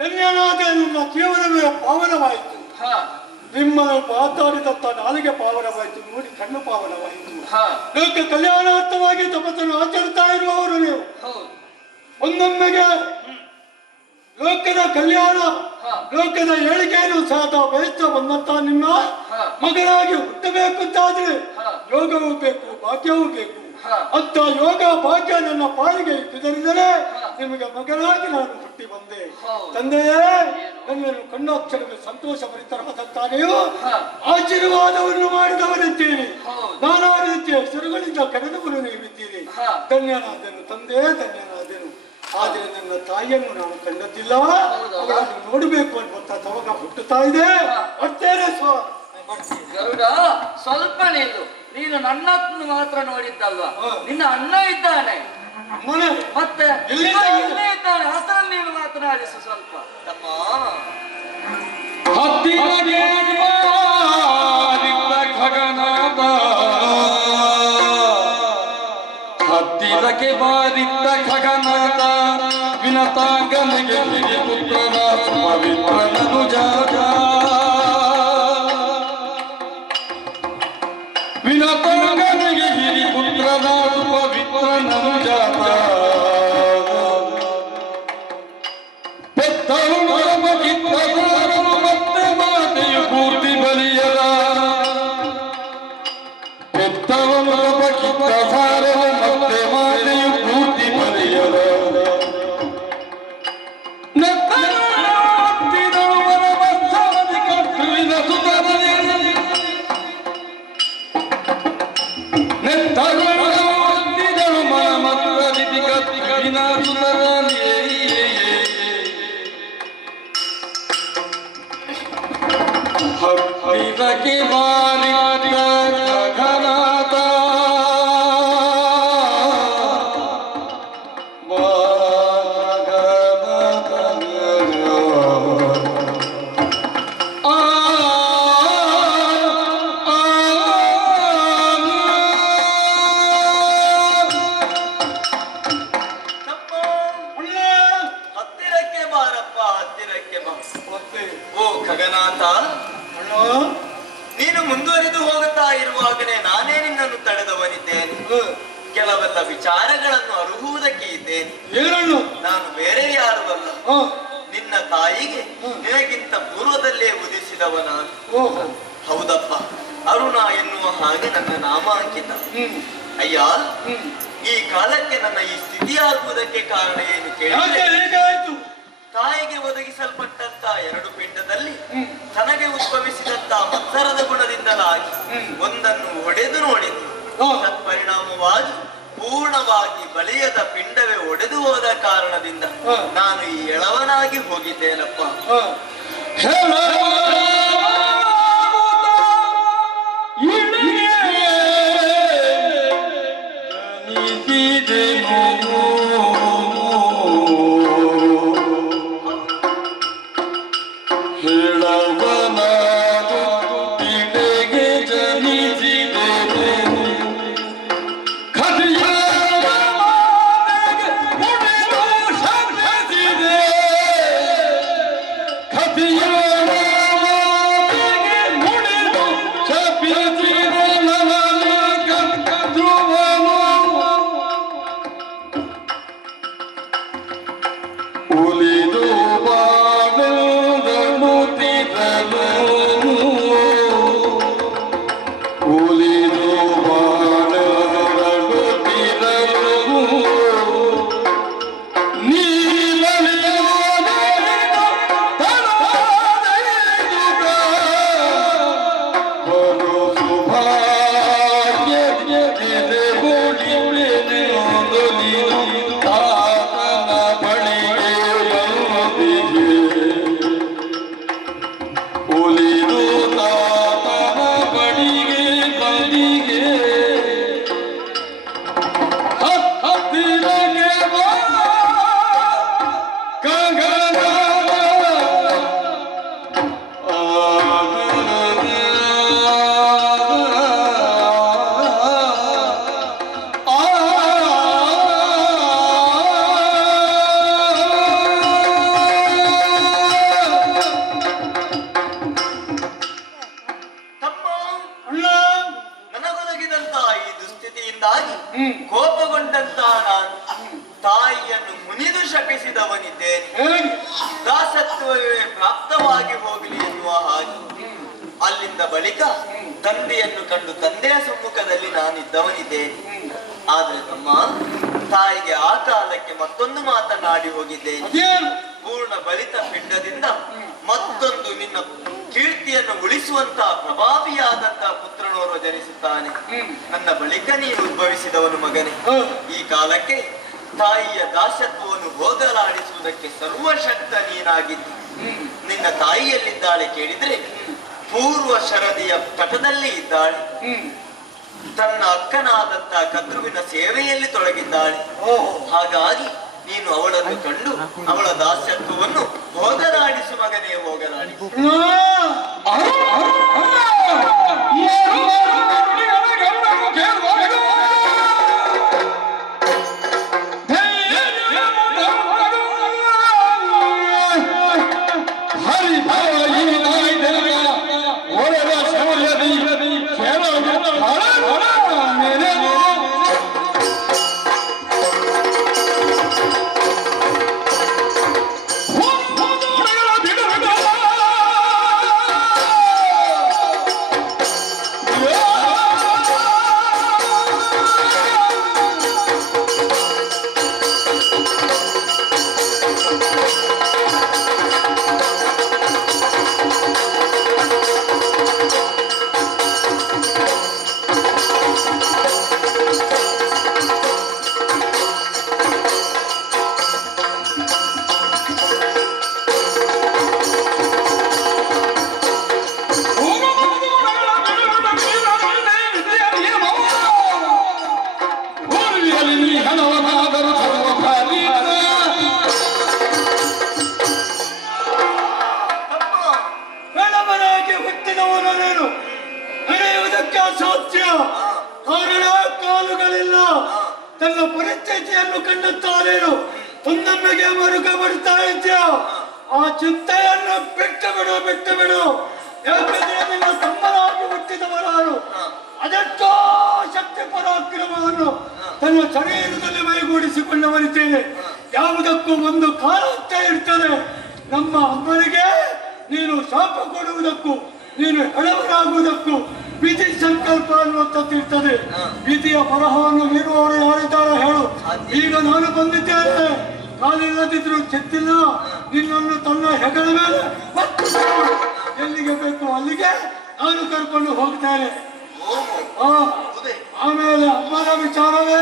ಧನ್ಯನಾದ ನನ್ನ ಜೀವನವೇ ಪಾವನವಾಯಿತು. ನಿಮ್ಮನ್ನು ಮಾತಾಡಿದಂತ ನಾಲಿಗೆ ಪಾವನವಾಯಿತು, ನೋಡಿ ಕಣ್ಣು ಪಾವನವಾಯಿತು. ಲೋಕ ಕಲ್ಯಾಣಾರ್ಥವಾಗಿ ತಪಸ್ಸನ್ನು ಆಚರಿಸ್ತಾ ಇರುವವರು ನೀವು. ಒಂದೊಮ್ಮೆಗೆ ಲೋಕದ ಕಲ್ಯಾಣ, ಲೋಕದ ಏಳಿಗೆಯನ್ನು ಸಹ ಬಯಸ್ತಾ ಬಂದಂತ ನಿಮ್ಮ ಮಗನಾಗಿ ಹುಟ್ಟಬೇಕು ಅಂತಾದ್ರೆ ಯೋಗವೂ ಬೇಕು, ಭಾಗ್ಯವೂ ಬೇಕು. ಅಂತ ಯೋಗ ಭಾಗ್ಯ ನನ್ನ ಪಾಲಿಗೆ ಇದ್ದುದರಿಂದಲೇ ನಿಮಗೆ ಮಗನಾಗಿ ನಾನು ಹುಟ್ಟಿ ಬಂದೆ. ತಂದೆಯೇ, ನನ್ನನ್ನು ಕಣ್ಣಾಕ್ಷರವೇ ಸಂತೋಷ ಭರಿತರಾದಂತ ನೀವು ಆಶೀರ್ವಾದವನ್ನು ಮಾಡಿದವರಿದ್ದೀರಿ. ನಾನಾ ರೀತಿಯ ಹೆಸರುಗಳಿಂದ ಕರೆದವರು ನೀವಿದ್ದೀರಿ. ಧನ್ಯನಾದನು ತಂದೆ, ಧನ್ಯನಾದನು. ಆದರೆ ನನ್ನ ತಾಯಿಯನ್ನು ನಾನು ಕಂಡದ್ದಿಲ್ಲ. ಅವಳನ್ನು ನೋಡಬೇಕು ಅನ್ನುವಂತ ತವಕ ಹುಟ್ಟುತ್ತಾ ಇದೆ. ಅಷ್ಟೇನೆ ಗರುಡ, ಸ್ವಲ್ಪ ನೀನು ನನ್ನ ಮಾತ್ರ ನೋಡಿದ್ದಲ್ವಾ? ನಿನ್ನ ಅಣ್ಣ ಇದ್ದಾನೆ, ಮತ್ತೆ ಇಲ್ಲೇ ಇದ್ದಾನೆ. ಅದರಲ್ಲಿ ನೀನು ಮಾತನಾಡಿಸು ಸ್ವಲ್ಪ. ತಮ್ಮ ಹತ್ತಿರಕ್ಕೆ ಬಾರಿದ್ದ ಖಗನಾಥ ವಿನತಾಂಗನಿಗೆ ಪುತ್ರನ ಪವಿತ್ರನನು ಜಾಗ ವಿನತಾಂಗನಿಗೆ ಹಿರಿ ಪುತ್ರನ ಪವಿತ್ರನನು ಜಾತ ಮತ್ತೆ ಮಾತೆಯು ಪೂರ್ತಿ ಬಲಿಯದ ಪೆತ್ತವನು ಕಿತ್ತ ಸಾರವ ಮತ್ತೆ ಮಾತೆಯು ಪೂರ್ತಿ ಬಲಿಯದ ನೆತ್ತಿದಳು ವರವತ್ಸವದಿ ಕರ್ತುವಿನ ಸುತರಲಿ ನೆತ್ತಿದಳು ಮನಮತ್ತಲಿತಿ ಕರ್ತುವಿನ ಸುತರಲಿ ಹತ್ತಿರಕ್ಕೆ ಬಾಲಿದ ಖಗನಾಥ ಹತ್ತಿರಕ್ಕೆ ಬಾರಪ್ಪ, ಹತ್ತಿರಕ್ಕೆ ಬಾ. ಓ ಖಗನಾಥ, ನೀನು ಮುಂದುವರಿದು ಹೋಗುತ್ತಾ ಇರುವಾಗಲೇ ನಾನೇ ನಿನ್ನನ್ನು ತಡೆದವನಿದ್ದೇನೆ. ಕೆಲವೆಲ್ಲ ವಿಚಾರಗಳನ್ನು ಅರುಹುವುದಕ್ಕೆ ಇದ್ದೇನೆ. ನಾನು ಬೇರೆ ಯಾರು ಅಲ್ಲ, ನಿನ್ನ ತಾಯಿಗೆ ನಿನಗಿಂತ ಪೂರ್ವದಲ್ಲೇ ಉದಿಸಿದವ ನಾನು. ಹೌದಪ್ಪ, ಅರುಣ ಎನ್ನುವ ಹಾಗೆ ನನ್ನ ನಾಮಾಂಕಿತ. ಅಯ್ಯ, ಈ ಕಾಲಕ್ಕೆ ನನ್ನ ಈ ಸ್ಥಿತಿಯಾಗುವುದಕ್ಕೆ ಕಾರಣ ಏನು ಕೇಳಿದ್ರೆ, ತಾಯಿಗೆ ಒದಗಿಸಲ್ಪಟ್ಟಂತ ಎರಡು ಪಿಂಡದಲ್ಲಿ ತನಗೆ ಉದ್ಭವಿಸಿದಂತ ಮತ್ಸರದ ಗುಣದಿಂದಲಾಗಿ ಒಂದನ್ನು ಒಡೆದು ನೋಡಿದ್ದು. ತತ್ಪರಿಣಾಮವಾಗಿ ಪೂರ್ಣವಾಗಿ ಬಲಿಯದ ಪಿಂಡವೇ ಒಡೆದು ಹೋದ ಕಾರಣದಿಂದ ನಾನು ಈ ಎಳವನಾಗಿ ಹೋಗಿದ್ದೇನಪ್ಪ. ಬಳಿಕ ತಂದೆಯನ್ನು ಕಂಡು ತಂದೆಯ ಸಮ್ಮುಖದಲ್ಲಿ ನಾನಿದ್ದವನಿದ್ದೇನೆ. ಆದ್ರೆ ತಮ್ಮ, ತಾಯಿಗೆ ಆ ಕಾಲಕ್ಕೆ ಮತ್ತೊಂದು ಮಾತನಾಡಿ ಹೋಗಿದ್ದೇನೆ. ಪೂರ್ಣ ಬಲಿತ ಪಿಂಡದಿಂದ ಮತ್ತೊಂದು ನಿನ್ನ ಕೀರ್ತಿಯನ್ನು ಉಳಿಸುವಂತಹ ಪ್ರಭಾವಿಯಾದಂತಹ ಪುತ್ರನೋರ್ವ ಜನಿಸುತ್ತಾನೆ. ನನ್ನ ಬಳಿಕ ನೀನು ಉದ್ಭವಿಸಿದವನು ಮಗನೇ. ಈ ಕಾಲಕ್ಕೆ ತಾಯಿಯ ದಾಸ್ಯತ್ವವನ್ನು ಹೋಗಲಾಡಿಸುವುದಕ್ಕೆ ಸರ್ವಶಕ್ತ ನೀನಾಗಿದ್ದು. ನಿನ್ನ ತಾಯಿಯಲ್ಲಿದ್ದಾಳೆ ಕೇಳಿದ್ರೆ ಪೂರ್ವ ಶರದಿಯ ತಟದಲ್ಲಿ ಇದ್ದಾಳೆ. ತನ್ನ ಅಕ್ಕನಾದಂತಹ ಕದ್ರುವಿನ ಸೇವೆಯಲ್ಲಿ ತೊಡಗಿದ್ದಾಳೆ. ಹಾಗಾಗಿ ನೀನು ಅವಳನ್ನು ಕಂಡು ಅವಳ ದಾಸ್ಯತ್ವವನ್ನು ಹೋಗಲಾಡಿಸು ಮಗನೇ, ಹೋಗಲಾಡಿಸು. ತನ್ನ ಪರಿಸ್ಥಿತಿಯನ್ನು ಕಂಡುತ್ತಾರೇನು ಒಂದೊಮ್ಮೆಗೆ ಮರುಕ ಬರ್ತಾ ಇದ್ಯಾ? ಆ ಚಿಂತೆಯನ್ನು ಬಿಟ್ಟು ಬಿಡು. ಯಾಕಂದ್ರೆ ನಿನ್ನ ತಮ್ಮನಾಗಿ ಹುಟ್ಟಿದವರಾರು ಅದೆಷ್ಟೋ ಶಕ್ತಿ ಪರಾಕ್ರಮವನ್ನು ತನ್ನ ಶರೀರದಲ್ಲಿ ಮೈಗೂಡಿಸಿಕೊಂಡವರಿದ್ದೇನೆ. ಯಾವುದಕ್ಕೂ ಒಂದು ಕಾಲ ಇರ್ತದೆ. ನಮ್ಮ ಅಮ್ಮನಿಗೆ ನೀನು ಶಾಪ ಕೊಡುವುದಕ್ಕೂ ನೀನು ಹೆಳವರಾಗುವುದಕ್ಕೂ ವಿಧಿ ಸಂಕಲ್ಪ ಅನ್ನುವಂಥದ್ದಿರ್ತದೆ. ವಿಧಿಯ ಬರಹವನ್ನು ಮೀರುವವರು ಯಾರಿದ್ದಾರೆ ಹೇಳು? ಈಗ ನಾನು ಬಂದಿದ್ದೇನೆ, ಕಾಲಿಲ್ಲದಿದ್ರು ಚೆತ್ತಿಲ್ಲ. ನಿನ್ನನ್ನು ತನ್ನ ಹೆಗಲ ಮೇಲೆ ಎಲ್ಲಿಗೆ ಬೇಕು ಅಲ್ಲಿಗೆ ನಾನು ಕರ್ಕೊಂಡು ಹೋಗ್ತೇನೆ. ಆಮೇಲೆ ಅಮ್ಮನ ವಿಚಾರವೇ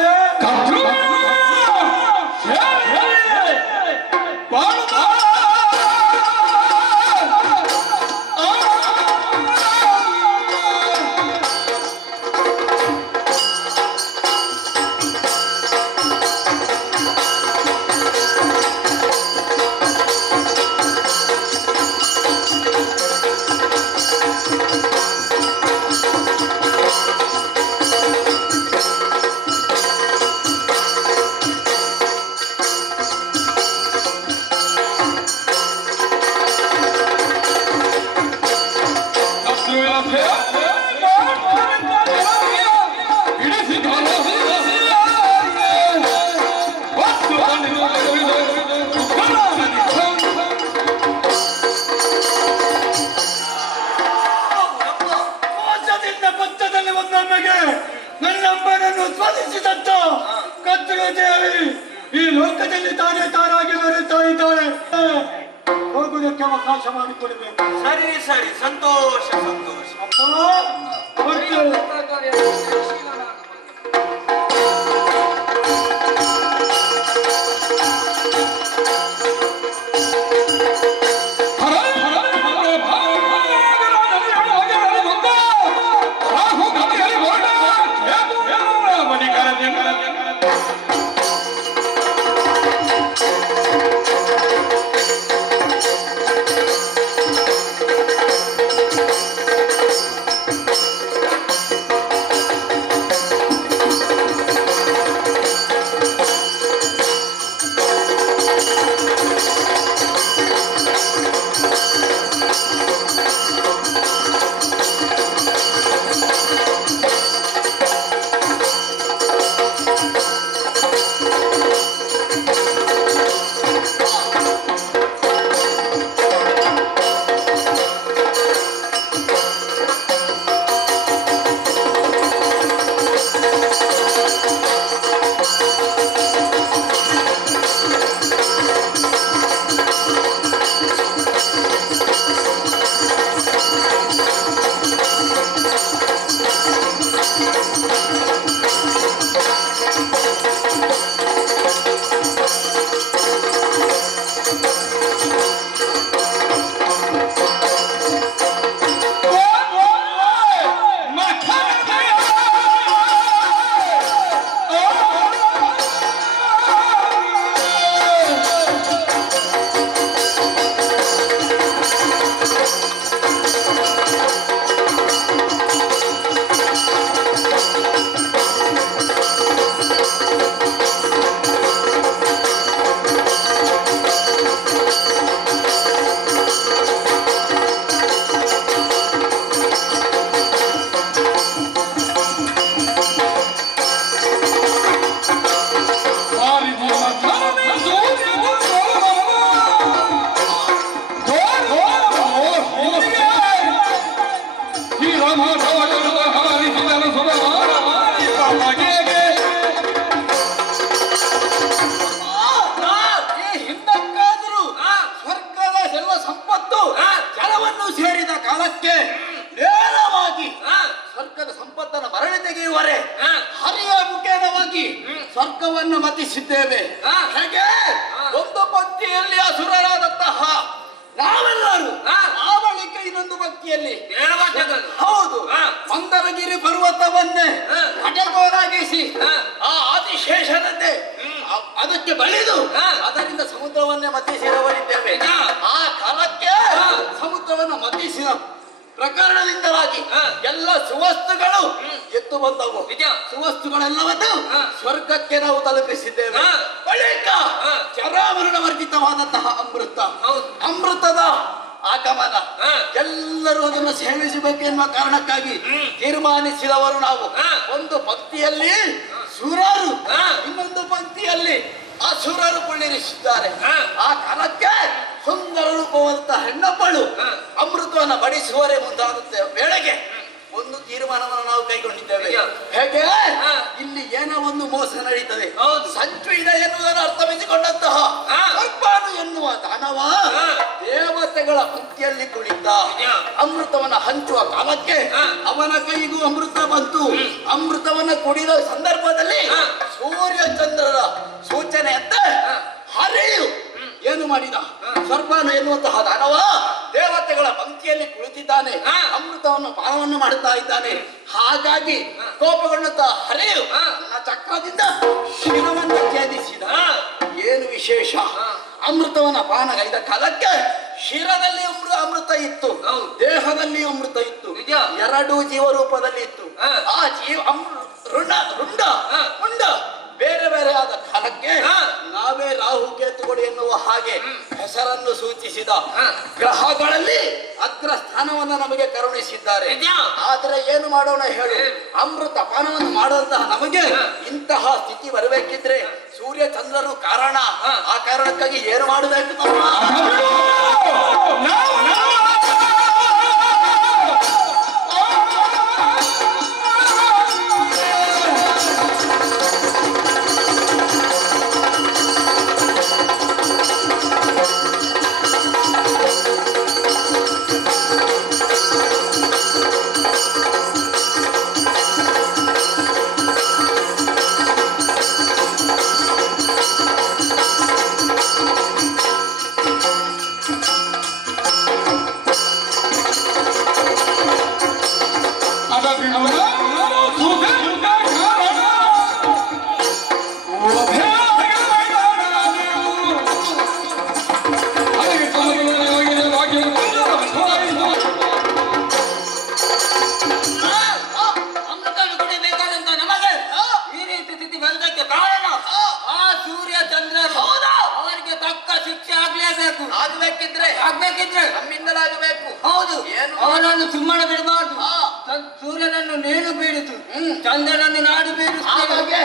ಸ್ಮರಿಸಿದಂತ ಕತ್ತಲು ದೇವಿ ಈ ಲೋಕದಲ್ಲಿ ತಾನೇ ತಾನಾಗಿ ಮೆರೆತಾ ಇದ್ದಾಳೆ. ಹೋಗುವುದಕ್ಕೆ ಅವಕಾಶ ಮಾಡಿಕೊಡಬೇಕು. ಸರಿ, ಸಂತೋಷ. ಈ ಹಿಂದಕ್ಕಾದರೂ ಸ್ವರ್ಗದ ಎಲ್ಲ ಸಂಪತ್ತು ಜಲವನ್ನು ಸೇರಿದ ಕಾಲಕ್ಕೆ ನೇರವಾಗಿ ಸ್ವರ್ಗದ ಸಂಪತ್ತನ್ನು ಮರಳಿ ತೆಗೆಯುವರೆ ಹರಿಯ ಮುಖೇನವಾಗಿ ಸ್ವರ್ಗವನ್ನು ಮತಿಸಿದ್ದೇವೆ. ಹೇಗೆ ಒಂದು ಭಕ್ತಿಯಲ್ಲಿ ಅಸುರರಾದಂತಹ ನಾವೆಲ್ಲರೂ ಆ ಬಳಿಕ ಇನ್ನೊಂದು ಭಕ್ತಿಯಲ್ಲಿ ಹೌದು ಮಂದರಗಿರಿ ಪರ್ವತವನ್ನೇ ಕಟಕೋಲಾಗಿಸಿ ಆ ಆದಿಶೇಷನನ್ನೇ ಅದಕ್ಕೆ ಬಳಿದು ಅದರಿಂದ ಸಮುದ್ರವನ್ನೇ ಮತಿಸಿರವರಿದ್ದೇವೆ. ಆ ಕಾಲಕ್ಕೆ ಸಮುದ್ರವನ್ನು ಮತಿಸಿದ ಪ್ರಕರಣದಿಂದಲಾಗಿ ಎಲ್ಲ ಸುವಸ್ತುಗಳು ಎದ್ದು ಬಂದವು. ಸುವಸ್ತುಗಳೆಲ್ಲವನ್ನು ಸ್ವರ್ಗಕ್ಕೆ ನಾವು ತಲುಪಿಸಿದ್ದೇವೆ. ಬಳಿಕ ಚರಾಮರಣ ವರ್ಜಿತವಾದಂತಹ ಅಮೃತದ ಆಗಮನ ಎಲ್ಲರೂ ಅದನ್ನು ಸೇವಿಸಬೇಕೆನ್ನುವ ಕಾರಣಕ್ಕಾಗಿ ತೀರ್ಮಾನಿಸಿದವರು ನಾವು. ಒಂದು ಭಕ್ತಿಯಲ್ಲಿ ಸುರರು, ಇನ್ನೊಂದು ಭಕ್ತಿಯಲ್ಲಿ ಅಸುರರು ಕುಳ್ಳಿರಿಸಿದ್ದಾರೆ. ಆ ಕಾಲಕ್ಕೆ ಸುಂದರ ರೂಪವಂತಹ ಹೆಣ್ಣೊಬ್ಬಳು ಅಮೃತವನ್ನು ಬಡಿಸುವರೆ ಮುಂದಾಗುತ್ತೆ ವೇಳೆಗೆ ಒಂದು ತೀರ್ಮಾನವನ್ನು ನಾವು ಕೈಗೊಂಡಿದ್ದೇವೆ. ಹೇಗೆ ಇಲ್ಲಿ ಏನೋ ಒಂದು ಮೋಸ ನಡೀತದೆ, ಸಂಚು ಇದೆ ಎನ್ನುವುದನ್ನು ಅರ್ಥವಿಸಿಕೊಂಡಂತಹ ಸರ್ಪಾನು ಎನ್ನುವ ದಾನವ ದೇವತೆಗಳ ಭಕ್ತಿಯಲ್ಲಿ ಕುಳಿತ ಅಮೃತವನ್ನು ಹಂಚುವ ಕಾಲಕ್ಕೆ ಅವನ ಕೈಗೂ ಅಮೃತ ಬಂತು. ಅಮೃತವನ್ನು ಕುಡಿದ ಸಂದರ್ಭದಲ್ಲಿ ಸೂರ್ಯ ಚಂದ್ರರ ಸೂಚನೆ ಅಂತ ಹರಿಯು ಏನು ಮಾಡಿದ? ಸರ್ಪಾನು ಎನ್ನುವಂತಹ ದಾನವ ದೇವತೆಗಳ ಪಂಕ್ತಿಯಲ್ಲಿ ಕುಳಿತಿದ್ದಾನೆ, ಅಮೃತವನ್ನು ಪಾನವನ್ನು ಮಾಡುತ್ತಾ ಇದ್ದಾನೆ. ಹಾಗಾಗಿ ಕೋಪಗೊಂಡಂತಹ ಹರಿಯು ತನ್ನ ಚಕ್ರದಿಂದ ಶಿರವನ್ನು ಛೇದಿಸಿದ. ಏನು ವಿಶೇಷ? ಅಮೃತವನ್ನ ಪಾನಗೈದ ಕಾಲಕ್ಕೆ ಶಿರದಲ್ಲಿ ಅಮೃತ ಇತ್ತು, ದೇಹದಲ್ಲಿ ಅಮೃತ ಇತ್ತು, ಎರಡೂ ಜೀವರೂಪದಲ್ಲಿ ಇತ್ತು. ಆ ಮುಂಡ ಬೇರೆ ಬೇರೆ ಆದ ಕಾಲಕ್ಕೆ ನಾವೇ ರಾಹು ಕೇತುಗಳು ಎನ್ನುವ ಹಾಗೆ ಹೆಸರನ್ನು ಸೂಚಿಸಿದ ಗ್ರಹಗಳಲ್ಲಿ ಅಗ್ರ ಸ್ಥಾನವನ್ನು ನಮಗೆ ಕರುಣಿಸಿದ್ದಾರೆ. ಆದರೆ ಏನು ಮಾಡೋಣ ಹೇಳಿ? ಅಮೃತ ಪಾನವನ್ನು ಮಾಡುವಂತಹ ನಮಗೆ ಇಂತಹ ಸ್ಥಿತಿ ಬರಬೇಕಿದ್ರೆ ಸೂರ್ಯ ಚಂದ್ರರು ಕಾರಣ. ಆ ಕಾರಣಕ್ಕಾಗಿ ಏನು ಮಾಡಬೇಕು? ಆಗ್ಬೇಕಿದ್ರೆ ನಮ್ಮಿಂದಲಾಗಬೇಕು. ಹೌದು, ಅವನನ್ನು ಸುಮ್ಮನೆ ಬಿಡಬಾರ್ದು. ಸೂರ್ಯನನ್ನು ನೀರು ಬೀಳಿತು, ಚಂದ್ರನನ್ನು ನಾಡು ಬೀಳಿಸ್ತೇವೆ.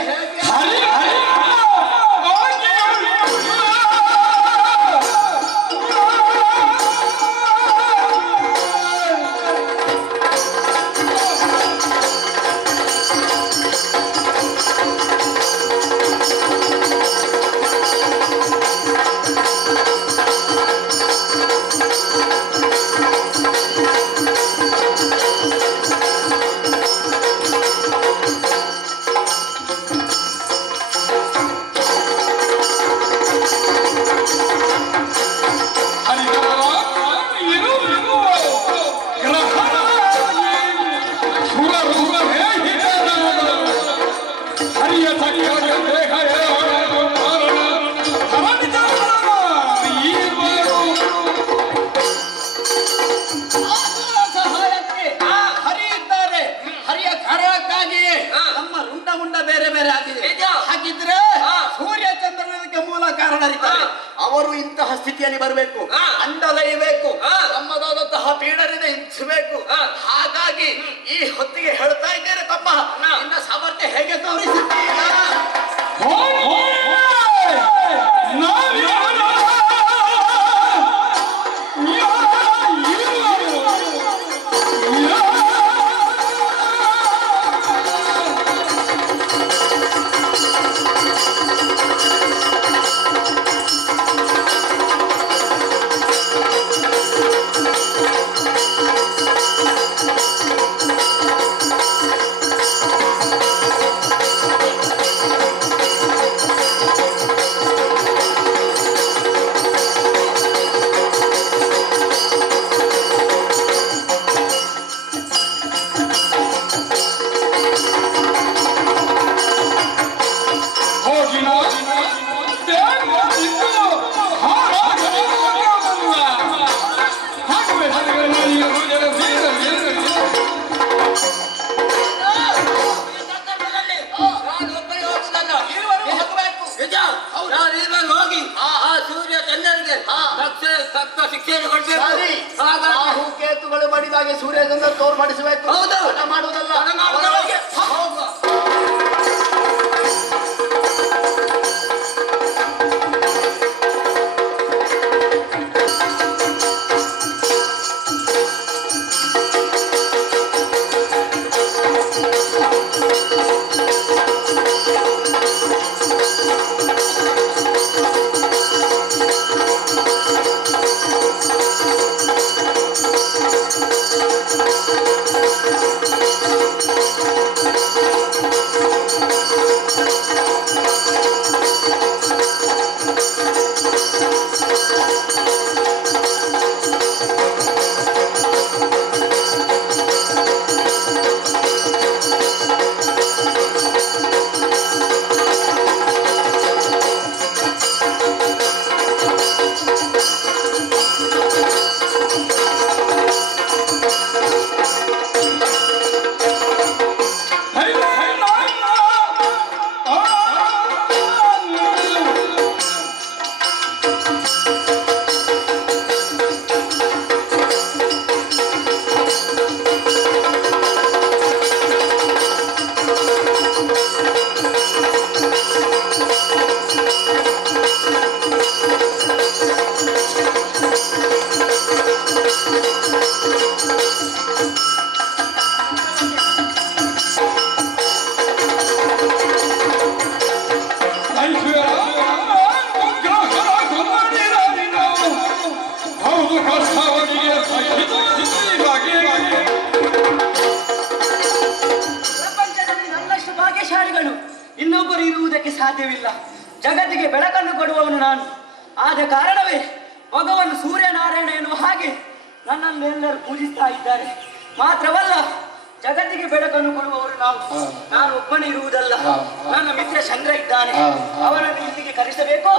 ಅವರು ಇಂತಹ ಸ್ಥಿತಿಯಲ್ಲಿ ಬರಬೇಕು, ಅಂಡಲೈಬೇಕು, ನಮ್ಮದಾದಂತಹ ಪೀಡರಿಂದ ಹಿಂಸಬೇಕು. ಹಾಗಾಗಿ ಈ ಹೊತ್ತಿಗೆ ಹೇಳ್ತಾ ಇದ್ದೇನೆ ತಮ್ಮ, ನಿನ್ನ ಸಾಮರ್ಥ್ಯ ಹೇಗೆ ತೋರಿಸುತ್ತೀರಾ? ಕೇತುಗಳು ಮಾಡಿದಾಗೆ ಸೂರ್ಯಚಂದ್ರ ತೋರ್ಪಡಿಸಬೇಕು, ಮಾಡುವುದಲ್ಲ. ಇನ್ನೊಬ್ಬರು ಇರುವುದಕ್ಕೆ ಸಾಧ್ಯವಿಲ್ಲ. ಜಗತ್ತಿಗೆ ಬೆಳಕನ್ನು ಕೊಡುವವನು ನಾನು. ಆದ ಕಾರಣವೇ ಭಗವಾನ್ ಸೂರ್ಯನಾರಾಯಣ ಎನ್ನುವ ಹಾಗೆ ನನ್ನನ್ನು ಎಲ್ಲರೂ ಪೂಜಿಸ್ತಾ ಇದ್ದಾರೆ. ಮಾತ್ರವಲ್ಲ, ಜಗತ್ತಿಗೆ ಬೆಳಕನ್ನು ಕೊಡುವವರು ನಾನು ಒಬ್ಬನೇ ಇರುವುದಲ್ಲ. ನನ್ನ ಮಿತ್ರ ಚಂದ್ರ ಇದ್ದಾನೆ, ಅವನನ್ನು ಇಲ್ಲಿಗೆ ಕರೆಸಬೇಕು.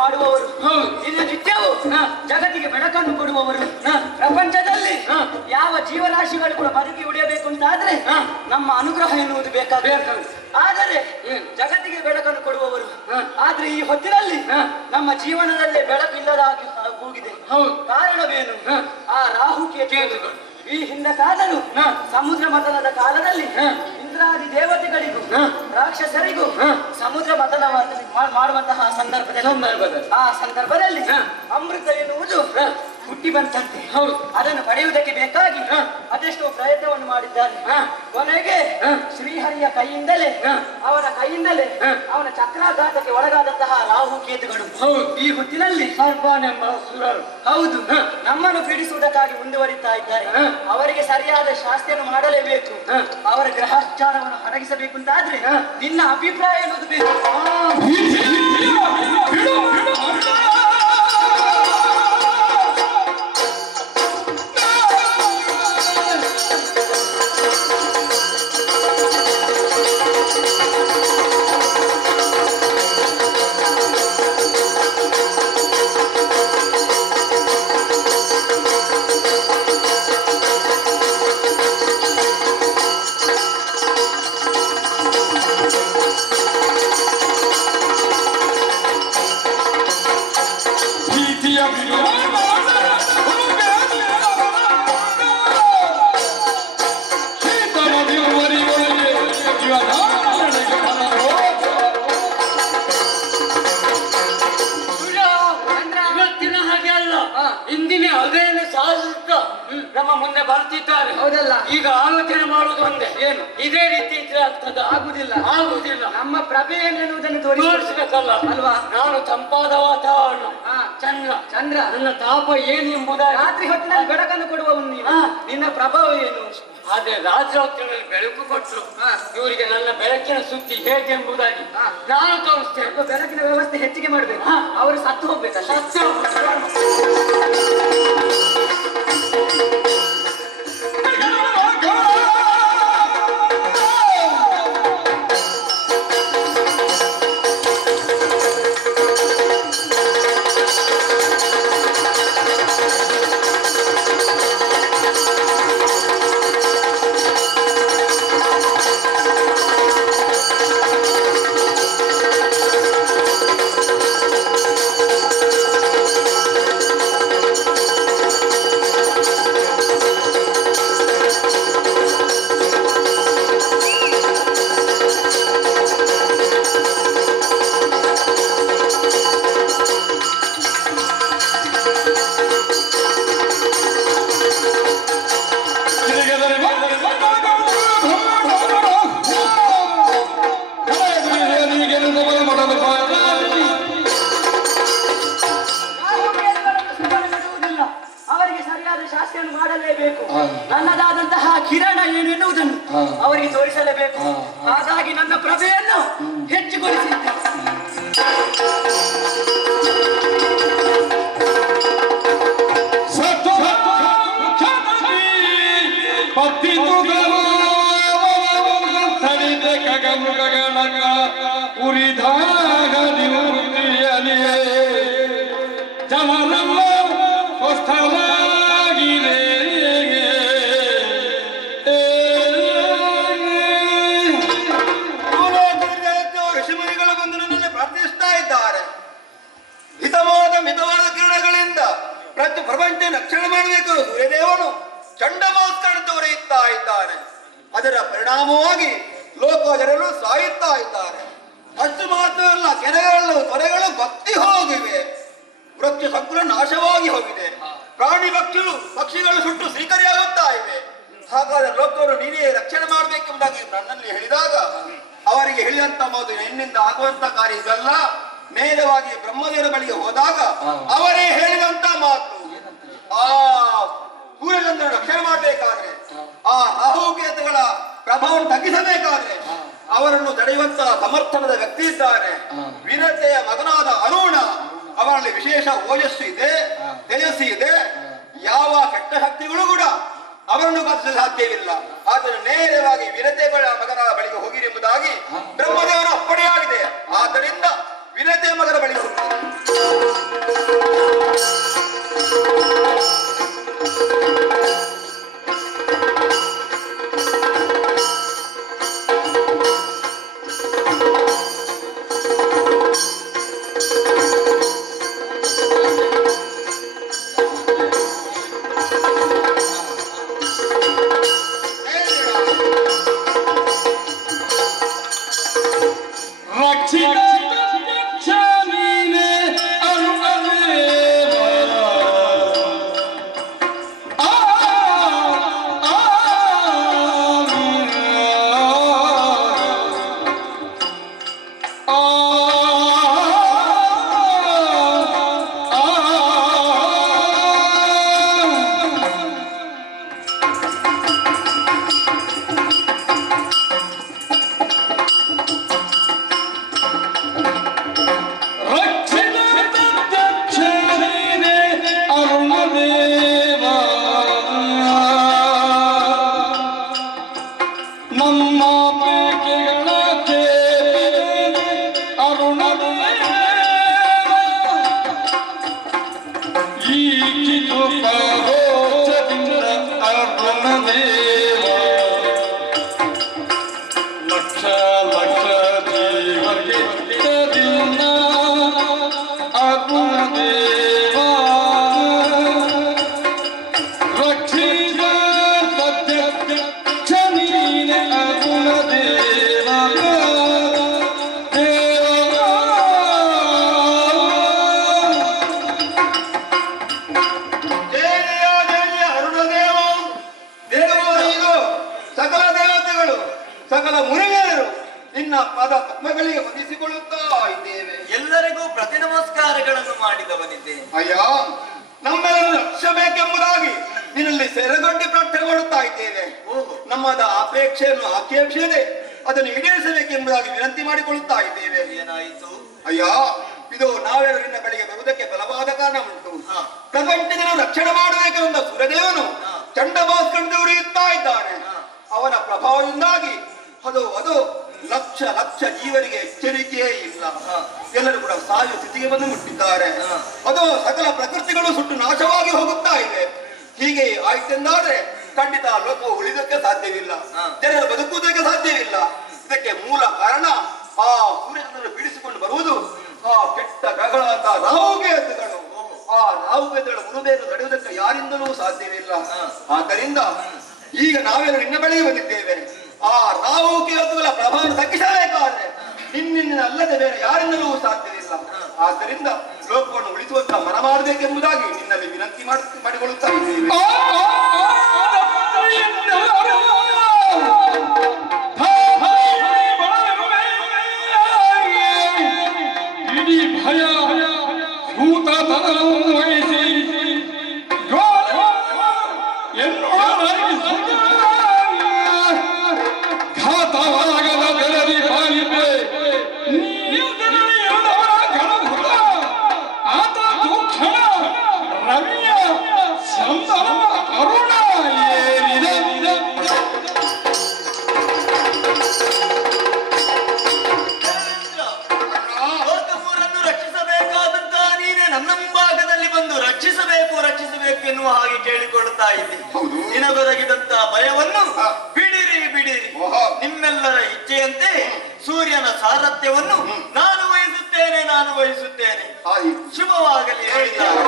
ಮಾಡುವವರು, ಹೌದು. ದಿನನಿತ್ಯವೂ ಜಗತ್ತಿಗೆ ಬೆಳಕನ್ನು ಕೊಡುವವರು. ಪ್ರಪಂಚದಲ್ಲಿ ಯಾವ ಜೀವರಾಶಿಗಳು ಕೂಡ ಬದುಕಿ ಉಳಿಯಬೇಕು ಅಂತ ಆದ್ರೆ ನಮ್ಮ ಅನುಗ್ರಹ ಎನ್ನುವುದು ಬೇಕಾಗುತ್ತೆ. ಆದರೆ ಜಗತ್ತಿಗೆ ಬೆಳಕನ್ನು ಕೊಡುವವರು. ಆದ್ರೆ ಈ ಹೊತ್ತಿನಲ್ಲಿ ನಮ್ಮ ಜೀವನದಲ್ಲೇ ಬೆಳಕಿಲ್ಲದಾಗಿ ಹೋಗಿದೆ. ಕಾರಣವೇನು? ಆ ರಾಹು ಕೇತುಗಳು. ಈ ಹಿಂದೆ ಕಾಲನು ಸಮುದ್ರ ಮಥನದ ಕಾಲದಲ್ಲಿ ಇಂದ್ರಾದಿ ದೇವತೆಗಳಿಗೂ ರಾಕ್ಷಸರಿಗೂ ಸಮುದ್ರ ಮಥನ ಮಾಡುವಂತಹ ಸಂದರ್ಭದಲ್ಲಿ ಅಮೃತ ಎನ್ನುವುದು ಹುಟ್ಟಿ ಬಂತಂತೆ. ಅದನ್ನು ಪಡೆಯುವುದಕ್ಕೆ ಬೇಕಾಗಿ ಅದೆಷ್ಟೋ ಪ್ರಯತ್ನವನ್ನು ಮಾಡಿದ್ದಾರೆ. ಕೊನೆಗೆ ಶ್ರೀಹರಿಯ ಕೈಯಿಂದಲೇ ಅವನ ಚಕ್ರಾಘಾತಕ್ಕೆ ಒಳಗಾದಂತಹ ರಾಹು ಕೇತುಗಳು ಈ ಹೊತ್ತಿನಲ್ಲಿ ಹೌದು ನಮ್ಮನ್ನು ಪೀಡಿಸುವುದಕ್ಕಾಗಿ ಮುಂದುವರಿತಾ ಇದ್ದಾರೆ. ಅವರಿಗೆ ಸರಿಯಾದ ಶಾಸ್ತಿಯನ್ನು ಮಾಡಲೇಬೇಕು. ಅವರ ಗ್ರಹಚಾರವನ್ನು ಅಡಗಿಸಬೇಕು ಅಂತಾದ್ರೆ ನಿನ್ನ ಅಭಿಪ್ರಾಯ ಎನ್ನುವುದು ಬೇಕು. ನಮ್ಮ ಮುಂದೆ ಬರ್ತಿದ್ದಾರೆ. ಹೌದಲ್ಲ? ಈಗ ಆಲೋಚನೆ ಮಾಡುವುದು ಒಂದೇ. ಏನು? ಇದೇ ರೀತಿ ಇದ್ರೆ ಆಗ್ತದ? ಆಗುದಿಲ್ಲ. ನಮ್ಮ ಪ್ರಭೆ ಏನೆನ್ನುವುದನ್ನು ತೋರಿಸಬೇಕಲ್ಲ ಅಲ್ವಾ? ನಾನು ತಂಪಾದ ವಾತಾವರಣ, ಚಂದ್ರ ನನ್ನ ತಾಪ ಏನು ಎಂಬುದಾಗಿ ರಾತ್ರಿ ಹೊತ್ತಿನಲ್ಲಿ ಬೆಳಕನ್ನು ಕೊಡುವವನು ನೀನು. ನಿನ್ನ ಪ್ರಭಾವ ಏನು? ಆದ್ರೆ ರಾತ್ರಿ ಹೊತ್ತಿನಲ್ಲಿ ಬೆಳಕು ಕೊಟ್ಟರು ಇವರಿಗೆ ನನ್ನ ಬೆಳಕಿನ ಸುದ್ದಿ ಹೇಗೆ ಎಂಬುದಾಗಿ ನಾನು ತೋರಿಸ್ತೇನೆ. ಬೆಳಕಿನ ವ್ಯವಸ್ಥೆ ಹೆಚ್ಚಿಗೆ ಮಾಡ್ಬೇಕು. ಅವರು ಸತ್ತು ಹೋಗ್ಬೇಕಲ್ಲ. ನನ್ನದಾದಂತಹ ಕಿರಣ ಏನೆನ್ನುವುದನ್ನು ಅವರಿಗೆ ತೋರಿಸಲೇಬೇಕು. ಹಾಗಾಗಿ ನನ್ನ ಪ್ರಭೆಯನ್ನು ಹೆಚ್ಚುಗೊಳಿಸಿದ್ದೆ. ಪ್ರಪಂಚ ರಕ್ಷಣೆ ಮಾಡಬೇಕು. ಸೂರ್ಯದೇವನು ಚಂಡಮಾರುತವನ್ನು ತೋರಿಯುತ್ತಾ ಇದ್ದಾನೆ. ಅದರ ಪರಿಣಾಮವಾಗಿ ಲೋಕ ಜನರು ಸಾಯುತ್ತಾ ಇದ್ದಾರೆ. ಅಷ್ಟು ಮಾತ್ರವಲ್ಲ, ಕೆರೆಗಳು ತೊರೆಗಳು ಬತ್ತಿ ಹೋಗಿವೆ. ವೃಕ್ಷ ಸಂಕುಲ ನಾಶವಾಗಿ ಹೋಗಿದೆ. ಪ್ರಾಣಿ ಪಕ್ಷಿಗಳು ಸುಟ್ಟು ಸ್ವೀಕರಿಯಾಗುತ್ತಾ ಇವೆ. ಹಾಗಾದರೆ ಲೋಕವನ್ನು ನೀನೇ ರಕ್ಷಣೆ ಮಾಡಬೇಕೆಂಬುದಾಗಿ ನನ್ನಲ್ಲಿ ಹೇಳಿದಾಗ ಅವರಿಗೆ ಹೇಳಿದಂತ ಮಾತು ಎನ್ನಿಂದ ಆಗುವಂತ ಕಾರ್ಯ ಇದಲ್ಲ. ನೇರವಾಗಿ ಬ್ರಹ್ಮದೇವರ ಬಳಿಗೆ ಹೋದಾಗ ಅವರೇ ಹೇಳಿದಂತ ಮಾತು, ಆ ಸೂರ್ಯಚಂದ್ರನ ರಕ್ಷಣೆ ಮಾಡಬೇಕಾದ್ರೆ, ಆ ರಾಹುಕೇತುಗಳ ಪ್ರಭಾವವನ್ನು ತಗ್ಗಿಸಬೇಕಾದ್ರೆ ಅವರನ್ನು ತಡೆಯುವಂತ ಸಮರ್ಥನದ ವ್ಯಕ್ತಿ ಇದ್ದಾರೆ. ವಿನತೆಯ ಮಗನಾದ ಅರುಣ, ಅವರಲ್ಲಿ ವಿಶೇಷ ಓಜಸ್ಸು ಇದೆ, ತೇಜಸ್ಸು ಇದೆ. ಯಾವ ಕೆಟ್ಟ ಶಕ್ತಿಗಳು ಕೂಡ ಅವರನ್ನು ಕಲಿಸಲು ಸಾಧ್ಯವಿಲ್ಲ. ಆದರೆ ನೇರವಾಗಿ ವಿನತೆಗಳ ಮಗನ ಬಳಿಗೆ ಹೋಗಿರಿ ಎಂಬುದಾಗಿ ಬ್ರಹ್ಮದೇವರ ಅಪ್ಪಣೆಯಾಗಿದೆ. ಆದ್ದರಿಂದ ವಿನತೆಯ ಮಗನ ಬಳಿಗೆ ಹೋಗಿ ಸಕಲ ಮುನಿಗಳು ನಿನ್ನ ಪದ ಪದ್ಮಗಳಿಗೆ ವಂದಿಸಿಕೊಳ್ಳುತ್ತಾ ಇದ್ದೇವೆ. ಎಲ್ಲರಿಗೂ ಪ್ರತಿ ನಮಸ್ಕಾರಗಳನ್ನು ಮಾಡಿದವನಿದ್ದೆ. ಅಯ್ಯ, ನಮ್ಮೆಲ್ಲರೂ ರಕ್ಷಬೇಕೆಂಬುದಾಗಿ ನಿನ್ನಲ್ಲಿ ಸೆರೆಗೊಂಡು ಪ್ರಾರ್ಥನೆ ಮಾಡುತ್ತಾ ಇದ್ದೇವೆ. ನಮ್ಮದ ಅಪೇಕ್ಷೆಯನ್ನು ಆಕ್ಷೇಪಿಸದೆ ಅದನ್ನು ಈಡೇರಿಸಬೇಕೆಂಬುದಾಗಿ ವಿನಂತಿ ಮಾಡಿಕೊಳ್ಳುತ್ತಾ ಇದ್ದೇವೆ. ಏನಾಯಿತು? ಅಯ್ಯ, ಇದು ನಾವೆಲ್ಲ ನಿನ್ನ ಬಳಿಗೆ ಬರುವುದಕ್ಕೆ ಬಲವಾದ ಕಾರಣ ಉಂಟು. ಪ್ರಪಂಚವನ್ನು ರಕ್ಷಣೆ ಮಾಡಬೇಕೆಂದ ಸೂರ್ಯದೇವನು ಚಂಡಮಾಸ್ಕಂಡು ಉರಿಯುತ್ತಾ ಇದ್ದಾನೆ. ಅವನ ಪ್ರಭಾವದಿಂದಾಗಿ ಅದು ಲಕ್ಷ ಲಕ್ಷ ಜೀವರಿಗೆ ಎಚ್ಚರಿಕೆಯೇ ಇಲ್ಲ. ಎಲ್ಲರೂ ಕೂಡ ಸಾಯುವ ಸ್ಥಿತಿಗೆ ಬಂದು ಮುಟ್ಟಿದ್ದಾರೆ. ಅದು ಸಕಲ ಪ್ರಕೃತಿಗಳು ಸುಟ್ಟು ನಾಶವಾಗಿ ಹೋಗುತ್ತಾ ಇದೆ. ಹೀಗೆ ಆಯ್ತೆಂದಾದ್ರೆ ಖಂಡಿತ ಲೋಕವು ಉಳಿದಕ್ಕೆ ಸಾಧ್ಯವಿಲ್ಲ, ಜನರು ಬದುಕುವುದಕ್ಕೆ ಸಾಧ್ಯವಿಲ್ಲ. ಇದಕ್ಕೆ ಮೂಲ ಕಾರಣ ಆ ಸೂರ್ಯನನ್ನು ಬಿಡಿಸಿಕೊಂಡು ಬರುವುದು ಆ ಕೆಟ್ಟ ಗ್ರಹಗಳಾದ ರಾಹುಕೇತುಗಳು. ಆ ರಾಹುಕೇತುಗಳ ಮುರುಬೇರು ತಡೆಯುವುದಕ್ಕೆ ಯಾರಿಂದಲೂ ಸಾಧ್ಯವಿಲ್ಲ. ಆದ್ದರಿಂದ ಈಗ ನಾವೆಲ್ಲ ನಿನ್ನ ಬಳಿಗೆ ಬಂದಿದ್ದೇವೆ. ಆ ರಾಹುಕೇತುಗಳ ಪ್ರಭಾವ ತಗ್ಗಿಸಬೇಕಾದ್ರೆ ನಿನ್ನಿಂದ ಅಲ್ಲದೆ ಬೇರೆ ಯಾರಿಂದಲೂ ಸಾಧ್ಯವಿಲ್ಲ. ಆದ್ದರಿಂದ ಲೋಕವನ್ನು ಉಳಿಸುವಂತ ಮನ ಮಾಡಬೇಕೆಂಬುದಾಗಿ ನಿನ್ನಲ್ಲಿ ವಿನಂತಿ ಮಾಡಿಕೊಳ್ಳುತ್ತಾ ಇದ್ದೇವೆ. ಎನ್ನುವ ಹಾಗೆ ಕೇಳಿಕೊಳ್ಳುತ್ತಾ ಇದ್ದೆ. ನಿನಗೊದಗಿದಂತ ಭಯವನ್ನು ಬಿಡಿರಿ ಬಿಡಿರಿ. ನಿಮ್ಮೆಲ್ಲರ ಇಚ್ಛೆಯಂತೆ ಸೂರ್ಯನ ಸಾರಥ್ಯವನ್ನು ನಾನು ವಹಿಸುತ್ತೇನೆ. ಶುಭವಾಗಲಿ ಹೇಳಿದ್ದಾರೆ.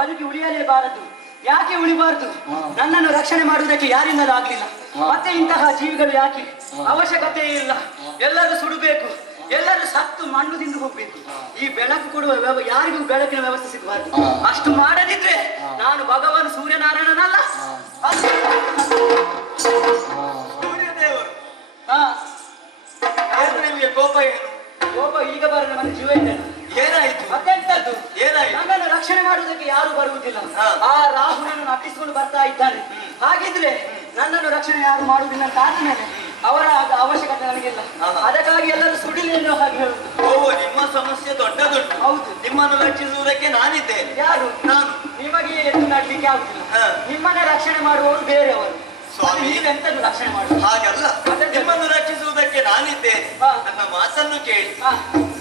ಬದುಕಿ ಉಳಿಯಲೇಬಾರದು. ಯಾಕೆ ಉಳಿಬಾರದು? ನನ್ನನ್ನು ರಕ್ಷಣೆ ಮಾಡುವುದಕ್ಕೆ ಯಾರಿಂದಲೂ ಆಗ್ಲಿಲ್ಲ. ಮತ್ತೆ ಇಂತಹ ಜೀವಿಗಳು ಯಾಕೆ? ಅವಶ್ಯಕತೆ ಇಲ್ಲ. ಎಲ್ಲರೂ ಸುಡಬೇಕು. ಎಲ್ಲರೂ ಸತ್ತು ಮಣ್ಣು ತಿಂದು ಹೋಗ್ಬೇಕು. ಈ ಬೆಳಕು ಕೊಡುವ ಯಾರಿಗೂ ಬೆಳಕಿನ ವ್ಯವಸ್ಥೆ ಸಿಗಬಾರ್ದು. ಅಷ್ಟು ಮಾಡದಿದ್ರೆ ನಾನು ಭಗವಾನ್ ಸೂರ್ಯನಾರಾಯಣನಲ್ಲ. ಸೂರ್ಯದೇವರು ಹಾ, ಏನು ನಿಮಗೆ ಕೋಪ ಏನು? ಕೋಪ ಈಗ ಬರೋಣ, ನನ್ನ ಜೀವ ಇದ್ದೇನೆ. ಏನಾಯ್ತು? ಮತ್ತೆಂತದ್ದು? ಏನಾಯ್ತು? ನನ್ನನ್ನು ರಕ್ಷಣೆ ಮಾಡುವುದಕ್ಕೆ ಯಾರು ಬರುವುದಿಲ್ಲ. ಹಾ. ಆ ರಾಹುನನ್ನು ಅಟ್ಟಿಸಿಕೊಂಡು ಬರ್ತಾ ಇದ್ದಾನೆ. ಹಾಗಿದ್ರೆ ನನ್ನನ್ನು ರಕ್ಷಣೆ ಯಾರು ಮಾಡುವುದಿಲ್ಲ ಅಂತ ಆದ ಮೇಲೆ ಅವರ ಅವಶ್ಯಕತೆ ನನಗಿಲ್ಲ. ಅದಕ್ಕಾಗಿ ಎಲ್ಲರೂ ಸುಡಿಲೇನೋ ಹಾಗೆ ಹೇಳುದು. ಓ, ನಿಮ್ಮ ಸಮಸ್ಯೆ ದೊಡ್ಡದುಂಟು. ಹೌದು. ನಿಮ್ಮನ್ನು ರಕ್ಷಿಸುವುದಕ್ಕೆ ನಾನಿದ್ದೇನೆ. ಯಾರು? ನಾನು. ನಿಮಗೆ ಎದ್ದು ನಡ್ಲಿಕ್ಕೆ ಆಗುದಿಲ್ಲ. ಹಾ. ನಿಮ್ಮನ್ನ ರಕ್ಷಣೆ ಮಾಡುವವರು ಬೇರೆಯವರು. ಸ್ವಾಮಿ, ನೀವೆಂತದ್ದು ರಕ್ಷಣೆ ಮಾಡುವುದು? ಹಾಗಲ್ಲ, ಮತ್ತೆ? ನಿಮ್ಮನ್ನು ರಕ್ಷಿಸುವುದಕ್ಕೆ ನಾನಿದ್ದೇನೆ. ಹಾ. ನನ್ನ ಮಾತನ್ನು ಕೇಳಿ ಹಾ.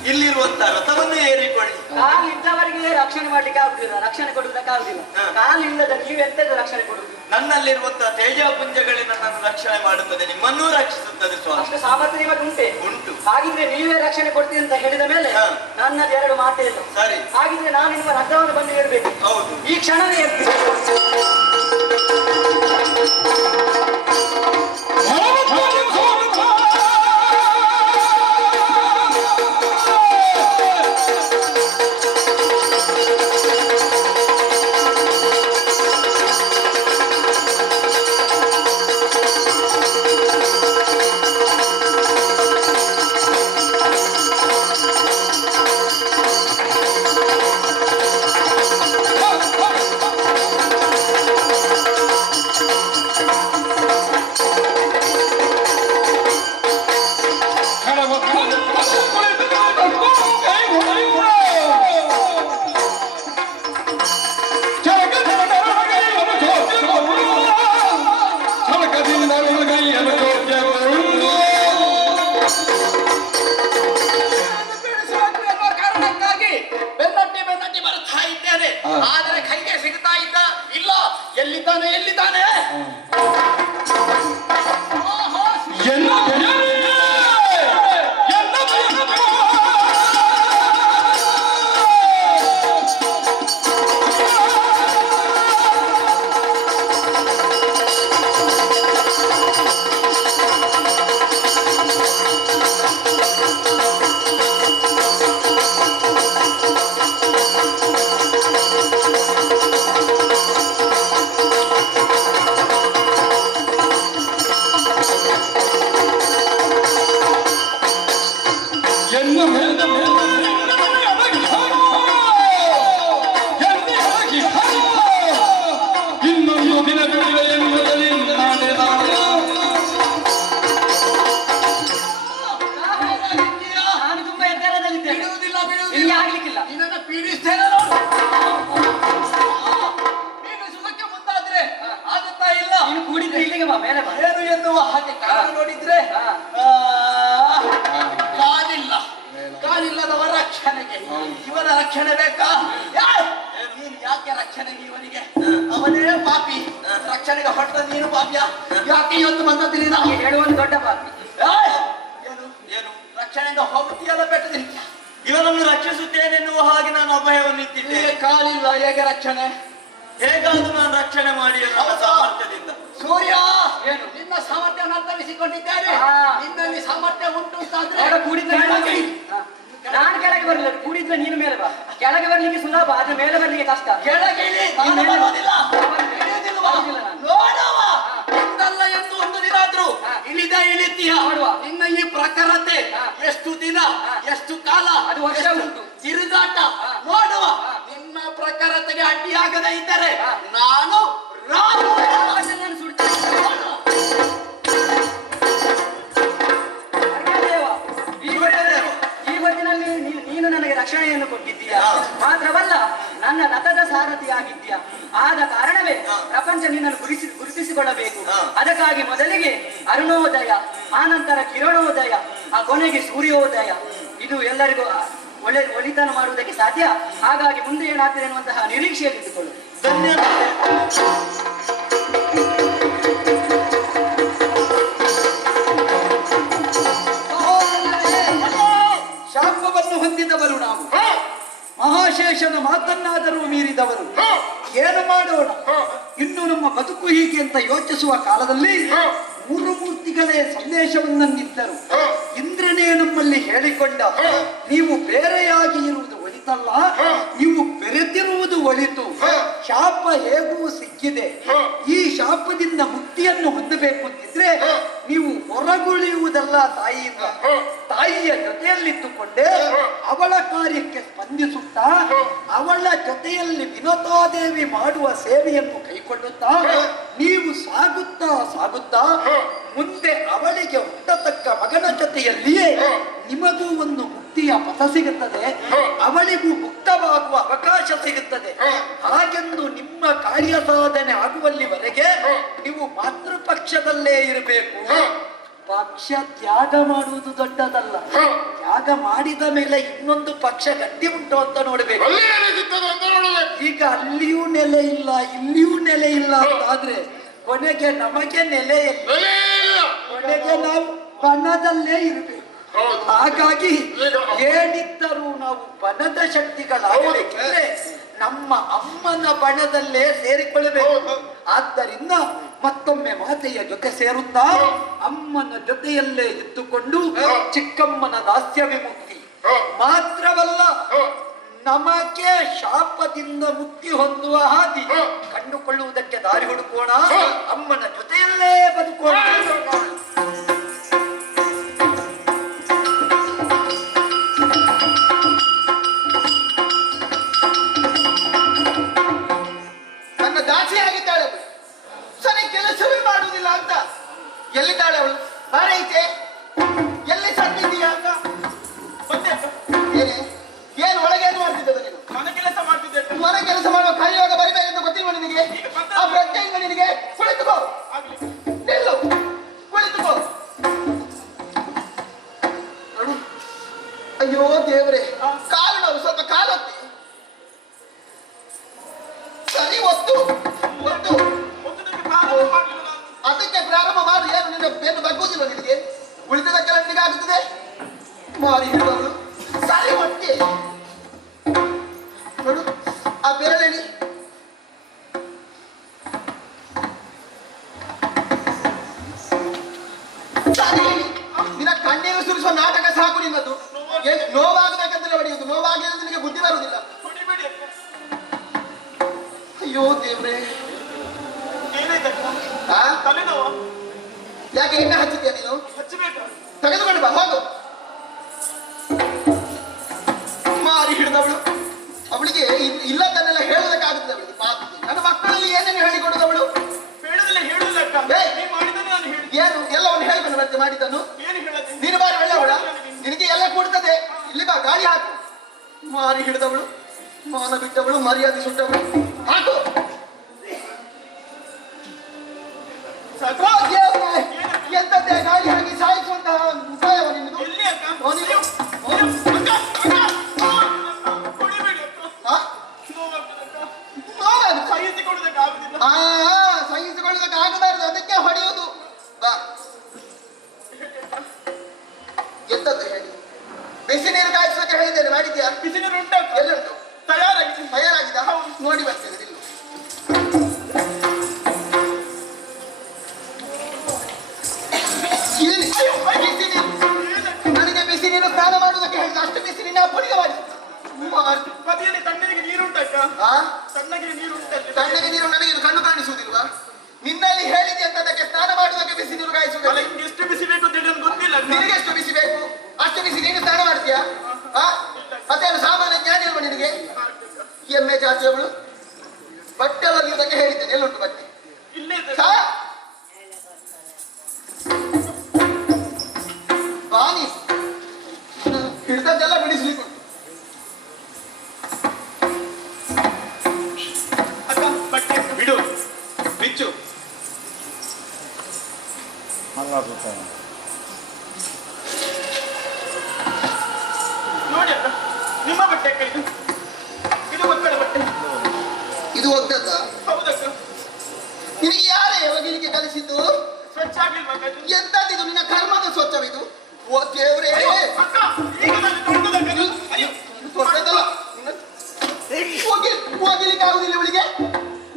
ಇಲ್ಲಿರುವಂತ ರಥವನ್ನು ಏರಿಕೊಳ್ಳಿ. ಕಾಲು ಇದ್ದವರಿಗೆ ರಕ್ಷಣೆ ಮಾಡ್ಲಿಕ್ಕೆ ಆಗುದಿಲ್ಲ, ರಕ್ಷಣೆ ಕೊಡುವುದಕ್ಕೆ ಆಗುದಿಲ್ಲ. ಹಾ. ಕಾಲು ಇಲ್ಲದ ನೀವೆಂತದ್ದು ರಕ್ಷಣೆ ಕೊಡುವುದು? ನನ್ನಲ್ಲಿರುವಂತಹ ತೇಜಪುಂಜಗಳೇ ನನ್ನನ್ನು ರಕ್ಷಣೆ ಮಾಡುತ್ತದೆ, ನಿಮ್ಮನ್ನೂ ರಕ್ಷಿಸುತ್ತದೆ ಸ್ವಾಮಿ. ಅಷ್ಟು ಸಾಮರ್ಥ್ಯ ನಿಮಗೆ ಉಂಟೆ? ಉಂಟು. ಹಾಗಿದ್ರೆ ನೀವೇ ರಕ್ಷಣೆ ಕೊಡ್ತೀನಿ ಅಂತ ಹೇಳಿದ ಮೇಲೆ ಹಾ. ನನ್ನದು ಎರಡು ಮಾತೇ ಇಲ್ಲ. ಸರಿ. ಹಾಗಿದ್ರೆ ನಾನು ನಿಮ್ಮ ರಥವನ್ನು ಬಂದು ಹೇಳ್ಬೇಕು. ಹೌದು. ಈ ಕ್ಷಣವೇ ಇರ್ತೀನಿ. ಬೆನ್ನಟ್ಟಿ ಬರ್ತಾ ಇದ್ದೇನೆ. ಆದರೆ ಕೈಗೆ ಸಿಗ್ತಾ ಇದ್ದ ಇಲ್ಲ. ಎಲ್ಲಿದ್ದಾನೆ ಎಲ್ಲಿದ್ದಾನೆ? ಇನ್ನೊಂದು ದಿನ ಬಿಡುವೆ ಎನ್ನುವುದರಲ್ಲಿ ನಾನೇ ನಾನು ತುಂಬಾ ಎತ್ತರದಲ್ಲಿದ್ದೇನೆ. ಬಿಡುವುದಿಲ್ಲ ನಿಮಗೆ ಆಗ್ಲಿಕ್ಕಿಲ್ಲ. ನಿನ್ನನ್ನು ಪೀಡಿಸ್ತೇನೆ ನೋಡು. ಪೀಡಿಸುವುದಕ್ಕೆ ಮುಂದಾದ್ರೆ ಆಗುತ್ತಾ ಇಲ್ಲ. ನೀನು ಕೂಡಿದ್ರೆ ಇಲ್ಲಿಗೆ ಬಾ, ಮೇಲೆ ಬಾ. ಏನು ಎನ್ನುವ ಹಾಗೆ ಕಾಲ ನೋಡಿದ್ರೆ ಹಾ. ಕಾಲಿಲ್ಲದವ ರಕ್ಷಣೆಗೆ ಇವನ ರಕ್ಷಣೆ ಬೇಕಾ? ನೀನು ಯಾಕೆ ರಕ್ಷಣೆಗೆ ಇವನಿಗೆ? ಅವನೇ ಪಾಪಿ, ರಕ್ಷಣೆಗೆ ಹೊರಟ ನೀನು ಪಾಪಿಯ? ಯಾಕೆ ಇವತ್ತು ಬಂದದ್ದು ನೀನು? ನೀನು ಹೇಳುವುದು ದೊಡ್ಡ ಪಾಪಿ. ಏನು ಏನು? ರಕ್ಷಣೆಗೆ ಹೋಗ್ತೀಯಲ್ಲ ಬೆಟ್ಟದಿಂದ? ಇವನನ್ನು ರಕ್ಷಿಸುತ್ತೇನೆನ್ನುವ ಹಾಗೆ ನಾನು ಅಭಯವನ್ನು ಇಟ್ಟಿದ್ದೇನೆ. ನಿನಗೆ ಕಾಲಿಲ್ಲ, ಹೇಗೆ ರಕ್ಷಣೆ? ಹೇಗಾದ್ರೂ ನಾನು ರಕ್ಷಣೆ ಮಾಡಿ ನನ್ನ ಸಾಮರ್ಥ್ಯದಿಂದ. ಸೂರ್ಯ, ಏನು? ನಿನ್ನ ಸಾಮರ್ಥ್ಯವನ್ನು ಅರ್ಥವಿಸಿಕೊಂಡಿದ್ದೇನೆ. ಹಾ. ನಿನ್ನಲ್ಲಿ ಸಾಮರ್ಥ್ಯ ಉಂಟು ಅಂತಾದ್ರೆ ನೋಡ, ಕೂಡಿದ್ರೆ ಕೆಳಗೆ ಇಳಿ. ನಾನು ಕೆಳಗೆ ಬರಲಿಲ್ಲ, ಕೂಡಿದ್ರೆ ನೀನು ಮೇಲೆ ಬಾ. ಕೆಳಗೆ ಬರ್ಲಿಕ್ಕೆ ಸುಲಭ, ಆದ್ರೆ ಮೇಲೆ ಬರ್ಲಿಕ್ಕೆ ಕಷ್ಟ. ಕೆಳಗೆ ಇಳಿ. ನಾನು ಮೇಲೆ ಬರುವುದಿಲ್ಲ. ಬರುವುದಿಲ್ವಾ? ಇಳಿಯುವುದಿಲ್ವಾ? ನೋಡವ, ಒಂದಲ್ಲ ಎಂದು ಒಂದು ದಿನ ಆದ್ರೂ ಇಳಿತೀಯ. ನೋಡುವ. ನಿನ್ನ ಈ ಪ್ರಖರತೆ ಎಷ್ಟು ದಿನ, ಎಷ್ಟು ಕಾಲ, ಅದು ವರ್ಷ ಎಷ್ಟು ಉಂಟು. ತಿರುಗಾಟ ನೋಡುವ. ನಿನ್ನ ಪ್ರಖರತೆಗೆ ಅಡ್ಡಿಯಾಗದೇ ಇದ್ದರೆ ನಾನು ರಾಹು ನಾನು ಸುಡ್ತೇನೆ. ಅರ್ಘ್ಯದೇವ, ಈ ಹೊತ್ತಿನಲ್ಲಿ ನೀನು ನನಗೆ ರಕ್ಷಣೆಯನ್ನು ಕೊಟ್ಟಿದ್ದೀಯಾ. ಮಾತ್ರವಲ್ಲ, ನನ್ನ ರಥದ ಸಾರಥಿಯಾಗಿದ್ದೀಯಾ. ಆದ ಕಾರಣವೇ ಪ್ರಪಂಚ ನಿನ್ನನ್ನು ಗುರುತಿಸಿಕೊಳ್ಳಬೇಕು. ಅದಕ್ಕಾಗಿ ಮೊದಲಿಗೆ ಅರುಣೋದಯ, ಆನಂತರ ಕಿರಣೋದಯ, ಆ ಕೊನೆಗೆ ಸೂರ್ಯೋದಯ. ಇದು ಎಲ್ಲರಿಗೂ ಒಳಿತನ ಮಾಡುವುದಕ್ಕೆ ಸಾಧ್ಯ. ಹಾಗಾಗಿ ಮುಂದೆ ಏನಾಗ್ತದೆ ಎನ್ನುವಂತಹ ನಿರೀಕ್ಷೆಯಲ್ಲಿ ಇಟ್ಟುಕೊಳ್ಳು. ಧನ್ಯವಾದ. ಶಾಪವನ್ನು ಹೊಂದಿದವರು ನಾವು. ಮಹಾಶೇಷನ ಮಾತನ್ನಾದರೂ ಮೀರಿದವರು. ಏನು ಮಾಡೋಣ? ಇನ್ನು ನಮ್ಮ ಬದುಕು ಹೀಗೆ ಅಂತ ಯೋಚಿಸುವ ಕಾಲದಲ್ಲಿ ಮೂರು ಮೂರ್ತಿಗಳೇ ಸಂದೇಶವನ್ನಂದಿದ್ದರು. ಇಂದ್ರ ಸೂರ್ಯನೇ ನಮ್ಮಲ್ಲಿ ಹೇಳಿಕೊಂಡ ನೀವು ಬೇರೆಯಾಗಿ ಇರುವುದು ಒಳಿತಲ್ಲ, ನೀವು ಬೆರೆತಿರುವುದು ಒಳಿತು. ಶಾಪ ಹೇಗೂ ಸಿಕ್ಕಿದೆ. ಈ ಶಾಪದಿಂದ ಮುಕ್ತಿಯನ್ನು ಹೊಂದಬೇಕು ಅಂತಿದ್ರೆ ನೀವು ಹೊರಗುಳಿಯುವುದಲ್ಲ ತಾಯಿಯಿಂದ. ತಾಯಿಯ ಜೊತೆಯಲ್ಲಿಟ್ಟುಕೊಂಡೆ ಅವಳ ಕಾರ್ಯಕ್ಕೆ ಸ್ಪಂದಿಸುತ್ತಾ ಅವಳ ಜೊತೆಯಲ್ಲಿ ವಿನೋತಾದೇವಿ ಮಾಡುವ ಸೇವೆಯನ್ನು ಕೈಕೊಳ್ಳುತ್ತಾ ನೀವು ಸಾಗುತ್ತಾ ಸಾಗುತ್ತಾ ಮುಂದೆ ಅವಳಿಗೆ ಹುಟ್ಟತಕ್ಕ ಮಗನ ಜೊತೆಯಲ್ಲಿಯೇ ನಿಮಗೂ ಒಂದು ಮುಕ್ತಿಯ ಪಥ ಸಿಗುತ್ತದೆ, ಅವಳಿಗೂ ಮುಕ್ತವಾಗುವ ಅವಕಾಶ ಸಿಗುತ್ತದೆ. ಹಾಗೆಂದು ನಿಮ್ಮ ಕಾರ್ಯ ಸಾಧನೆ ಆಗುವಲ್ಲಿವರೆಗೆ ನೀವು ಮಾತೃಪಕ್ಷದಲ್ಲೇ ಇರಬೇಕು. ಪಕ್ಷ ತ್ಯಾಗ ಮಾಡುವುದು ದೊಡ್ಡದಲ್ಲ, ತ್ಯಾಗ ಮಾಡಿದ ಮೇಲೆ ಇನ್ನೊಂದು ಪಕ್ಷ ಗಟ್ಟಿ ಉಂಟು ಅಂತ ನೋಡ್ಬೇಕು. ಈಗ ಅಲ್ಲಿಯೂ ನೆಲೆ ಇಲ್ಲ, ಇಲ್ಲಿಯೂ ನೆಲೆ ಇಲ್ಲ ಅಂತಾದ್ರೆ ಕೊನೆಗೆ ನಮಗೆ ನೆಲೆ ಇಲ್ಲ. ಕೊನೆಗೆ ನಾವು ಬಣದಲ್ಲೇ ಇರಬೇಕು. ಹಾಗಾಗಿ ಏನಿದ್ದರೂ ನಾವು ಬಣದ ಶಕ್ತಿಗಳಾಗಬೇಕಿದ್ರೆ ನಮ್ಮ ಅಮ್ಮನ ಬಣದಲ್ಲೇ ಸೇರಿಕೊಳ್ಳಬೇಕು. ಆದ್ದರಿಂದ ಮತ್ತೊಮ್ಮೆ ಮಾತೆಯ ಜೊತೆ ಸೇರುತ್ತಾ ಅಮ್ಮನ ಜೊತೆಯಲ್ಲೇ ಇದ್ದುಕೊಂಡು ಚಿಕ್ಕಮ್ಮನ ದಾಸ್ಯ ವಿಮುಕ್ತಿ ಮಾತ್ರವಲ್ಲ, ನಮಗೆ ಶಾಪದಿಂದ ಮುಕ್ತಿ ಹೊಂದುವ ಹಾದಿ ಕಂಡುಕೊಳ್ಳುವುದಕ್ಕೆ ದಾರಿ ಹುಡುಕೋಣ. ಅಮ್ಮನ ಜೊತೆಯಲ್ಲೇ ಬದುಕೋಣ. ನನ್ನ ದಾಸಿಯಾಗಿದ್ದಾಳೆ ಅವಳು. ಸರಿ ಕೆಲಸವೇ ಮಾಡುವುದಿಲ್ಲ ಅಂತ. ಎಲ್ಲಿದ್ದಾಳೆ ಅವಳು? ಬಾರೈತೆ, ಎಲ್ಲಿ ಸತ್ತಿದ್ದೀಯಾ ಅಂತ ಮತ್ತೆ ಏನೇ ಏನು ಒಳಗೇನು ಮಾಡ್ತಿದ್ದದ ನೀನು? ಮನೆ ಕೆಲಸ ಮಾಡ್ತಿದ್ದೆ. ಮನ ಕೆಲಸ ಮಾಡುವ ಕರೆಯುವಾಗ ಬರಿಬೇಕಂತ ಗೊತ್ತಿಲ್ವ ನಿನಗೆ? ಆ ಪ್ರಜ್ಞೆಯಿಂದ ನಿನಗೆ ಕುಳಿತುಕೋ, ನಿಲ್ಲು, ಕುಳಿತುಕೋ. ನೋಡು, ಅಯ್ಯೋ ದೇವರೇ, ಕಾಲು ನೋವು, ಸ್ವಲ್ಪ ಕಾಲೊತ್ತಿ. ಸರಿ, ಒತ್ತು ಒತ್ತು. ಅದಕ್ಕೆ ಪ್ರಾರಂಭ ಮಾಡು. ಏನು ನಿನ್ನ ಬೆನ್ನು ಬಗ್ಗುವುದಿಲ್ಲ ನಿನಗೆ? ಉಳಿದದಕ್ಕೆಲ್ಲ ನಿನಗೆ ಆಗುತ್ತದೆ. ಮಾರಿ ಹಿಡಿದವಳು ಸರಿ ಒಟ್ಟಿ. ನೋಡು, ಆ ಬೆರಳೆಣಿ. ಸರಿ ಎಣಿ. ನಿನ್ನ ಕಣ್ಣೀರು ಸುರಿಸುವ ನಾಟಕ ಸಾಕು ನಿನ್ನದು. ನೋವಾಗಬೇಕಂದ್ರೆ ಹೊಡೆಯುವುದು. ನೋವಾಗಿಲ್ಲ ನಿನಗೆ ಬುದ್ಧಿ ಬರುವುದಿಲ್ಲ. ಅಯ್ಯೋ ದೇವ್ರೆ, ಯಾಕೆ ಎಣ್ಣೆ ಹಚ್ಚಿದ್ಯಾ ನೀನು? ತೆಗೆದುಕೊಂಡು ಬಾ, ಹೋಗು. ಮಾರಿ ಹಿಡಿದವಳು. ಅವಳಿಗೆ ಇಲ್ಲದನ್ನೆಲ್ಲ ಹೇಳೋದಕ್ಕಾಗುತ್ತೆ ಅವಳಿಗೆ. ನನ್ನ ಮಕ್ಕಳಲ್ಲಿ ಏನೇನು ಹೇಳಿಕೊಡೋದವಳು? ಏನು ಎಲ್ಲವನ್ನು ಹೇಳಿಕೊಂಡು ಮತ್ತೆ ಮಾಡಿದ್ದನು? ನೀನು ಬಾರಿ ಒಳ್ಳೆಯವಳ, ನಿನಗೆ ಎಲ್ಲ ಕೊಡ್ತದೆ. ಇಲ್ಲಿ ಬಾ, ಗಾಳಿ ಹಾಕು. ಮಾರಿ ಹಿಡಿದವಳು, ಮಾನ ಬಿಟ್ಟವಳು, ಮರ್ಯಾದೆ ಸುಟ್ಟವಳು. ಹಾಕು. ಎಂತದ್ದೇ ಗಾಳಿ ಹಾಕಿ ಸಾಯಿಸುವಂತಹ ಉಪಾಯವ ನಿನ್ನದು? ಸಹಿಸಿಕೊಳ್ಳುವುದಕ್ಕೆ ಆಗಬಾರದು, ಅದಕ್ಕೆ ಹೊಡೆಯುವುದು. ಬಾ, ಎಂತದ್ದು ಹೇಳಿ? ಬಿಸಿ ನೀರು ಕಾಯಿಸೋಕೆ ಹೇಳಿದ್ದೇನೆ, ಮಾಡಿದ್ಯಾ? ಬಿಸಿ ನೀರು ಉಂಟು, ಎಲ್ಲುಂಟು? ತಯಾರಾಗಿದೆ. ನೋಡಿ ಬರ್ತೇನೆ. ನನಗೆ ಬಿಸಿ ನೀರು ಸ್ನಾನ ಮಾಡುವುದಕ್ಕೆ ಹೇಳಿದ, ಅಷ್ಟು ಬಿಸಿ ನಿನ್ನ ಅಪ್ಪನಿಗೆ ಮಾಡಿ. ಬದಿಯಲ್ಲಿ ತಣ್ಣಗೆ ನೀರು ಉಂಟಕ್ಕ. ತಣ್ಣಗೆ ನೀರು ಉಂಟು. ತಣ್ಣಗೆ ನೀರು ನನಗೆ ಇದು ಕಣ್ಣು ಕಾಣಿಸುವುದಿಲ್ವಾ? ನಿನ್ನಲ್ಲಿ ಹೇಳಿದೆ ಅಂತ ಅದಕ್ಕೆ ಸ್ನಾನ ಮಾಡುವುದಕ್ಕೆ ಬಿಸಿ ನೀರು ಕಾಯಿಸುವುದು. ಎಷ್ಟು ಬಿಸಿ ಬೇಕು ಅಂತ ಹೇಳಿ ಗೊತ್ತಿಲ್ಲ. ನಿನಗೆ ಎಷ್ಟು ಬಿಸಿ ಬೇಕು ಅಷ್ಟು ಬಿಸಿ ನೀನು ಸ್ನಾನ ಮಾಡ್ತೀಯಾ? ಮತ್ತೇನು ಸಾಮಾನ್ಯ ಜ್ಞಾನ ಇಲ್ವಾ ನಿನಗೆ? ಎಮ್ಮೆ ಜಾತಿಯವಳು. ಬಟ್ಟೆ ಒಗೆಯುವುದಕ್ಕೆ ಹೇಳಿದ್ದೇನೆ, ಎಲ್ಲುಂಟು ಬಟ್ಟೆ? ಬಾನಿ ಹಿಡಿದದ್ದೆಲ್ಲ ಬಿಡಿಸ್ಲಿಕ್ಕೆ ಅಕ್ಕ, ಬಟ್ಟೆ ಬಿಡು, ಬಿಚ್ಚು. ನೋಡಿ ಅಕ್ಕ, ನಿಮ್ಮ ಬಟ್ಟೆ ಅಕ್ಕ ಇದು. ಇದು ಮಕ್ಕಳ ಬಟ್ಟೆ. ಇದು ಒದ್ದದ್ದ? ಹೌದಕ್ಕ. ನಿನಗೆ ಯಾರೇ ಒಗಿಲಿಕ್ಕೆ ಕಲಿಸಿದ್ದು? ಸ್ವಚ್ಛ ಆಗಿಲ್ವಾ? ಎಂತದ್ದು ನಿನ್ನ ಕರ್ಮದ ಸ್ವಚ್ಛವಿದು? ಓ ದೇವ್ರೇ, ಅಕ್ಕ, ಈಗ ನಾನು ತೊಳೆದದ್ದಕ್ಕ ಇದು. ಅಯ್ಯೋ, ಸ್ವಚ್ಛದಲ್ಲ. ಹೋಗಿಲಿಕ್ಕೆ ಆಗುದಿಲ್ಲ ಇವಳಿಗೆ.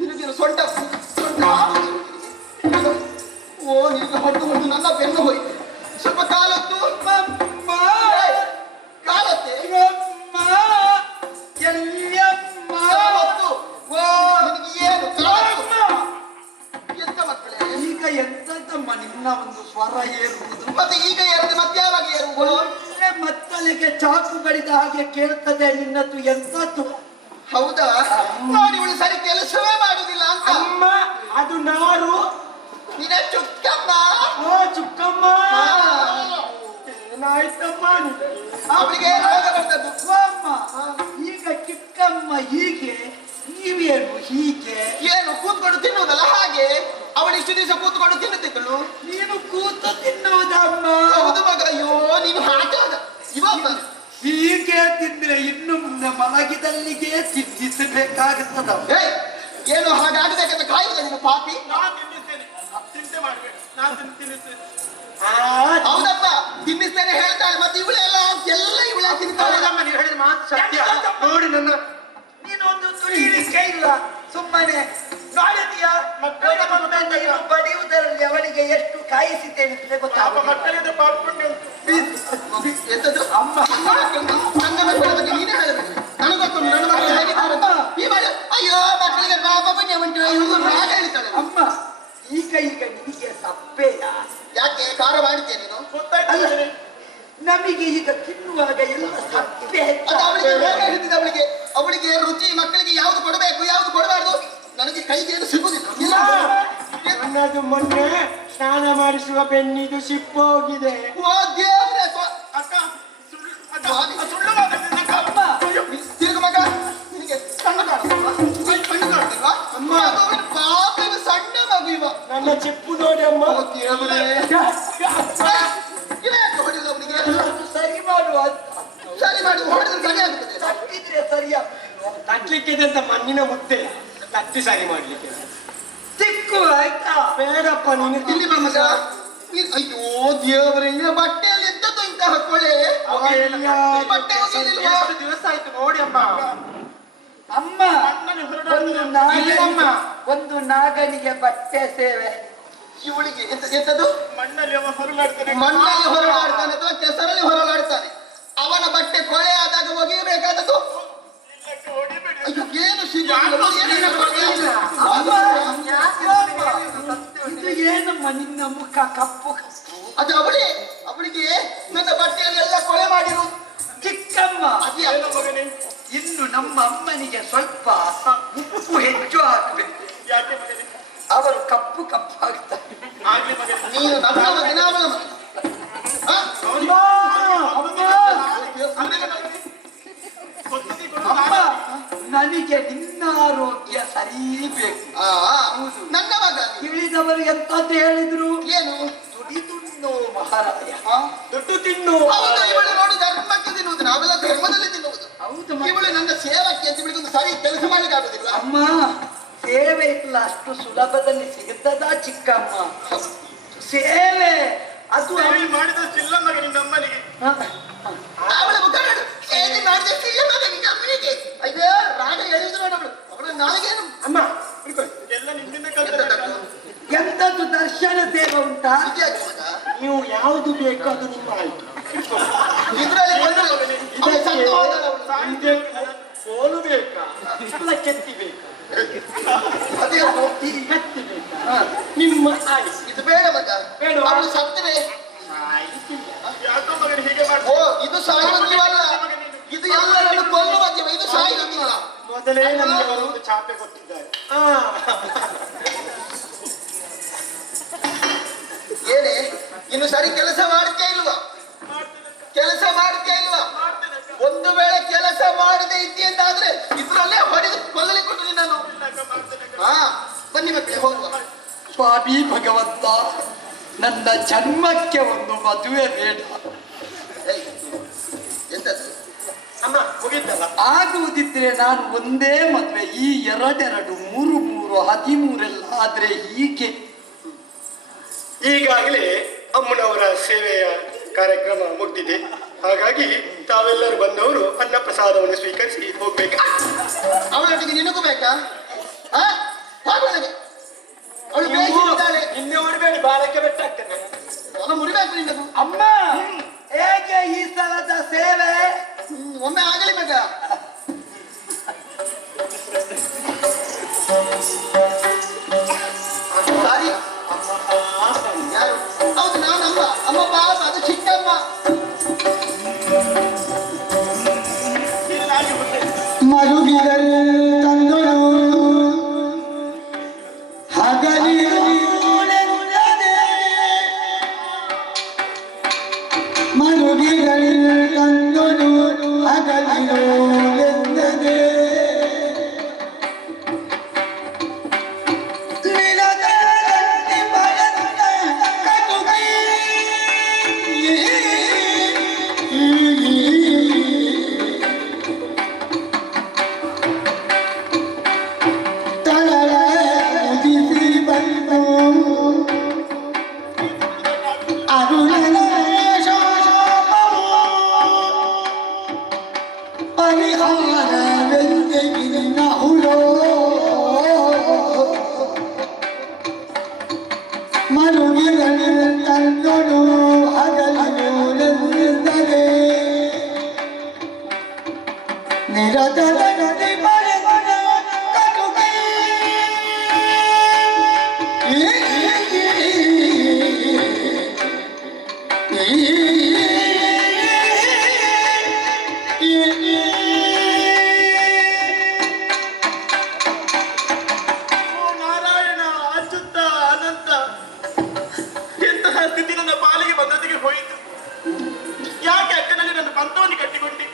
ನಿನಗೇನು ಸೊಂಟ ಓ ನಿನಗೆ ಹೊಡೆದು ನನ್ನ ಬೆನ್ನು ಹೋಯ್ತು. ಸ್ವಲ್ಪ ಕಾಲೊತ್ತು ನನ್ನ ಒಂದು ಸ್ವರ ಏರುವುದು. ಮತ್ತೆ ಈಗ ಎರಡು ಮತ್ತೆ ಯಾವಾಗ ಏರುವುದು? ಒಳ್ಳೆ ಮತ್ತಲಿಗೆ ಚಾಕು ಬಡಿದ ಹಾಗೆ ಕೇಳ್ತದೆ ನಿನ್ನದು ಎಂತದ್ದು. ಹೌದಾ? ನೋಡಿ ಇವಳು ಸರಿ ಕೆಲಸವೇ ಮಾಡುದಿಲ್ಲ ಅಂತ. ಅಮ್ಮ ಅದು ನಾರು. ನಿನ್ನ ಚುಕ್ಕಮ್ಮ. ಓ ಚುಕ್ಕಮ್ಮ, ಏನಾಯ್ತಮ್ಮ? ಅವಳಿಗೆ ರೋಗ ಬಂದದ್ದು. ಅಮ್ಮ ಈಗ ಚಿಕ್ಕಮ್ಮ ಹೀಗೆ, ನೀವೇನು ಹೀಗೆ? ಏನು ಕೂತ್ಕೊಂಡು ತಿನ್ನುವುದಲ್ಲ ಹಾಗೆ. ಅವಳು ಇಷ್ಟು ದಿವಸ ಕೂತ್ಕೊಂಡು ತಿನ್ನುತ್ತಿದ್ದಳು. ನೀನು ಕೂತು ತಿನ್ನುವುದಮ್ಮ? ಹೌದು ಮಗ. ಅಯ್ಯೋ ನೀನು ಹಾಗಾದ ಇವಾಗ ಹೀಗೆ ತಿಂದ್ರೆ ಇನ್ನು ಮುಂದೆ ಮಲಗಿದಲ್ಲಿಗೆ ತಿನ್ನಿಸಬೇಕಾಗುತ್ತದ. ಏಯ್, ಏನು ಹಾಗಾಗಬೇಕಂತ ಕಾಯುವುದ ನಿನ್ನ ಪಾಪಿ? ಹೌದಪ್ಪ, ತಿನ್ನಿಸ್ತೇನೆ ಹೇಳ್ತಾಳೆ. ಮತ್ತೆ ಇವಳೆಲ್ಲ ಎಲ್ಲ ಇವಳೆ ತಿಂತಾಳೆ. ನೀವು ಹೇಳಿದ ಮಾತು ಸತ್ಯ. ನೋಡಿ ನನ್ನ ನೀನೊಂದು ತುಳಿಲಿಕ್ಕೆ ಇಲ್ಲ. ಸುಮ್ಮನೆ ನೋಡಿದ್ಯಾ ನೀನು ಬಡಿಯುವುದರಲ್ಲಿ ಅವಳಿಗೆ ಎಷ್ಟು ಕಾಯಿಸಿದ್ದೇನೆ ಗೊತ್ತಾಗ. ಎಂತದ್ದು? ಅಮ್ಮ ನನ್ನ ಮಕ್ಕಳ ಬಗ್ಗೆ ನೀನೇ ಹೇಳಬೇಕು. ನನಗೊತ್ತು ನನ್ನ ಮಕ್ಕಳು ಹೇಗಿದ್ದಾರೆ ಅಂತ. ಈ ಮಾಡಿ ಅಯ್ಯೋ ಮಕ್ಕಳಿಗೆ ಪಾಪ ಪುಣ್ಯ ಉಂಟು ಇವ್ರು ಹಾಗೆ ಹೇಳ್ತಾಳೆ. ಅಮ್ಮ ಈಗ ನಿಮಗೆ ಸಪ್ಪೆಯ? ಯಾಕೆ ಖಾರ ಮಾಡಿದ್ಯಾ ನೀನು? ಅಲ್ಲ, ನಮಗೆ ಈಗ ತಿನ್ನುವಾಗ ಎಲ್ಲ ಸಪ್ಪೆ ಅದು ಅವಳಿಗೆ ರೋಗ ಹಿಡಿದಿದೆ. ಅವಳಿಗೆ ರುಚಿ, ಮಕ್ಕಳಿಗೆ ಯಾವ್ದು ಕೊಡಬೇಕು ಯಾವ್ದು ಕೊಡಬಾರ್ದು ನನಗೆ ಕೈಗೆ ಏನು ಸಿಗುದಿಲ್ಲ. ನನ್ನದು ಮೊನ್ನೆ ಸ್ನಾನ ಮಾಡಿಸುವ ಬೆನ್ನಿದು ಸಿಪ್ಪು ಹೋಗಿದೆ. ಓ ದೇವ್ರೆ, ತಿರುಗು ಮಗ. ನಿನಗೆ ಕಣ್ಣು ಕಾಣುತ್ತಲ್ವಾ? ಕಣ್ಣು ಕಾಣುತ್ತಲ್ವಾ? ಪಾಪ ಇವ ಸಣ್ಣ ಮಗು ಇವ. ನನ್ನ ಚಿಪ್ಪು ನೋಡಿ ಅಮ್ಮ. ಓ ದೇವ್ರೆ. ಇವ ಯಾಕೆ ಹೊಡೆಯುವುದು ಅವನಿಗೆ? ಅದು ಸರಿ ಮಾಡುವ. ಸರಿ ಮಾಡಿ ಹೊಡೆದ್ರೆ ಸರಿ ಆಗುತ್ತದೆ. ತಟ್ಟಿದ್ರೆ ಸರಿಯಾಗ ತಟ್ಲಿಕ್ಕಿದೆ ಅಂತ ಮಣ್ಣಿನ ಮುದ್ದೆ ತಟ್ಟಿ ಸರಿ ಮಾಡ್ಲಿಕ್ಕೆ. ತಿಕ್ಕು ಆಯ್ತಾ? ಬೇಡಪ್ಪ ನೀನು ಇಲ್ಲಿ ಬಾ ಮಗ. ಅಯ್ಯೋ ದೇವರೇ, ಇವ ಬಟ್ಟೆಯಲ್ಲಿ ಎಂತದ್ದು ಇಂತಹ ಕೊಳೆ? ಬಟ್ಟೆ ಒಗೆಯಲಿಲ್ವಾ? ದಿವಸ ಆಯ್ತು ನೋಡಿ ಅಮ್ಮ. ಅಮ್ಮ ಒಂದು ನಾಗನಿಗೆ ಬಟ್ಟೆ ಸೇವೆ. ಇವಳಿಗೆ ಎಂತದ್ದು? ಮಣ್ಣಲ್ಲಿ ಅವ ಹೊರಲಾಡ್ತಾನೆ. ಮಣ್ಣಲ್ಲಿ ಹೊರಲಾಡ್ತಾನೆ ಅಥವಾ ಕೆಸರಲ್ಲಿ ಹೊರಲಾಡ್ತಾನೆ. ಅವನ ಬಟ್ಟೆ ಕೊಳೆ ಆದಾಗ ಒಗೆಯಬೇಕಾದದ್ದು. ಅಯ್ಯೋ ಏನು ಇದು ಏನಮ್ಮ ನಿನ್ನ ಮುಖ ಕಪ್ಪು? ಅದು ಅವಳಿಗೆ ನನ್ನ ಬಟ್ಟೆಯಲ್ಲಿ ಎಲ್ಲ ಕೊಳೆ ಮಾಡಿರುವುದು. ಚಿಕ್ಕಮ್ಮ, ಅದೇ ಇನ್ನು ನಮ್ಮ ಅಮ್ಮನಿಗೆ ಸ್ವಲ್ಪ ಉಪ್ಪು ಹೆಚ್ಚು ಹಾಕಬೇಕು. ಯಾಕೆ ಮಗನೇ? ಅವರು ಕಪ್ಪು ಆಗ್ತಾರೆ. ಆಗ್ಲಿ ಮಗನೇ. ನೀನು ನನ್ನ ಮಗನ ಅವಳ ಮಗ. ಅಮ್ಮ, ನನಗೆ ನಿನ್ನ ಆರೋಗ್ಯ ಸರಿ ಬೇಕು. ನನ್ನ ಮಗ. ತಿಳಿದವರು ಎಂತದ್ದು ಹೇಳಿದ್ರು? ಏನು? ತುಡಿದುಣ್ಣೋ ಮಹಾರಾಯ. ದುಡ್ಡು ತಿನ್ನು. ಹೌದು, ಇವಳು ನೋಡು ಧರ್ಮಕ್ಕೆ ತಿನ್ನುವುದು, ನಾವೆಲ್ಲ ಧರ್ಮದಲ್ಲಿ ತಿನ್ನುವುದು. ಹೌದು ಇವಳು ನನ್ನ ಸೇವಕ್ಕೆ ಅಂತ ಬಿಡುವುದು ಸರಿ ಕೆಲಸ ಮಾಡಲಿಕ್ಕೆ ಆಗುದಿಲ್ಲ. ಅಮ್ಮ, ಸೇವೆ ಇಲ್ಲ ಅಷ್ಟು ಸುಲಭದಲ್ಲಿ ಸಿಗುತ್ತದ ಚಿಕ್ಕಮ್ಮ? ಸೇವೆ ಅದು ಮಾಡಿದಷ್ಟಿಲ್ಲ ಮಗನಿ ನಮ್ಮನಿಗೆ. ಅವಳ ಮುಖ ನೋಡು, ಸೇವೆ ಮಾಡಿದಷ್ಟು ಇಲ್ಲ ಮಗ ನಿನ್ನ ಅಮ್ಮನಿಗೆ. ಅಯ್ಯೋ ರಾಗ ಹೇಳಿದ್ರು ಅವಳು. ಅವಳ ನಾಳೆಗೇನು ಅಮ್ಮ ಎಲ್ಲ ನಿಮ್ಮಿಂದ ಕಲ್ತದ್ದು. ಎಂತದ್ದು ದರ್ಶನ ಸೇವೆ ಉಂಟಾ? ಇದ್ಯಾಕೆ ಮಗ? ನೀವು ಯಾವುದು ಬೇಕು ಅದು ನಿಮ್ಮ ಆಯ್ತು. ಇದ್ರಲ್ಲಿ ಬಂದ್ರೆ ಅವಳು ಸತ್ತು ಹೋದಳು ಅವಳು. ಸಾಯ್ಬೇಕು, ಸೋಲು ಬೇಕಾ ಇಲ್ಲ ಕೆತ್ತಿ ಬೇಕಾ? ಅದೇ ಈ ಕತ್ತಿ ಬೇಕಾ? ನಿಮ್ಮ ಆಯ್ತು. ಇದು ಬೇಡ ಮಗ. ಬೇಡವಾ? ಅವಳು ಸತ್ತರೆ ಯಾಕೋ ಮಗನ ಹೀಗೆ ಮಾಡಿ. ಓ ಇದು ಸಾಯುವುದಿಲ್ಲ. ಇದು ಎಲ್ಲರನ್ನು ಕೊಲ್ಲುವ ಜೀವ. ಇದು ಸಾಯುವುದಿಲ್ಲ. ಮೊದಲೇ ನಮಗೆ ಒಂದು ಚಾಪೆ ಕೊಟ್ಟಿದ್ದಾರೆ. ಏನೇ ಇನ್ನು ಸರಿ ಕೆಲಸ ಮಾಡ್ತೇ ಇಲ್ವಾ? ಕೆಲಸ ಮಾಡ್ತೇ ಇಲ್ವಾ? ಒಂದು ವೇಳೆ ಕೆಲಸ ಮಾಡದೆ ಇದ್ದಿ ಅಂತಾದ್ರೆ ಇದ್ರಲ್ಲೇ ಹೊಡೆದು ಕೊಲ್ಲಲಿ ಕೊಟ್ಟು ನಾನು. ಬನ್ನಿ ಮಕ್ಕಳೇ ಹೋಗುವ. ಸ್ವಾಮಿ ಭಗವಂತ, ನನ್ನ ಜನ್ಮಕ್ಕೆ ಒಂದು ಮದುವೆ ಬೇಡ. ಎಂತದ್ದು? ಅಮ್ಮ ಮುಗಿತಲ್ಲ. ಆಗುವುದಿದ್ರೆ ನಾನು ಒಂದೇ ಮದುವೆ. ಈ 2 3 13 ಆದ್ರೆ ಹೀಗೆ. ಈಗಾಗಲೇ ಅಮ್ಮನವರ ಸೇವೆಯ ಕಾರ್ಯಕ್ರಮ ಮುಗಿದಿದೆ. ಹಾಗಾಗಿ ತಾವೆಲ್ಲರೂ ಬಂದವರು ಅನ್ನ ಪ್ರಸಾದವನ್ನು ಸ್ವೀಕರಿಸಿ ಹೋಗ್ಬೇಕು. ಅವಳೊಟ್ಟಿಗೆ ನಿನಗೂ ಬೇಕಾ? ಅವಳು ಬೇಕಿದ್ದಾಳೆ. ಇನ್ನೇ ಹೊರಬೇಡಿ, ಬಾಲಕ್ಕೆ ಬೆಟ್ಟಾಗ್ತದೆ. ಅವನು ಮುರಿಬೇಕು ನಿನ್ನದು. ಅಮ್ಮ, ಹೇಗೆ ಈ ಸಲದ ಸೇವೆ? ಒಮ್ಮೆ ಆಗಲಿ ಬೇಕ. ಸಾರಿ ಯಾರು ತಂದೊಡು ಹಗಲಿರುವುದೆಂದರೆ ನಿರತದ ನದಿ ಮರೆತ ಕಟುಕಿ ನಾರಾಯಣ ಅಚ್ಯುತ ಅನಂತ, ಎಂತಹ ಸ್ಥಿತಿ ನನ್ನ ಪಾಲಿಗೆ ಬಂದದಿಗೆ ಹೋಯಿತು. ಯಾಕೆ ಅಕ್ಕನಲ್ಲಿ ನನ್ನ ಪಂಥವನ್ನು ಕಟ್ಟಿಕೊಂಡಿ?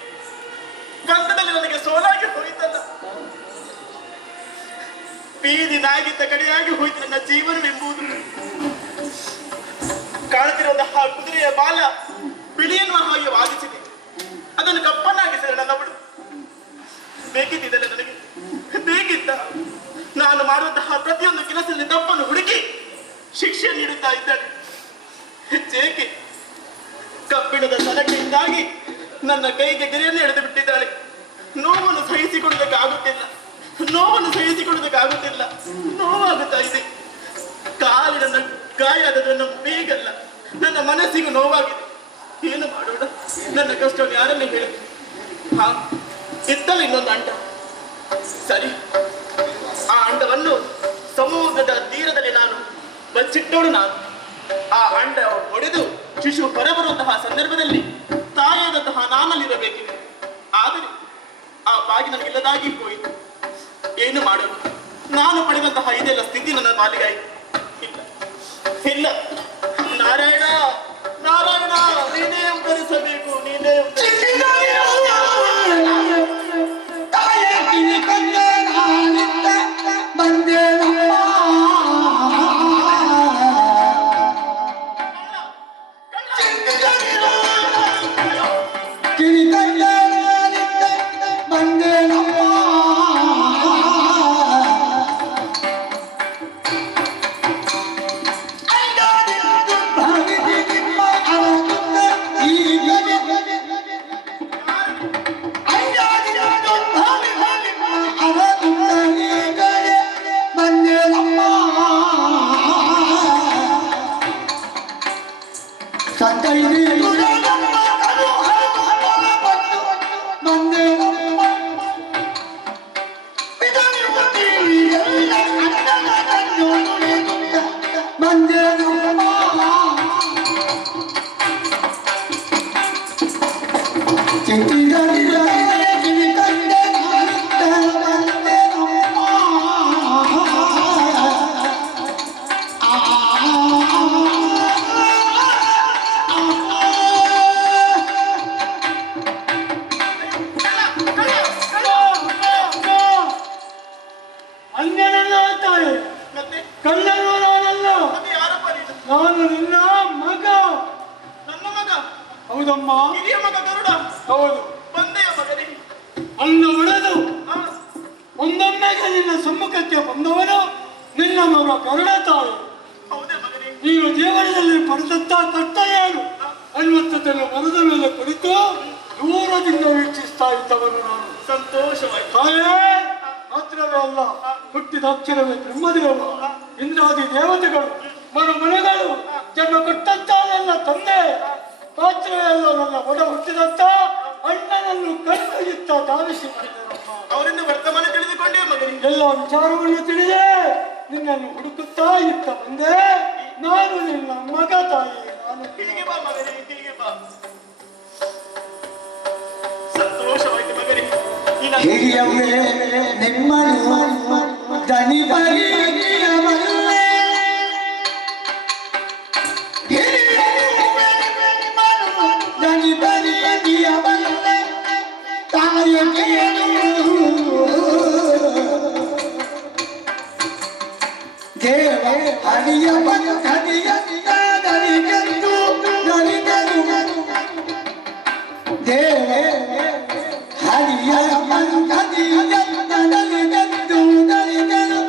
ಪಂಥದಲ್ಲಿ ನನಗೆ ಸೋಲಾಗಿ ಹೋಯಿತಲ್ಲ. ಬೀದಿ ನಾಗಿದ್ದ ಕಡೆಯಾಗಿ ಹೋಯಿತು ನನ್ನ ಜೀವನವೆಂಬುದು. ಕಾಣುತ್ತಿರುವಂತಹ ಕುದುರೆಯ ಬಾಲ ಬಿಳಿಯನ್ನುವ ಹಾಗೆ ವಾದಿಸಿದೆ, ಅದನ್ನು ಕಪ್ಪನ್ನಾಗಿಸಿದ ನನ್ನವಳು. ಬೇಕಿದ್ದಿದ್ದಲ್ಲ ನನಗೆ, ಬೇಕಿದ್ದ. ನಾನು ಮಾಡುವಂತಹ ಪ್ರತಿಯೊಂದು ಕೆಲಸದಲ್ಲಿ ತಪ್ಪನ್ನು ಹುಡುಕಿ ಶಿಕ್ಷೆ ನೀಡುತ್ತಾ ಇದ್ದಾಳೆ. ಏಕೆ? ಕಬ್ಬಿಣದ ಸಲಕೆಯಿಂದಾಗಿ ನನ್ನ ಕೈಗೆ ಗೆರೆಯನ್ನು ಎಳೆದು ಬಿಟ್ಟಿದ್ದಾಳೆ. ನೋವನ್ನು ಸಹಿಸಿಕೊಳ್ಳುವುದಕ್ಕಾಗುತ್ತಿಲ್ಲ, ನೋವನ್ನು ಸಹಿಸಿಕೊಳ್ಳುವುದಕ್ಕಾಗುತ್ತಿಲ್ಲ. ನೋವಾಗುತ್ತಾ ಇದೆ. ಕಾಲಿನ ಗಾಯ ಆದದ್ದು ನನ್ನ ಬೇಗಲ್ಲ, ನನ್ನ ಮನಸ್ಸಿಗೂ ನೋವಾಗಿದೆ. ಏನು ಮಾಡೋಣ? ನನ್ನ ಕಷ್ಟವನ್ನು ಯಾರನ್ನೇ ಹೇಳಿ? ಹಾ, ಇತ್ತಲ್ಲ ಇನ್ನೊಂದು ಅಂಡ. ಸರಿ, ಆ ಅಂಡವನ್ನು ಸಮುದ್ರದ ತೀರದಲ್ಲಿ ನಾನು ಬಚ್ಚಿಟ್ಟೋಡು. ನಾನು ಆ ಅಂಡ ಹೊಡೆದು ಶಿಶು ಹೊರಬರುವಂತಹ ಸಂದರ್ಭದಲ್ಲಿ ತಾಯಾದಂತಹ ನಾನಲ್ಲಿರಬೇಕಿದೆ. ಆದರೆ ಆ ಬಾಗಿ ನನಗಿಲ್ಲದಾಗಿ ಹೋಯಿತು. ಏನು ಮಾಡಲು? ನಾನು ಪಡೆದಂತಹ ಇದೆಲ್ಲ ಸ್ಥಿತಿ ನನ್ನ ಪಾಲಿಗಾಯಿತು. ಇಲ್ಲ ಇಲ್ಲ, ನಾರಾಯಣ ನಾರಾಯಣ, ನೀನೇ ಉತ್ತರಿಸಬೇಕು, ನೀನೇ ನಾನು ನಿನ್ನ ಮಗ. ನನ್ನ ಮಗ? ಹೌದಮ್ಮ. ಹಿರಿಯ ಮಗ ಗರುಡ? ಹೌದು. ಬಂದೆಯ ಮಗನೇ. ಅನ್ನ ಹೊಡೆದು ಒಂದೊಮ್ಮೆಗೆ ನಿನ್ನ ಸಮ್ಮುಖಕ್ಕೆ ಬಂದವನು ನಿನ್ನ ಮಗ ಗರುಡ ತಾಯಿ. ಹೌದೇ ಮಗನೇ? ನೀನು ಜೀವನದಲ್ಲಿ ಪಡೆದಂತ ಕಷ್ಟ ಏನು ಅನ್ನುವಂಥದ್ದನ್ನು ಮರದ ಮೇಲೆ ಕುರಿತು ದೂರದಿಂದ ವೀಕ್ಷಿಸ್ತಾ ಇದ್ದವನು ನಾನು. ಸಂತೋಷವಾಯ್ತು. ತಾಯೇ ಮಾತ್ರವೇ ಅಲ್ಲ, ಹುಟ್ಟಿದ ಅಕ್ಷರವೇ ಬ್ರಹ್ಮದೇವ, ಇಂದ್ರಾದಿ ದೇವತೆಗಳು, ಮನೆಗಳು, ಜನ್ಮ ಕೊಟ್ಟಂತ ನನ್ನ ತಂದೆ, ಮಾತ್ರವೇ ಅಲ್ಲ ನನ್ನ ಒಡ ಹುಟ್ಟಿದಂತ ಅಣ್ಣನನ್ನು ಕಣ್ಣು ಧಾವಿಸಿ ಅವರಿಂದ ವರ್ತಮಾನ ತಿಳಿದುಕೊಂಡೇ ಮಗನೇ. ಎಲ್ಲ ವಿಚಾರವನ್ನು ತಿಳಿದೆ ನಿನ್ನನ್ನು ಹುಡುಕುತ್ತಾ ಇತ್ತ ಬಂದೆ. ನಾನು ನಿನ್ನ ಮಗ ತಾಯಿ. ನಾನು ಹೀಗೆ ಬಾ ಮಗನೇ, ಹೀಗೆ ಬಾ. ಸಂತೋಷವಾಯ್ತು ಮಗನೇ. ಹಿರಿಯವೇ ನಿಮ್ಮನ್ನು ದನಿ ಬರೀ ದನಿ ಬರೀ ತಾಯ ದೇವ ಹರಿಯ ಹರಿಯ ದರಿಗೆಂದು ದರಿಗರು ದೇವ ಹರಿಯ ದರಿಗೆಂದು ದರಿಗರು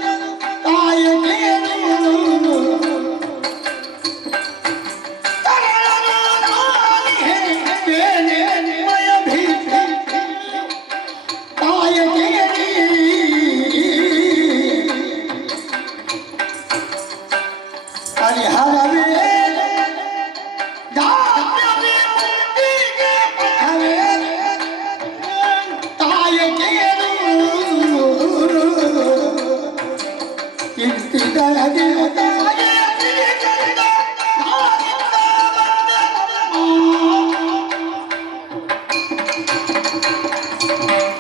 ತಾಯ ಪರಿಹಾರವೇ ತಾಯ ಕೇಳು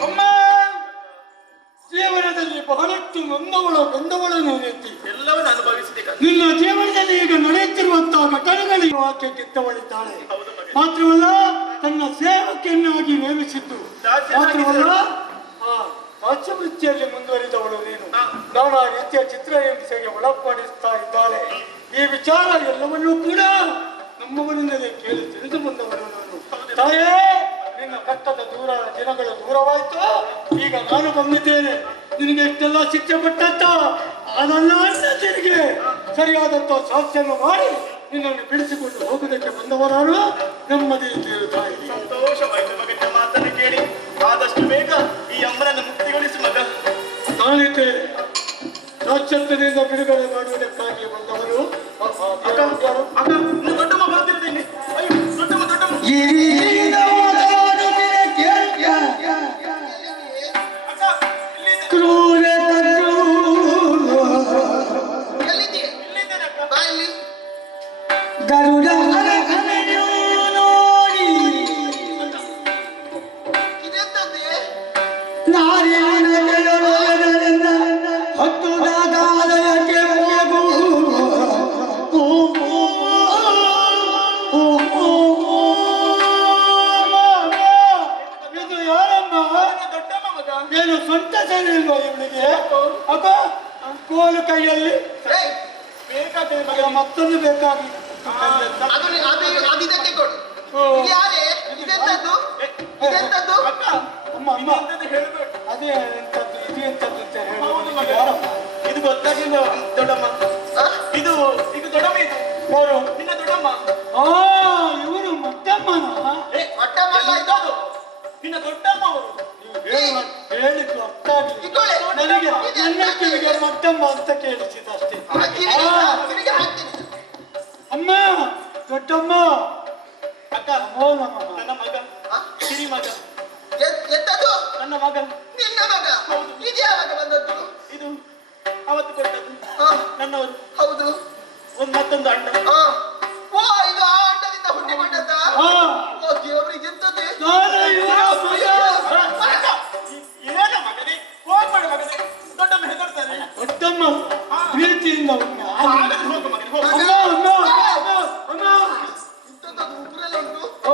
ಅಮ್ಮ ಜೀವನದಲ್ಲಿ ಬಹಳಷ್ಟು ನೊಂದವಳನ್ನು ನೆತ್ತಿ ಎಲ್ಲವನ್ನು ಅನುಭವಿಸಿದೆ ಕಣೆ. ನಿನ್ನ ಜೀವನದಲ್ಲಿ ಈಗ ನಡೆಯುತ್ತಿರುವಂತಹ ಘಟನೆಗಳಿಗೆ ವಾಕ್ಯ ಕಿತ್ತವಳಿದ್ದಾಳೆ. ಹೌದು ಮಗನೇ. ಮಾತ್ರವಲ್ಲ ತನ್ನ ಸೇವಕಿಯನ್ನಾಗಿ ನೇಮಿಸಿದ್ದು. ಮಾತ್ರವಲ್ಲ ರಾಜ್ಯವೃತ್ತಿಯಲ್ಲಿ ಮುಂದುವರಿದವಳು ನೀನು. ನಾನಾ ರೀತಿಯ ಚಿತ್ರಹಿಂಸೆಗೆ ಒಳಪಡಿಸ್ತಾ ಇದ್ದಾಳೆ. ಈ ವಿಚಾರ ಎಲ್ಲವನ್ನೂ ಕೂಡ ನಮ್ಮವರಿಂದಲೇ ಕೇಳಿ ತಿಳಿದು ಬಂದವರು ನಾನು. ತಾಯೇ, ನಿನ್ನ ಕಟ್ಟದ ದಿನಗಳು ದೂರವಾಯ್ತು. ಈಗ ನಾನು ಬಂದಿದ್ದೇನೆ. ನಿನಗೆ ಇಷ್ಟೆಲ್ಲ ಶಿಕ್ಷೆ ಪಟ್ಟಂತ ಅದನ್ನ ತಿರುಗಿ ಸರಿಯಾದಂತ ಶಾಸ್ತ್ರವನ್ನು ಮಾಡಿ ನಿನ್ನನ್ನು ಬಿಡಿಸಿಕೊಂಡು ಹೋಗುವುದಕ್ಕೆ ಬಂದವರಾರು ನೆಮ್ಮದಿ ತೀರುತ್ತಾ ಇದ್ದೀನಿ. ಸಂತೋಷವಾಯ್ತು ಮಗನ ಮಾತನ್ನು ಕೇಳಿ. ಆದಷ್ಟು ಬೇಗ ಈ ಅಮ್ಮನನ್ನು ಮುಕ್ತಿಗೊಳಿಸಿ ಮಗ. ನಾನಿದ್ದೇನೆ. ರಾಕ್ಷಸದಿಂದ ಬಿಡುಗಡೆ ಮಾಡುವುದಕ್ಕಾಗಿ ಬಂದವರು. ಅಕ್ಕ ನೀನು ದೊಡ್ಡಮ್ಮ ಬರ್ತಿರ್ತೀನಿ. ಅಯ್ಯೋ ದೊಡ್ಡಮ್ಮ ದೊಡ್ಡಮ್ಮ. ಅಕ್ಕ ಇಲ್ಲಿದ್ದೇನೆ ಅಕ್ಕ. ಬಾ ಇಲ್ಲಿ. ಇದೆಂತದ್ದೇ? ಇದು ಯಾರಮ್ಮ? ದೊಡ್ಡಮ್ಮ ಮಗ. ಏನು ಸ್ವಂತ ಸರಿ ಇಲ್ವಾ ಇವಳಿಗೆ? ಅಕ್ಕ ಕೋಲು ಕೈಯಲ್ಲಿ ಏಯ್, ಬೇಕಾದ್ರೆ ಮಗ ಮತ್ತೊಂದು ಬೇಕಾಗಿ ಅದು ಇದಕ್ಕೆ ಕೊಡು. ಓ. ಇದು ಯಾರೇ? ಇದೆಂತದ್ದು? ಇದೆಂತದ್ದು? ಅಕ್ಕ ಅಮ್ಮ ಅಮ್ಮ ಇನ್ನೊಂದನ್ನು ಹೇಳ್ಬೇಕು. ಅದೇ ಎಂತದ್ದು ಇದು ಎಂತದ್ದು ಅಂತ ಹೌದು ಮಗ. ಹೇಳಿ ಯಾರಮ್ಮ? ಇದು ಗೊತ್ತಾಗಿಲ್ಲ ದೊಡ್ಡಮ್ಮ. ಆ? ಇದು ದೊಡ್ಡಮ್ಮ. ಇದು ಯಾರು? ನಿನ್ನ ದೊಡ್ಡಮ್ಮ. ಇವರು ಮತ್ತಮ್ಮನ ಏ, ಮಟ್ಟಮಲ್ಲ ಇದು. ಇದು ನಿನ್ನ ದೊಡ್ಡಮ್ಮ ಅವರು. ಹೇಳಿದ್ದು ಅರ್ಥ ಆಗಲಿ. ಇಟ್ಕೊಳ್ಳಿ. ನನಗೆ ನನ್ನ ಕಿವಿಗೆ ಮತ್ತಮ್ಮ ಅಂತ ಕೇಳಿಸಿದಷ್ಟೇ. ಕಿವಿಗೆ ಹಾಕ್ತೀನಿ. ಅಮ್ಮ ದೊಡ್ಡಮ್ಮ ಅಕ್ಕ ಓ ನಮ್ಮ ನನ್ನ ಮಗ. ಆ? ಸಿರಿ ಮಗ. ಎಂತದ್ದು? ನನ್ನ ಮಗ. ನಿನ್ನ ಮಗ? ಇದು ಯಾವಾಗ ಬಂದದ್ದು? ಇದು ಅವತ್ತು ಕೊಟ್ಟದ್ದು ಆ, ನನ್ನವರು. ಹೌದು. ಮತ್ತೊಂದು ಅಣ್ಣ. ಆ. ಓ, ಇದು ಆ ಅಂಡದಿಂದ ಹುಟ್ಟಿ ಬಂದದ್ದ? ಆ, ಓ ದೇವ್ರಿಗೆ ಎಂತದ್ದು? ನಾನು ಇವರ ಮಗ. ಅಕ್ಕ, ಏನ ಮಗನೇ? ಹೋಗ್ಬೇಡ ಮಗನೇ. ದೊಡ್ಡಮ್ಮ ಹೆದರ್ತಾರೆ. ದೊಡ್ಡಮ್ಮ ಪ್ರೀತಿಯಿಂದ ಉಂಟು. ಹಾಗಾದ್ರೆ ಹೋಗು ಮಗನೇ, ಹೋಗು. ಅಮ್ಮ ಅಮ್ಮ ಅಮ್ಮ ಇಂಥದ್ದು ಉಗುರೆಲ್ಲ ಉಂಟು. ಓ,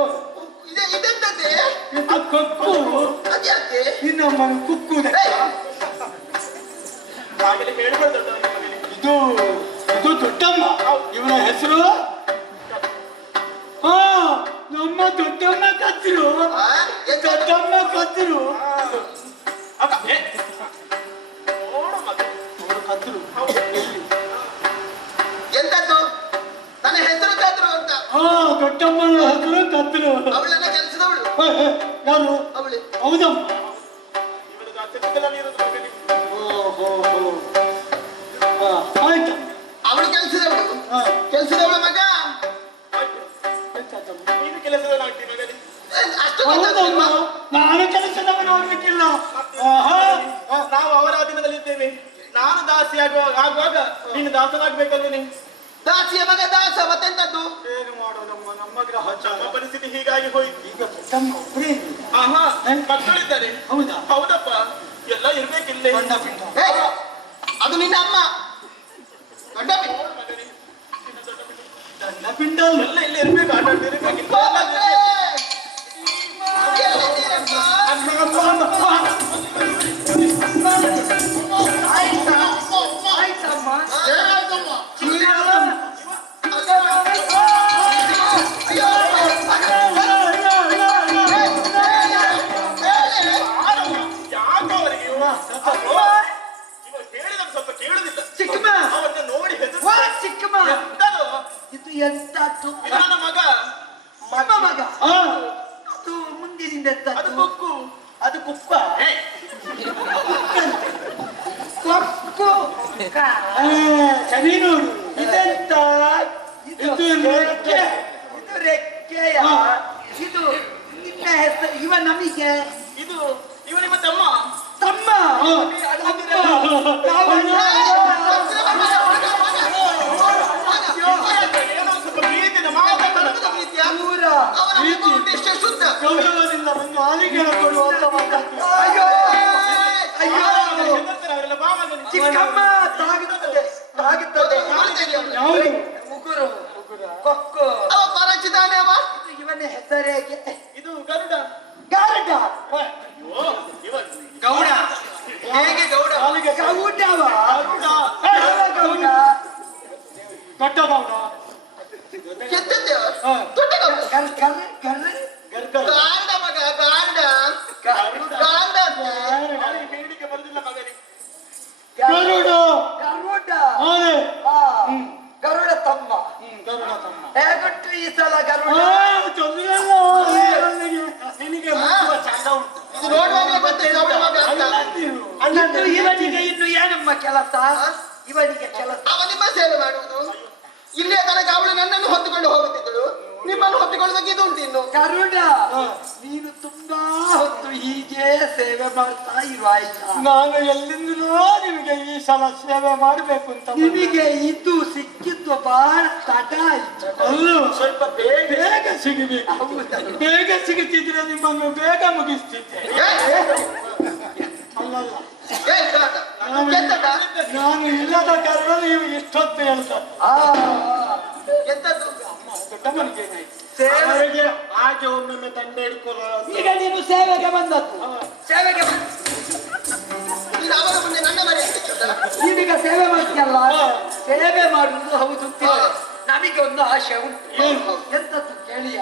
ಇದೆಂತದ್ದೇ? ಇದು ಕಕ್ಕು ಅದ್ಯಾಕೆ? ಇನ್ನೊಮ್ಮನು ಕುಕ್ಕುವುದಕ್ಕೆ. ಹಾಗೆಲ್ಲ ಹೇಳ್ಬೇಡ ದೊಡ್ಡಮ್ಮ ಮಗನೇ. ಇದು ಇದು ದೊಡ್ಡಮ್ಮ. ಇವರ ಹೆಸರು ನಮ್ಮ ದೊಡ್ಡಮ್ಮ ಕತ್ತಿರು. ಆ? ಎಂತದ್ದು? ದೊಡ್ಡಮ್ಮ ಕತ್ತಿರು. ಅಕ್ಕ ಏ, ನೋಡು ಮಗನೇ. ಅವರು ಕತ್ತಿರು. ಎಂತದ್ದು? ನನ್ನ ಹೆಸರು ಕದ್ರು ಅಂತ. ದೊಡ್ಡಮ್ಮನ ಹೆಸರು ಕತ್ತಿರು. ಅವಳನ್ನ ಕೆಲಸದವಳು. ಯಾರು? ಅವಳು. ಹೌದಮ್ಮ. ಇವರದ್ದು ಅಚ್ಚರಿಕೆಲ್ಲ ಇರೋದು ಮಗನೇ. ಆಯ್ತು. ಅವಳು ಕೆಲಸದವಳು. ಹಾ. ಕೆಲಸದವಳ ಮಗ. ಆಯ್ತು. ಎಂತದಮ್ಮ? ನೀನು ಕೆಲಸದವನಾಗ್ತಿ ಮಗನೇ. ಅಷ್ಟು ಹೌದಮ್ಮ. ಗೊತ್ತಾಗ್ತಿಲ್ವಾ? ನಾನು ಕೆಲಸದವನು ಆಗ್ಲಿಕ್ಕಿಲ್ಲ. ನಾವು ಅವರ ಅಧೀನದಲ್ಲಿದ್ದೇವೆ. ನಾನು ದಾಸಿ ಆಗುವಾಗ ನೀನು ದಾಸನಾಗ್ಬೇಕಲ್ವ ನೀವು? ದಾಸಿಯ ಮಗ ದಾಸ ಮತ್ತೆಂತದ್ದು? ಏನು ಮಾಡೋದಮ್ಮ, ನಮ್ಮ ಗ್ರಹಚಾರ. ನಮ್ಮ ಪರಿಸ್ಥಿತಿ ಹೀಗಾಗಿ ಹೋಯ್ತು. ಈಗ ದೊಡ್ಡಮ್ಮ ಒಬ್ಬರೇ ಇದ್ದೀರಾ? ಆಹಾ ಮಕ್ಕಳಿದ್ದಾರೆ. ಹೌದಾ? ಹೌದಪ್ಪ, ಎಲ್ಲ ಇರ್ಬೇಕಿಲ್ಲೇ. ಗಂಡ ಪಿಂಡ. ಏ, ಅದು ನಿನ್ನ ಅಮ್ಮ. ದೊಡ್ಡ ಬಿ- ಮಗನೇ, ನಿನ್ನ ದೊಡ್ಡ ಬಿಟ್ಟು. ಗಂಡ ಪಿಂಡ ಅಲ್ಲ. ಎಲ್ಲ ಇಲ್ಲೇ ಇರ್ಬೇಕು, ಆಟ ಆಡ್ತಿರ್ಬೇಕಿಲ್ಲ. ಹೋಗ್ಬಂದ್ರೆ. ಎಲ್ಲಿದ್ದೀರಪ್ಪ? ಆಯ್ತಮ್ಮ. ಏನಾಯ್ತಮ್ಮ? ಯಾಕೆ ಅವರಿಗೆ ಇವ ಹೇಳಿದ ಸ್ವಲ್ಪ ಕೇಳುದಿಲ್ಲ. ಚಿಕ್ಕಮ್ಮ. ಅವನ್ನ ನೋಡಿ ಹೆದರ್ಸ. ವಾ, ಚಿಕ್ಕಮ್ಮ. ಎಂತದು? ಇದು ಎಂತದ್ದು? ಇದು ನನ್ನ ಮಗ. ನಿಮ್ಮ ಮಗ. ಆ, ಅದು ಮುಂದಿನಿಂದ ಅದು ಎಂತದ್ದು? ಕೊಕ್ಕು. ಅದು ಕುಪ್ಪ. ಏ, ಕೊಕ್ಕು. ಸರಿ ನೋಡು. ಇದೆಂತ ಇದು ರೆಕ್ಕೆ. ಇದು ರೆಕ್ಕೆಯ ಇದು ನಿಮ್ಮ ಹೆಸರು ಇವ ನಮಗೆ ಇದು ಇವ ನಿಮ್ಮ ತಮ್ಮ ತಮ್ಮ ಏನೋ ಸ್ವಲ್ಪ ಪ್ರೀತಿಯಿಂದ ಮಾತಾಡ್ತಾರೆ. ದೂರ. ಗೌರವದಿಂದ ಒಂದು ಆಲಿಂಗನ ಕೊಡುವಂತ ಮಾತಾಡ್ತೀವಿ. ಅಯ್ಯೋ ಅಯ್ಯೋ ಹೆದರ್ತಾರೆ ಅವರೆಲ್ಲ. ಬಾ ಮಗನೇ. ಚಿಕ್ಕಮ್ಮ ತಾಗುತ್ತದೆ ತಾಗುತ್ತದೆ ಯಾವುದು? ಉಗುರು ಕೊಕ್ಕು ಅವ ಪರಚಿದಾನೆ ಅವ. ಇದು ಇವನ ಹೆಸರೇಗೆ ಇದು ಗರುಡ. ಗಾರುಡ ಓ, ಇವ ಗೌಡ. ಹೇಗೆ ಗೌಡ? ಆಲಿಗೆ ಗೌಡವ ಗರುಡ. ಯಾವ ಗೌಡ ದೊಡ್ಡದವನ ಕರ್ ಕರ್ ಕರ್ ಗರ್ಗರ ಅವನಿಗೆ ಬೇಡಿಕೆ ಬರುದಿಲ್ಲ ಮಗನಿಗೆ. ಗರುಡ ಗರುಡ ಆನೆ. ಆ, ಗರುಡ ತಮ್ಮ ಗರುಡ ತಮ್ಮ. ಹೇಗುಂಟು ಈ ಸಲ ಗರುಡ ತೊಂದರೆ ಇಲ್ಲ. ನಿನಗೆ ಮುಟ್ಟುವ ಚಂದ ಉಂಟು. ಇದು ನೋಡುವಾಗಲೇ ಗೊತ್ತಿಲ್ಲ ಅವನ ಮಗ ಅಂತ. ಅಣ್ಣಂದಿರು. ಇನ್ನು ಇವನಿಗೆ ಇನ್ನು ಏನಮ್ಮ ಕೆಲಸ ಇವನಿಗೆ ಕೆಲಸ ಅವ ನಿಮ್ಮ ಸೇವೆ ಮಾಡುವುದು. ಇಲ್ಲಿಯ ತನಕ ಅವಳು ನನ್ನನ್ನು ಹೊತ್ತುಕೊಂಡು ಹೋಗುತ್ತಿದ್ದಳು. ನಿಮ್ಮನ್ನು ಹೊತ್ತುಕೊಳ್ಳುವಾಗ ಇದು ಉಂಟು ಇನ್ನು. ಗರುಡ ನೀನು ತುಂಬಾ ಹೊತ್ತು ಹೀಗೆ ಸೇವೆ ಮಾಡ್ತಾ ಇರುವ ಆಯ್ತಾ ನಾನು ಎಲ್ಲಿಂದಲೋ ನಿಮಗೆ ಈ ಸಲ ಸೇವೆ ಮಾಡಬೇಕು ಅಂತ ಬಂದೆ. ನಿಮಗೆ ಇದು ಸಿಕ್ಕಿದ್ದು ಬಹಳ ತಡ ಆಯ್ತು ಅಲ್ಲೂ ಸ್ವಲ್ಪ ಬೇಗ ಬೇಗ ಸಿಗಬೇಕು. ಹೌದಾ? ಬೇಗ ಸಿಗುತ್ತಿದ್ರೆ ನಿಮ್ಮನ್ನು ಬೇಗ ಮುಗಿಸ್ತಿದ್ದೆ. ಅಲ್ಲಲ್ಲ, ನಾನು ಇಲ್ಲದ ಕಾರಣ ನೀವು ಇಷ್ಟೊತ್ತು ಹೇಳ್ತಾರೆ. ಆ, ಎಂತದ್ದು? ದೊಡ್ಡಮ್ಮನಿಗೆ ಏನಾಯ್ತು? ಸೇವೆ ಹಾಗೆ ಒಮ್ಮೊಮ್ಮೆ ದಂಡ ಹಿಡ್ಕೊಳ್ಳೋ. ಈಗ ನೀನು ಸೇವೆಗೆ ಬಂದದ್ದು ಸೇವೆಗೆ ನೀನು ಅವರ ಮುಂದೆ ನನ್ನ ಮನೆ ನೀವೀಗ ಸೇವೆ ಮಾಡ್ತೀಯಲ್ಲ ಸೇವೆ ಮಾಡುವುದು ಹೌದು ನಮಗೆ ಒಂದು ಆಶೆ ಉಂಟು ಎಂತದ್ದು ಕೇಳಿಯ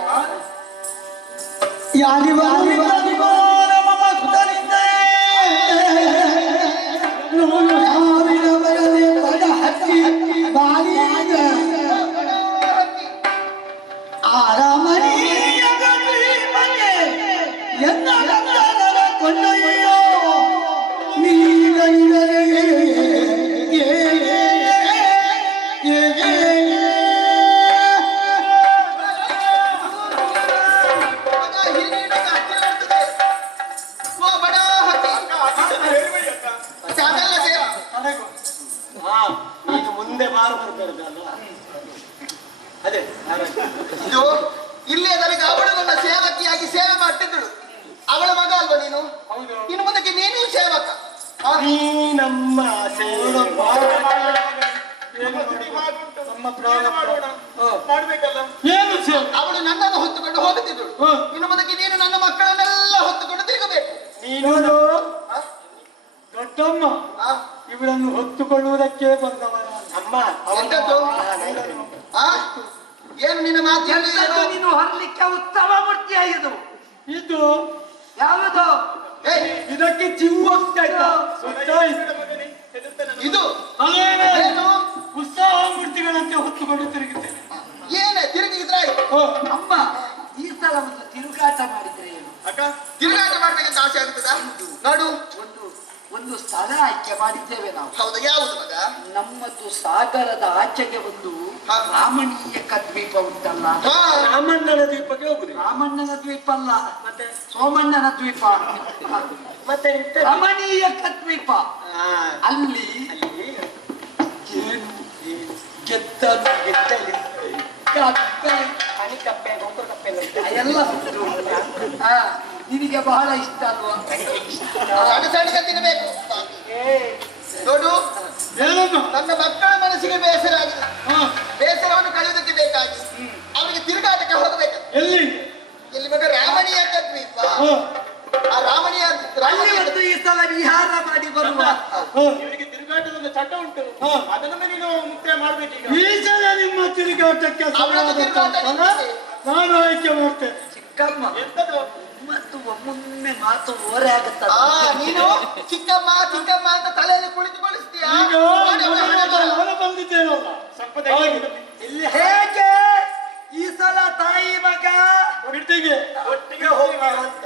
ನೀನು ಮುಂದೆ ಮಾರ್ಬಾರ್ದಲ್ಲ. ಅದೇ ಇದು ಇಲ್ಲಿಯ ತನಕ ಅವಳು ನನ್ನ ಸೇವಕಿಯಾಗಿ ಸೇವೆ ಮಾಡ್ತಿದ್ದಳು. ಅವಳ ಮಗ ಅಲ್ವಾ ನೀನು? ಹೌದು. ಇನ್ನು ಮುಂದಕ್ಕೆ ನೀನು ಸೇವಕ. ನೀ ನಮ್ಮ ಸೇವೆ ನಮ್ಮ ಪ್ರಾಣ ಮಾಡ್ಬೇಕಲ್ಲ. ಏನು ಸೇವೆ? ಅವಳು ನನ್ನನ್ನು ಹೊತ್ತುಕೊಂಡು ಹೋಗುತ್ತಿದ್ದಳು. ಇನ್ನು ಮುಂದಕ್ಕೆ ನೀನು ನನ್ನ ಮಕ್ಕಳನ್ನೆಲ್ಲ ಹೊತ್ತುಕೊಂಡು ತಿರುಗಬೇಕು. ನೀನು ಆ? ದೊಡ್ಡಮ್ಮ ಆ? ಇವಳನ್ನು ಹೊತ್ತುಕೊಳ್ಳುವುದಕ್ಕೆ ಬಂದವನ ಅಮ್ಮ. ಎಂತದ್ದು? ಆ? ಏನು ನಿನ್ನ ಮಾತು? ಎಂತದ್ದು ನೀನು ಹೊರಲಿಕ್ಕೆ ಉತ್ತಮ ಮೂರ್ತಿ ಇದು ಇದು ಯಾವುದು ಏಯ್, ಇದಕ್ಕೆ ಚಿವು ಹೋಗ್ತಾ ಇದ್ದ. ಇದು ಅದೇನೇ ಏನು? ಉತ್ಸಾಹ ಮೂರ್ತಿಗಳಂತೆ ಹೊತ್ತುಕೊಂಡು ತಿರುಗುತ್ತೇನೆ. ಏನೇ ತಿರುಗಿದ್ರೆ ಅಮ್ಮ ಈ ಸಲ ಒಂದು ತಿರುಗಾಟ ಮಾಡಿದ್ರೆ ಏನು ಅಕ್ಕ ತಿರುಗಾಟ ಮಾಡ್ಬೇಕಂತ ಆಸೆ ಆಗ್ತದ? ನೋಡು, ಒಂದು ಒಂದು ಸ್ಥಳ ಆಯ್ಕೆ ಮಾಡಿದ್ದೇವೆ ನಾವು ಹೌದಾ? ಯಾವುದು ಮಗ? ನಮ್ಮದು ಸಾಗರದ ಆಚೆಗೆ ಒಂದು ಹಾ. ರಾಮಣೀಯ ದ್ವೀಪ ಉಂಟಲ್ಲ ಹಾ, ರಾಮಣ್ಣನ ದ್ವೀಪಕ್ಕೆ ಹೋಗುದು. ರಾಮಣ್ಣನ ದ್ವೀಪ ಅಲ್ಲ ಮತ್ತೆ ಸೋಮಣ್ಣನ ದ್ವೀಪ ಮತ್ತೆ ರಮಣೀಯ ದ್ವೀಪ ಅಲ್ಲಿ ಏನು ಗೆದ್ದಲು ಕಪ್ಪೆ ಕಪ್ಪೆ ಗೊಬ್ಬರ ಕಪ್ಪೆ ಎಲ್ಲ ಉಂಟು. ಹಾ, ನಿನಗೆ ಬಹಳ ಇಷ್ಟ ಅಲ್ವಾ ಸಣ್ಣ ಸಣ್ಣ ತಿನ್ನಬೇಕು. ನೋಡು, ಏನನ್ನು ನನ್ನ ಮಕ್ಕಳ ಮನಸ್ಸಿಗೆ ಬೇಸರ ಆಗಿದೆ. ಬೇಸರವನ್ನು ಕಳೆಯುವುದಕ್ಕೆ ಬೇಕಾಗಿ ಅವನಿಗೆ ತಿರುಗಾಟಕ್ಕೆ ಹೋಗಬೇಕು. ಎಲ್ಲಿ ಇಲ್ಲಿ ಮಗ ರಾಮಣೀಯ ದ್ವೀಪ. ಆ ರಾಮಣೀಯ ಅಲ್ಲಿ ಒಂದು ಈ ಸಲ ವಿಹಾರ ಮಾಡಿ ಬರುವ ಇವರಿಗೆ ತಿರುಗಾಟದ ಒಂದು ಚಟ ಉಂಟು. ಅದನ್ನು ನೀನು ಮುಕ್ತಾಯ ಮಾಡ್ಬೇಕೀಗ. ಈ ಸಲ ನಿಮ್ಮ ತಿರುಗಾಟಕ್ಕೆ ಅವಳದ್ದು ತಿರುಗಾಟ ನಿಂತಿದೆ. ನಾನು ಆಯ್ಕೆ ಮಾಡ್ತೇನೆ. ಚಿಕ್ಕಮ್ಮ ಎಂತದು? ಮತ್ತು ಒಮ್ಮೊಮ್ಮೆ ಮಾತು ಓರೆ ಆಗುತ್ತದೆ ನೀನು ಚಿಕ್ಕಮ್ಮ ಚಿಕ್ಕಮ್ಮ ಅಂತ ತಲೆಯಲ್ಲಿ ಕುಳಿತುಗೊಳಿಸ್ತೀಯಾ? ಈಗ ನೋಡಿ, ಅವಳ ಹಣೆ ಬರ. ನಾನು ಬಂದಿದ್ದೇನಲ್ಲ. ಹಾಗೆ. ಇಲ್ಲಿ ಹೇಗೆ ಈ ಸಲ ತಾಯಿ ಮಗ ಬಿಟ್ಟಿಗೆ ಒಟ್ಟಿಗೆ ಹೋಗಿ ಅಂತ.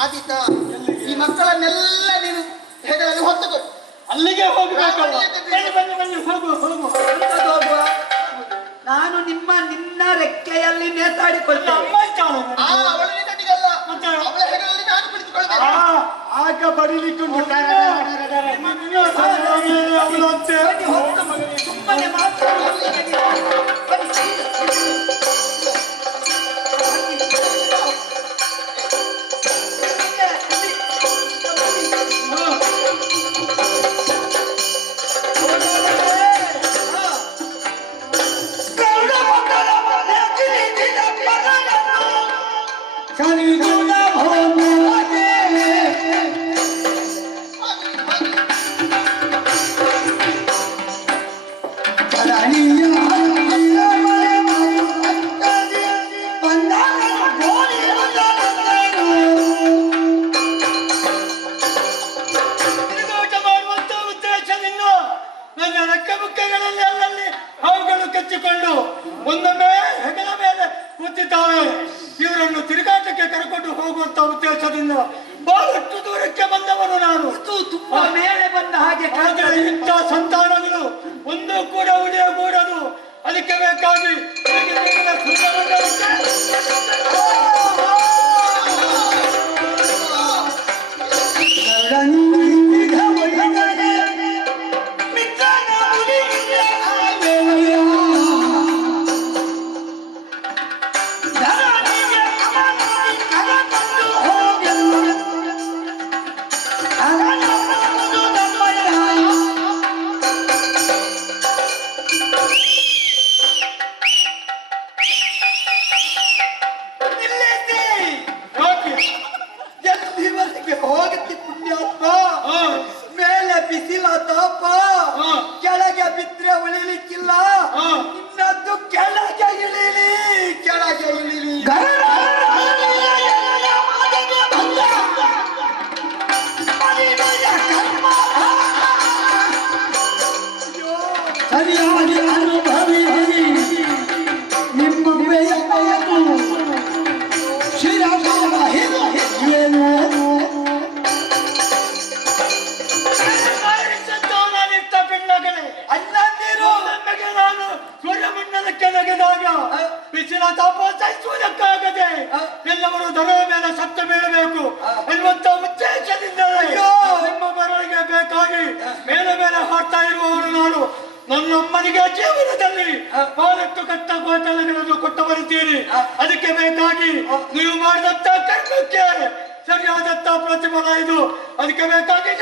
ಆದೀತಾ? ಈ ಮಕ್ಕಳನ್ನೆಲ್ಲ ನೀನು ಹೆಗಲಲ್ಲಿ ಹೊತ್ತುಕೊಂಡು ಅಲ್ಲಿಗೆ ಹೋಗ್ಬೇಕಲ್ಲ. ಬನ್ನಿ ಬನ್ನಿ ಬನ್ನಿ ಹೋಗು ಹೋಗು. ಎಂತದು ಹೋಗುವ? ನಾ ಮಾತಾಡಿಕೊಳ್ತೇವೆ. ಅಮ್ಮ ಇದ್ದಾಳೆ ಆ ನನಗೆ. ಅವಳ ನಿನ್ನೊಟ್ಟಿಗಲ್ಲ, ಮತ್ತೆ? ಅವಳ ಹೆಗಲಲ್ಲಿ ನಾನು ಕುಳಿತುಕೊಳ್ಬೇಕು. ಆಗ ಬಡಿಲಿಕ್ಕೆ ಅವಳಂತೆ ಸುಮ್ಮನೆ ಮಾತಾಡಿ. ತಿರುಗಾಟ ಮಾಡುವಂತ ಉದ್ದೇಶದಿಂದ ನನ್ನ ರೆಕ್ಕೆ ಬುಕ್ಕೆಗಳಲ್ಲಿ ಅಲ್ಲಲ್ಲಿ ಹಾವುಗಳು ಕಚ್ಚಿಕೊಂಡು ಒಂದೊಮ್ಮೆ ಹೆಗಲ ಮೇಲೆ ಕೂತಿದ್ದಾವೆ. ಇವರನ್ನು ತಿರುಗಾಟಕ್ಕೆ ಕರೆಕೊಂಡು ಹೋಗುವಂತ ಉದ್ದೇಶದಿಂದ ಬಹಳಷ್ಟು ದೂರಕ್ಕೆ ಬಂದವನು ನಾನು. ತುಂಬಾ ಮೇಲೆ ಬಂದ ಹಾಗೆ ಆದರೆ ಇಂಥ ಸಂತಾನಗಳು ಒಂದು ಕೂಡ ಉಳಿಯಕೂಡದು. ಅದಕ್ಕೆ ಬೇಕಾಗಿ ಹೀಗೆ ನಿಮ್ಮನ್ನ ಎಲ್ಲಿವರೆಗೆ ಹೋಗುತ್ತೆ ಪುಣ್ಯಾತ್ಮ? ಮೇಲೆ ಬಿಸಿಲ ತಾಪ, ಕೆಳಗೆ ಬಿದ್ರೆ ಉಳಿಲಿಕ್ಕಿಲ್ಲ. ಇನ್ನದ್ದು ಕೆಳಗೆ ಇಳಿಲಿ, ಕೆಳಗೆ ಇಳಿಲಿ. ಸರಿಯಾಗಿ ಅನುಭವಿಸಿ ನಿಮ್ಮ ಬೆಳೆದು ಸಂತಾನನಿತ್ತ ಪಿಳ್ಳಗಳೇ, ಅಲ್ಲಂದಿರು ನಮಗೆ ನಾನು ಸೂರ್ಯಮಂಡಲಕ್ಕೆ ನೆಗೆದಾಗ ಬಿಸಿಲ ತಾಪ ಸಹಿಸುವುದಕ್ಕಾಗದೆ ಎಲ್ಲವರು ದೊರೆಯ ಮೇಲೆ ಸತ್ತು ಬೀಳಬೇಕು ಎನ್ನುವಂತ ಉದ್ದೇಶದಿಂದಲೇ ನಿಮ್ಮ ಬರಲಿಗೆ ಬೇಕಾಗಿ ಮೇಲೆ ಮೇಲೆ ಹಾಡ್ತಾ ಇರುವವರು ನಾನು. ನನ್ನಮ್ಮನಿಗೆ ಜೀವನದಲ್ಲಿ ಬಹಳಷ್ಟು ಕಷ್ಟ ಗೋಚರಗಳನ್ನು ಕೊಟ್ಟು ಬರುತ್ತೀರಿ. ಅದಕ್ಕೆ ಬೇಕಾಗಿ ನೀವು ಮಾಡಿದಂತ ಕರ್ಮಕ್ಕೆ ಸರಿಯಾದಂತ ಪ್ರತಿಫಲ ಇದು. ಅದಕ್ಕೆ ಬೇಕಾಗಿ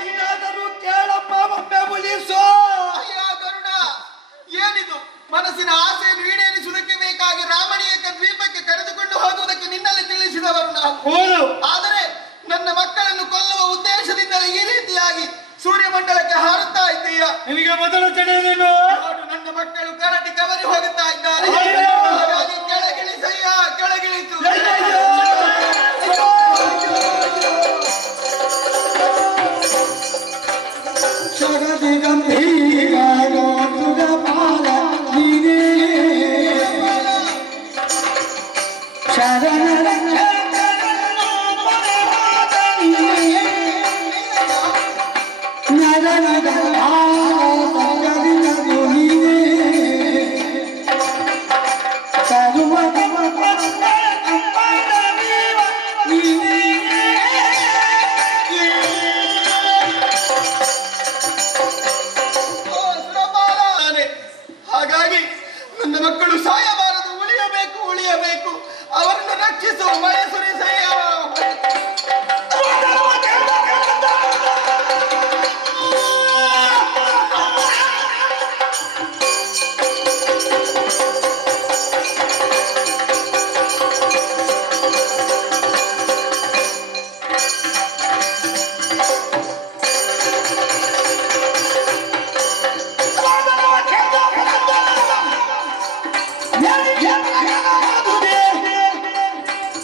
ಏನಾದರೂ ಕೇಳಪ್ಪ, ಒಮ್ಮೆ ಉಳಿಸೋ. ಅಯ್ಯ ಗರುಡ, ಏನಿದು? ಮನಸ್ಸಿನ ಆಸೆಯನ್ನು ಈಡೇರಿಸುವುದಕ್ಕೆ ಬೇಕಾಗಿ ರಾಮಣೀಯಕ ದ್ವೀಪಕ್ಕೆ ಕರೆದುಕೊಂಡು ಹೋಗುವುದಕ್ಕೆ ನಿನ್ನಲ್ಲಿ ತಿಳಿಸಿದವರು ನಾವು. ಹೌದು. ಆದರೆ ನನ್ನ ಮಕ್ಕಳನ್ನು ಕೊಲ್ಲುವ ಉದ್ದೇಶದಿಂದಲೇ ಈ ರೀತಿಯಾಗಿ ಸೂರ್ಯಮಂಡಲಕ್ಕೆ ಹಾರುತ್ತಾ ಇದ್ದೀಯ. ನಿನಗೆ ಮೊದಲು ತಿಳಿಯಲಿಲ್ಲ. ನೋಡು, ನನ್ನ ಮಕ್ಕಳು ಕರಟಿ ಕವರಿ ಹೋಗುತ್ತಾ ಇದ್ದಾರೆ. ಅಯ್ಯೋ! ಹಾಗಾಗಿ ಕೆಳಗಿಳಿಸಯ್ಯ, ಕೆಳಗಿಳಿತು. ಜಗದಿ ಗಂಭೀರ ಪಾಲ ನೀನೇ ಶರಣರ ನರನದ ಓ ಸುರಪಾಲ. ಹಾಗಾಗಿ ನನ್ನ ಮಕ್ಕಳು ಸಾಯಬಾರದು, ಉಳಿಯಬೇಕು, ಉಳಿಯಬೇಕು. ಅವರನ್ನು ರಕ್ಷಿಸು ಮೈಸೂರಿಸಯ್ಯ.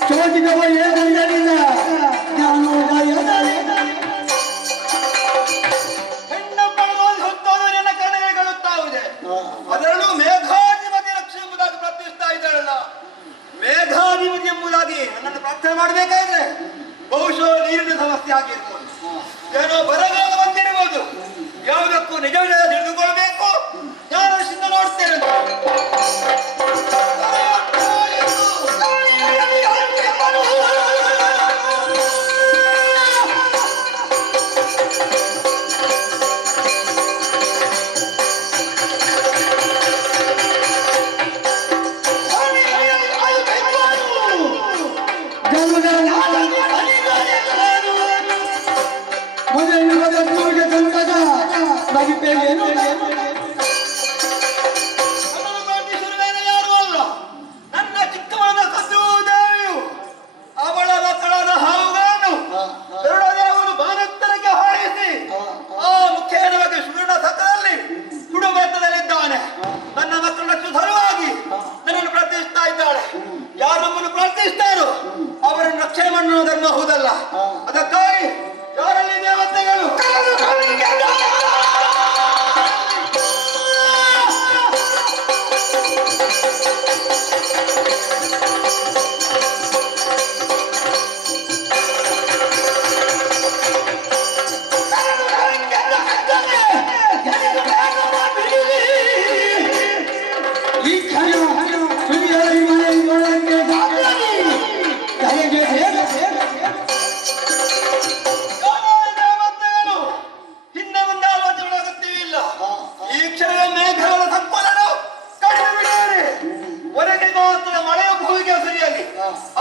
ಚೋದಿನವ ಏನಿಲ್ಲ ಭಾಗ್ಯವತಿ ಎಂಬುದಾಗಿ ನನ್ನನ್ನು ಪ್ರಾರ್ಥನೆ ಮಾಡಬೇಕಾದ್ರೆ ಬಹುಶಃ ನೀರಿನ ಸಮಸ್ಯೆ ಆಗಿರ್ಬೋದು, ಏನೋ ಬರಗಾಲ ಬಂದಿರಬಹುದು. ಯಾವುದಕ್ಕೂ ನಿಜ ತಿಳಿದುಕೊಳ್ಬೇಕು. ನಾನು ಸಿದ್ಧ ನೋಡ್ತೇನೆ. ಯಾರು ಅಲ್ಲ, ನನ್ನ ಚಿಕ್ಕವನ ಕದ್ದುದೇವಿಯು ಅವಳ ಮಕ್ಕಳಾದ ಹಾವುಗಳನ್ನು ಗರುಡದೇವರು ಬಾನೆತ್ತರಕ್ಕೆ ಹಾರಿಸಿ ಆ ಮುಖೇನ ಬಗ್ಗೆ ಸುವರ್ಣ ಸಕಲಲ್ಲಿ ಕುಡುಬೆತ್ತದಲ್ಲಿದ್ದಾನೆ. ನನ್ನ ಮಕ್ಕಳನ್ನು ಸಲುವಾಗಿ ನನ್ನನ್ನು ಪ್ರಾರ್ಥಿಸ್ತಾ ಇದ್ದಾಳೆ. ಯಾರು ನಮ್ಮನ್ನು ಪ್ರಾರ್ಥಿಸ್ತಾರೋ ಅವರನ್ನು ರಕ್ಷಣೆ ಮಾಡುವ ಧರ್ಮ ಹೌದಲ್ಲ. ಅದಕ್ಕಾಗಿ ಯಾರಲ್ಲಿ ದೇವತೆಗಳು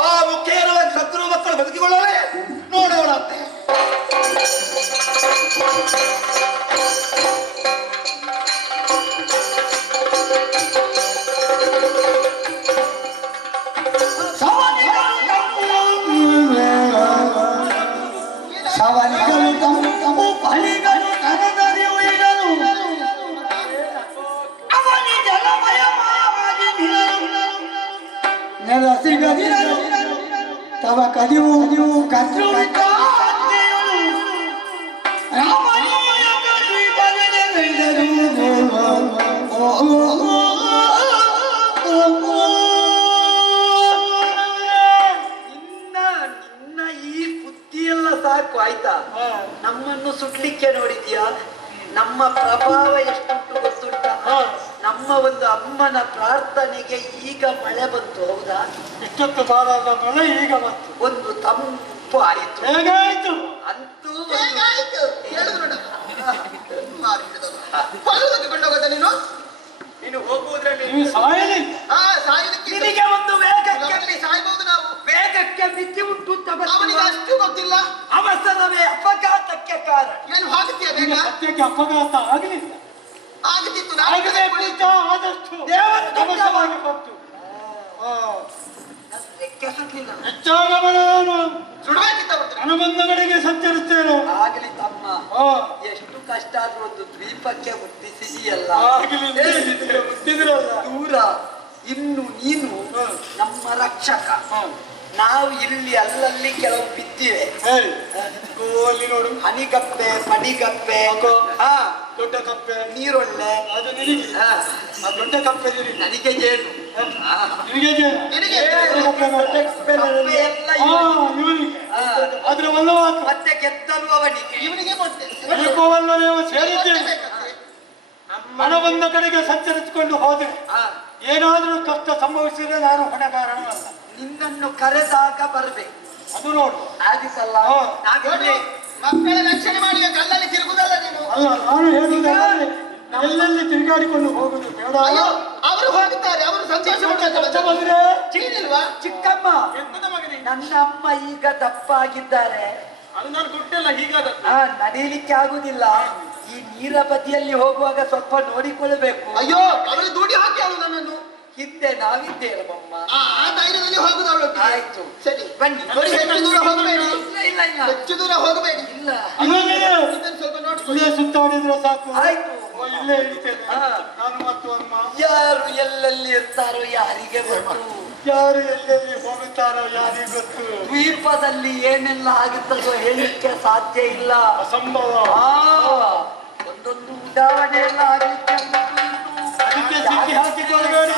ಆ ಮುಖ್ಯವಾಗಿ ಶತ್ರು ಮಕ್ಕಳು ಬದುಕಿಕೊಳ್ಳಲೇ ನೋಡೋಣ ಅಂತೆ. ತವ ಕದಿವು ಕದ್ರು ನಿನ್ನ ಈ ಬುದ್ಧಿಯೆಲ್ಲ ಸಾಕು ಆಯ್ತಾ. ನಮ್ಮನ್ನು ಸುಡ್ಲಿಕ್ಕೆ ನೋಡಿದ್ಯಾ? ನಮ್ಮ ಪ್ರಭಾವ ಎಷ್ಟುಂಟು ಗೊತ್ತುಂಟ? ನಮ್ಮ ಒಂದು ಅಮ್ಮನ ಪ್ರಾರ್ಥನೆಗೆ ಈಗ ಮಳೆ ಬಂತು, ಹೌದಾ? ಇಷ್ಟೊತ್ತು ಬಾರಾದ ಮಳೆ ಈಗ ಬಂತು, ಒಂದು ತಂಪು ಆಯಿತು. ಹೇಗಾಯ್ತು? ಅಂತೂ ನೀನು ಹೋಗುವುದ್ರಲ್ಲಿ ನೀವು ಸಾಯಲಿ. ನಿನಗೆ ಒಂದು ವೇಗಕ್ಕೆ ಸಾಯ್ಬಹುದು. ನಾವು ವೇಗಕ್ಕೆ ಮಿತಿ ಉಂಟು ಅಂತ ಅಷ್ಟು ಗೊತ್ತಿಲ್ಲ. ಅವಸರವೇ ಅಪಘಾತಕ್ಕೆ ಕಾರಣ. ಏನು ಆಗುತ್ತೀಯ ಬೇಗ? ಸತ್ಯಕ್ಕೆ ಅಪಘಾತ ಆಗಲಿಲ್ಲ, ಆಗುತ್ತಿತ್ತು. ಆಗಬೇಕು ಅಂತ ಆದಷ್ಟು ಅವಶ್ಯವಾಗಿ ಬಂತು. ಹೆಚ್ಚಾಗಬಾರದು. ಅನುಬಂಧಗಳಿಗೆ ಸಂಚರಿಸ್ತೇನೆ. ಆಗಲಿ ತಮ್ಮ, ಎಷ್ಟು ಕಷ್ಟ ಆದ್ರೂ ಒಂದು ದ್ವೀಪಕ್ಕೆ ಮುಟ್ಟಿಸಿದೆಯಲ್ಲ. ದೂರ ಇನ್ನು ನೀನು ನಮ್ಮ ರಕ್ಷಕ. ನಾವು ಇಲ್ಲಿ ಅಲ್ಲಲ್ಲಿ ಕೆಲವು ಬಿದ್ದಿವೆ. ಅಲ್ಲಿ ನೋಡು, ಹನಿಗಪ್ಪೆ, ಪಡಿಗಪ್ಪೆ, ದೊಡ್ಡ ಕಪ್ಪೆ, ನೀರೊಳ್ಳೆ, ಅದು ನಿನಗೆ. ಆ ದೊಡ್ಡ ಕಪ್ಪೆ ನಿನಗೆ, ನನಗೆ ಜೇನು. ನಿನಗೆ ಜೇನು. ಕಪ್ಪೆ ಎಲ್ಲ ಇವನಿಗೆ. ಆದ್ರೆ ವಲ್ಲವಾತು ಮತ್ತೆ ಗೆದ್ದಲು ಅವನಿಗೆ, ಇವನಿಗೆ ಮತ್ತೆ ನೀವು ಸೇರಿದ್ದೇವೆ. ಹಣ ಬಂದ ಕಡೆಗೆ ಸಂಚರಿಸಿಕೊಂಡು ಹೋದೆ. ಏನಾದ್ರೂ ಕಷ್ಟ ಸಂಭವಿಸಿದ್ರೆ ನಾನು ಹೊಣೆಗಾರನಲ್ಲ. ನಿನ್ನನ್ನು ಕರೆದಾಗ ಬರ್ಬೇಕು, ಅದು ನೋಡು. ಆದಿಸಲ್ಲ. ಮಕ್ಕಳ ರಕ್ಷಣೆ ಮಾಡಿ ಕಲ್ಲಲ್ಲಿ ತಿರುಗುದಲ್ಲ ನೀನು. ಅಲ್ಲ, ನಾನು ಹೇಳುವುದಲ್ಲ, ಎಲ್ಲೆಲ್ಲಿ ತಿರುಗಾಡಿಕೊಂಡು ಹೋಗುದು ಬೇಡ. ಅವರು ಹೋಗುತ್ತಾರೆ, ಅವರು ಸಂತೋಷ ಕಷ್ಟ ಬಂದ್ರೆ ಚೀನಿಲ್ವಾ? ಚಿಕ್ಕಮ್ಮ, ನನ್ನ ಅಮ್ಮ ಈಗ ದಪ್ಪ ಆಗಿದ್ದಾರೆ. ಅದು ನಾನು ಕೊಟ್ಟೆಲ್ಲ ಹೀಗಾದ ನಡೀಲಿಕ್ಕೆ ಆಗುದಿಲ್ಲ. ಈ ನೀರ ಬದಿಯಲ್ಲಿ ಹೋಗುವಾಗ ಸ್ವಲ್ಪ ನೋಡಿಕೊಳ್ಳಬೇಕು. ಅಯ್ಯೋ, ಅವಳು ದುಡಿ ಹಾಕಿ ಅವಳು ನನ್ನನ್ನು. ಹಿಂದೆ ನಾವಿದ್ದೇವೆ ಬಮ್ಮ. ಆ ಧೈರ್ಯದಲ್ಲಿ ಹೋಗುದು ಅವಳು. ಆಯ್ತು, ಸರಿ ಬನ್ನಿ. ಹೆಚ್ಚು ದೂರ ಹೋಗಬೇಡಿ. ಇಲ್ಲ ಇಲ್ಲ, ಹೆಚ್ಚು ದೂರ ಹೋಗಬೇಡಿ. ಇಲ್ಲ. ಇದನ್ನು ಸ್ವಲ್ಪ ನೋಡ್ಕೊಳ್ಳಿ. ಇಲ್ಲೇ ಸುತ್ತಾಡಿದ್ರೆ ಸಾಕು. ಆಯ್ತು, ಇಲ್ಲೇ ಇರ್ತೇನೆ ನಾನು ಮತ್ತು ಅಮ್ಮ. ಯಾರು ಎಲ್ಲೆಲ್ಲಿ ಇರ್ತಾರೋ ಯಾರಿಗೆ ಗೊತ್ತು? ಯಾರು ಎಲ್ಲೆಲ್ಲಿ ಹೋಗುತ್ತಾರೋ ಯಾರಿಗೆ ಗೊತ್ತು? ದ್ವೀಪದಲ್ಲಿ ಏನೆಲ್ಲ ಆಗುತ್ತದೋ ಹೇಳಲಿಕ್ಕೆ ಸಾಧ್ಯ ಇಲ್ಲ. ಅಸಂಭವ. ಒಂದೊಂದು ಉಡಾವಣೆ ಎಲ್ಲ ಆಗಲಿಕ್ಕೆ ಅದಕ್ಕೆ ಸಿಕ್ಕಿ ಹಾಕಿಕೊಳ್ಳಬೇಡಿ.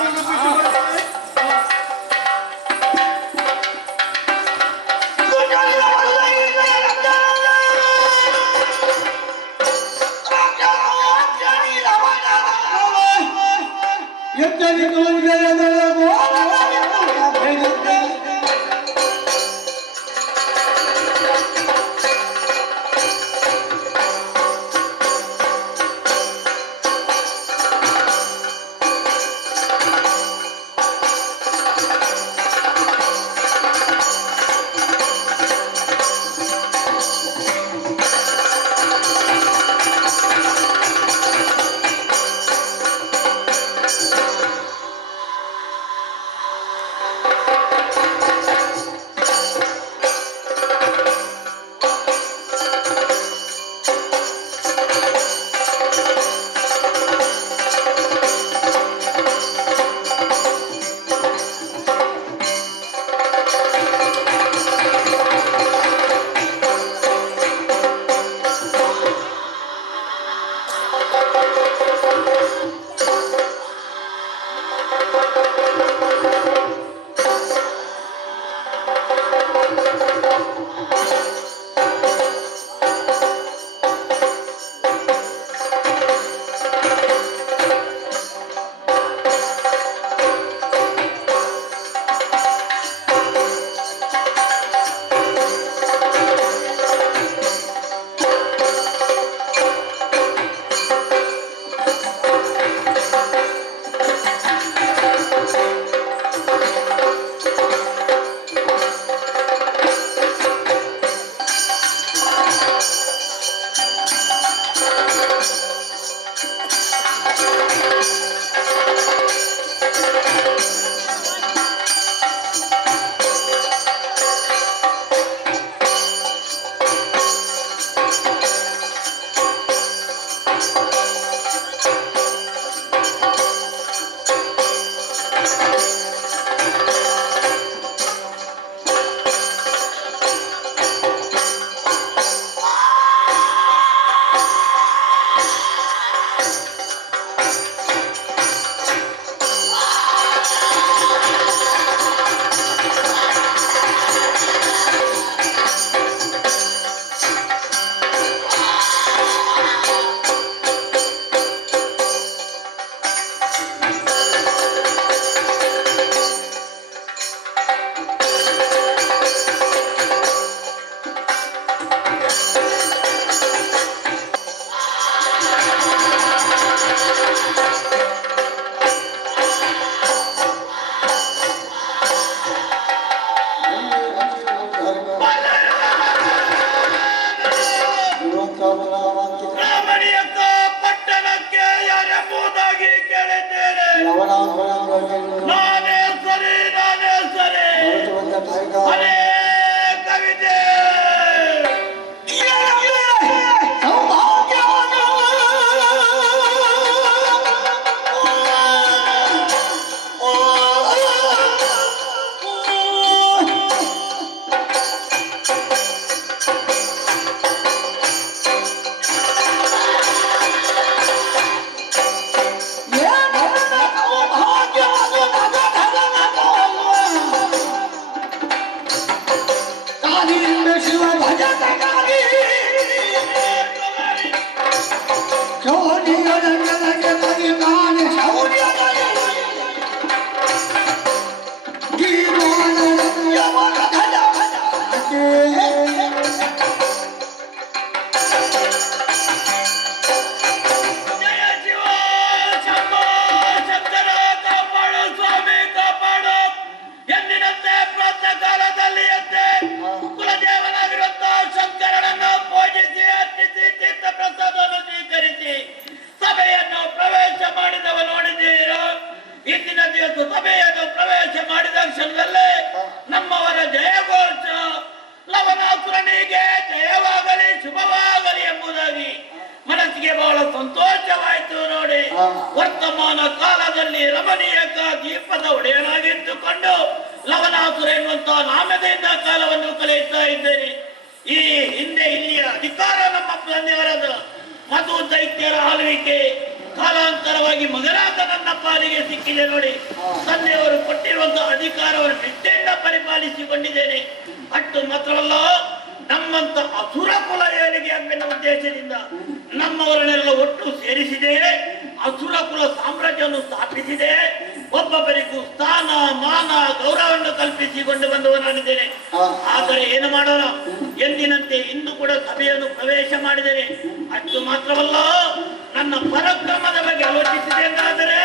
ವರ್ತಮಾನ ಕಾಲದಲ್ಲಿ ರಮಣೀಯಕ ದ್ವೀಪದ ಒಡೆಯನಾಗಿದ್ದುಕೊಂಡು ಲವಣಾಸುರ ಎನ್ನುವಂತಹ ನಾಮದಿಂದ ಕಾಲವನ್ನು ಕಳೆಯುತ್ತಾ ಇದ್ದೇನೆ. ಈ ಹಿಂದೆ ಇಲ್ಲಿಯ ಅಧಿಕಾರ ನಮ್ಮ ತಂದೆಯವರದ ಮಧು ದೈತ್ಯರ ಆಳ್ವಿಕೆ ಕಾಲಾಂತರವಾಗಿ ಮಗನಾದ ನನ್ನ ಪಾಲಿಗೆ ಸಿಕ್ಕಿದೆ ನೋಡಿ. ತಂದೆಯವರು ಕೊಟ್ಟಿರುವಂತಹ ಅಧಿಕಾರವನ್ನು ನಿಷ್ಠೆಯಿಂದ ಪರಿಪಾಲಿಸಿಕೊಂಡಿದ್ದೇನೆ. ಅಷ್ಟು ಮಾತ್ರವಲ್ಲ, ನಮ್ಮಂತ ಅಸುರ ಕುಲ ಏಳಿಗೆ ಎಂಬ ಉದ್ದೇಶದಿಂದ ನಮ್ಮವರನ್ನೆಲ್ಲ ಒಟ್ಟು ಸೇರಿಸಿದೆ, ಅಸುರ ಕುಲ ಸಾಮ್ರಾಜ್ಯವನ್ನು ಸ್ಥಾಪಿಸಿದೆ, ಒಬ್ಬೊಬ್ಬರಿಗೂ ಸ್ಥಾನ ಮಾನ ಗೌರವವನ್ನು ಕಲ್ಪಿಸಿಕೊಂಡು ಬಂದವನಾಗಿದ್ದೇನೆ. ಆದರೆ ಏನು ಮಾಡೋಣ, ಎಂದಿನಂತೆ ಇಂದು ಕೂಡ ಸಭೆಯನ್ನು ಪ್ರವೇಶ ಮಾಡಿದ್ದೇನೆ. ಅಷ್ಟು ಮಾತ್ರವಲ್ಲ, ನನ್ನ ಪರಾಕ್ರಮದ ಬಗ್ಗೆ ಆಲೋಚಿಸಿದೆ ಎಂದಾದರೆ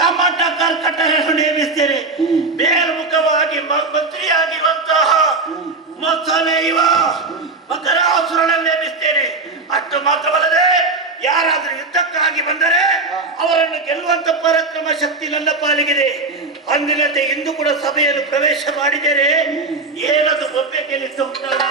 ಕಮ್ಮಟ ಕರ್ಕಟರನ್ನು ನೇಮಿಸ್ತೇನೆ. ಮೇಲ್ಮುಖವಾಗಿ ಮಂತ್ರಿಯಾಗಿರುವಂತಹ ಮತ್ಸಮೇವ ಮಕರಾಸುರನನ್ನು ನೇಮಿಸ್ತೇನೆ. ಅಷ್ಟು ಮಾತ್ರವಲ್ಲದೆ, ಯಾರಾದ್ರೂ ಯುದ್ಧಕ್ಕಾಗಿ ಬಂದರೆ ಅವರನ್ನು ಗೆಲ್ಲುವಂತ ಪರಾಕ್ರಮ ಶಕ್ತಿ ನನ್ನ ಪಾಲಿಗಿದೆ. ಅಂದಿನಂತೆ ಇಂದು ಕೂಡ ಸಭೆಯನ್ನು ಪ್ರವೇಶ ಮಾಡಿದ್ದೇನೆ. ಏನದು ಒಬ್ಬೆ ಕೆಲಸ ಉಂಟಲ್ಲ.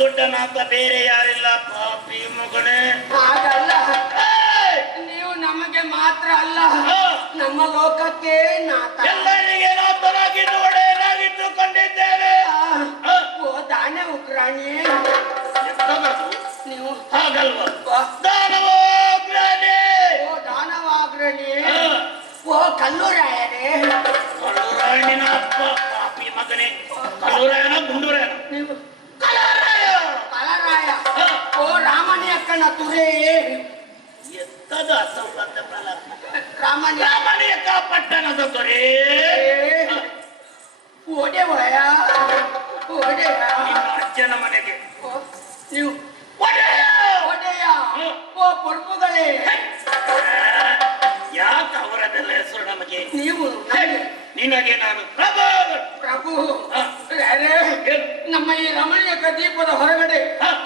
ದೊಡ್ಡ ನಾಥ ಬೇರೆ ಯಾರಿಲ್ಲ. ಪಾಪಿ ಮಗನೇ, ಹಾಗಲ್ಲ, ನೀವು ನಮಗೆ ಮಾತ್ರ ಅಲ್ಲ, ನಮ್ಮ ಲೋಕಕ್ಕೆ ನಾಥ. ಎಲ್ಲರಿಗೆ ನಾಥನಾಗಿದ್ದು ಒಡೆಯನಾಗಿದ್ದುಕೊಂಡಿದ್ದೇವೆ. ಓ ದಾನ ಉಗ್ರಾಣಿ, ನೀವು ಹಾಗಲ್ವಾ? ದಾನವೋಗ್ರಾಣಿ, ಓ ದಾನವಾಗ್ರಣಿ, ಓ ಕಲ್ಲೂರಾಯರೇ. ಕಲ್ಲೂರಾಯಣಿನ ಅಪ್ಪ ಪಾಪಿ ಮಗನೇ. ಕಲ್ಲೂರಾಯನ ಗುಂಡೂರಾಯನ? ನೀವು ಕಲರಾಯ. ಕಲರಾಯ. ಓ ರಾಮನಿ ಅಕ್ಕನ ತುರೇ. ಎತ್ತದ ಅಸಂಬದ್ಧ ಫಲ. ರಾಮನಿಯಕ್ಕ ಪಟ್ಟಣದ ದೊರೆ. ಒಡೆವಯ ಒಡೆಯ. ನಿಮ್ಮ ಅಜ್ಜನ ಮನೆಗೆ ನೀವು ಒಡೆಯ. ಒಡೆಯ. ಓ ಪ್ರಭುಗಳೇ, ಯಾಕೆ ಅವರದೆಲ್ಲ ಹೆಸರು ನಮಗೆ? ನೀವು ನಿನಗೆ ನಾನು ಪ್ರಭು. ಪ್ರಭು ನಮ್ಮ ಈ ರಮಣೀಯಕ ದೀಪದ ಹೊರಗಡೆ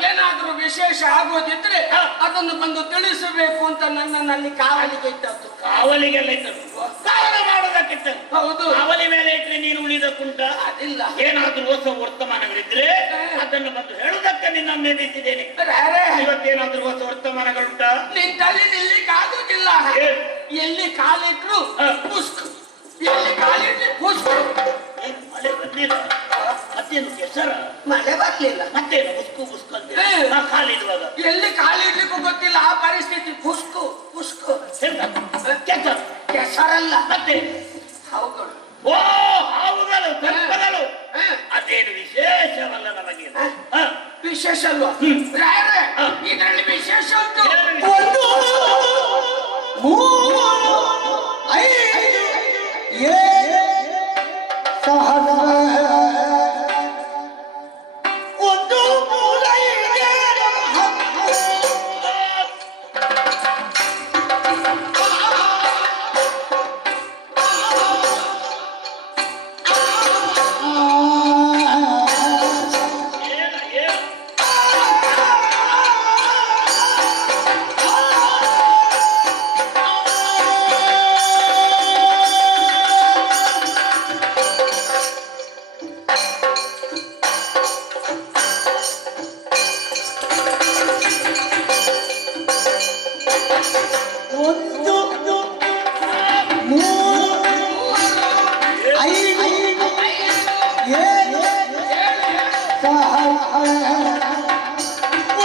ಏನಾದರೂ ವಿಶೇಷ ಆಗೋದಿದ್ರೆ ಅದನ್ನು ಬಂದು ತಿಳಿಸಬೇಕು ಅಂತ ನನ್ನಲ್ಲಿ ಕಾವಲಿಗೆ ಇದ್ದದ್ದು. ಕಾವಲಿಗೆಲ್ಲ ಇದ್ದದ್ದು, ಕಾವಲು ಮಾಡೋದಕ್ಕಿತ್ತು. ಹೌದು. ಕಾವಲಿ ಮೇಲೆ ಇಟ್ಟರೆ ನೀನು ಉಳಿದ ಕುಂಟ ಅದಿಲ್ಲ. ಏನಾದ್ರೂ ಹೊಸ ವರ್ತಮಾನಗಳಿದ್ರೆ ಅದನ್ನು ಬಂದು ಹೇಳುವುದಕ್ಕೆ ನಿನ್ನ ನೇಮಿಸಿದ್ದೇನೆ. ಇವತ್ತೇನಾದ್ರೂ ಹೊಸ ವರ್ತಮಾನಗಳುಂಟ? ನಿನ್ ತಲೆ ನಿಲ್ಲಿಕ್ಕಾಗೋದಿಲ್ಲ. ಎಲ್ಲಿ ಕಾಲಿಟ್ರು ಪುಷ್ಕ, ಎಲ್ಲಿ ಕಾಲಿಟ್ರು ಪುಷ್ಕ. ಮಳೆ ಬಂದಿಲ್ಲ. ಮತ್ತೇನು ಕೆಸರ ಮಳೆ ಬರ್ಲಿಲ್ಲ. ಮತ್ತೇನು ಮುಸ್ಕು ಮುಸ್ಕು ಅಂತ ಕಾಲಿಡುವಾಗ ಎಲ್ಲಿ ಕಾಲಿಡ್ಲಿಕ್ಕೂ ಗೊತ್ತಿಲ್ಲ ಆ ಪರಿಸ್ಥಿತಿ. ಪುಸ್ಕು ಪುಸ್ಕು ಕೆಸರು ಕೆಸರಲ್ಲ, ಮತ್ತೆ ಹೌಗಳು. ಓ ಹಾವುಗಳು ಸರ್ಪಗಳು. ಅದೇನು ವಿಶೇಷವಲ್ಲ ನಮಗೆ. ವಿಶೇಷ ಅಲ್ವಾ? ಇದರಲ್ಲಿ ವಿಶೇಷ ಉಂಟು. ಒಂದು ಮೂರು ಐದು ಏಳು ಸಹಸ್ರ ಒಂದು ಮೂರು ಐದು ಏಳು ಒಂದು ಮೂರು ಐದು ಏಳು ಸಹಸ್ರ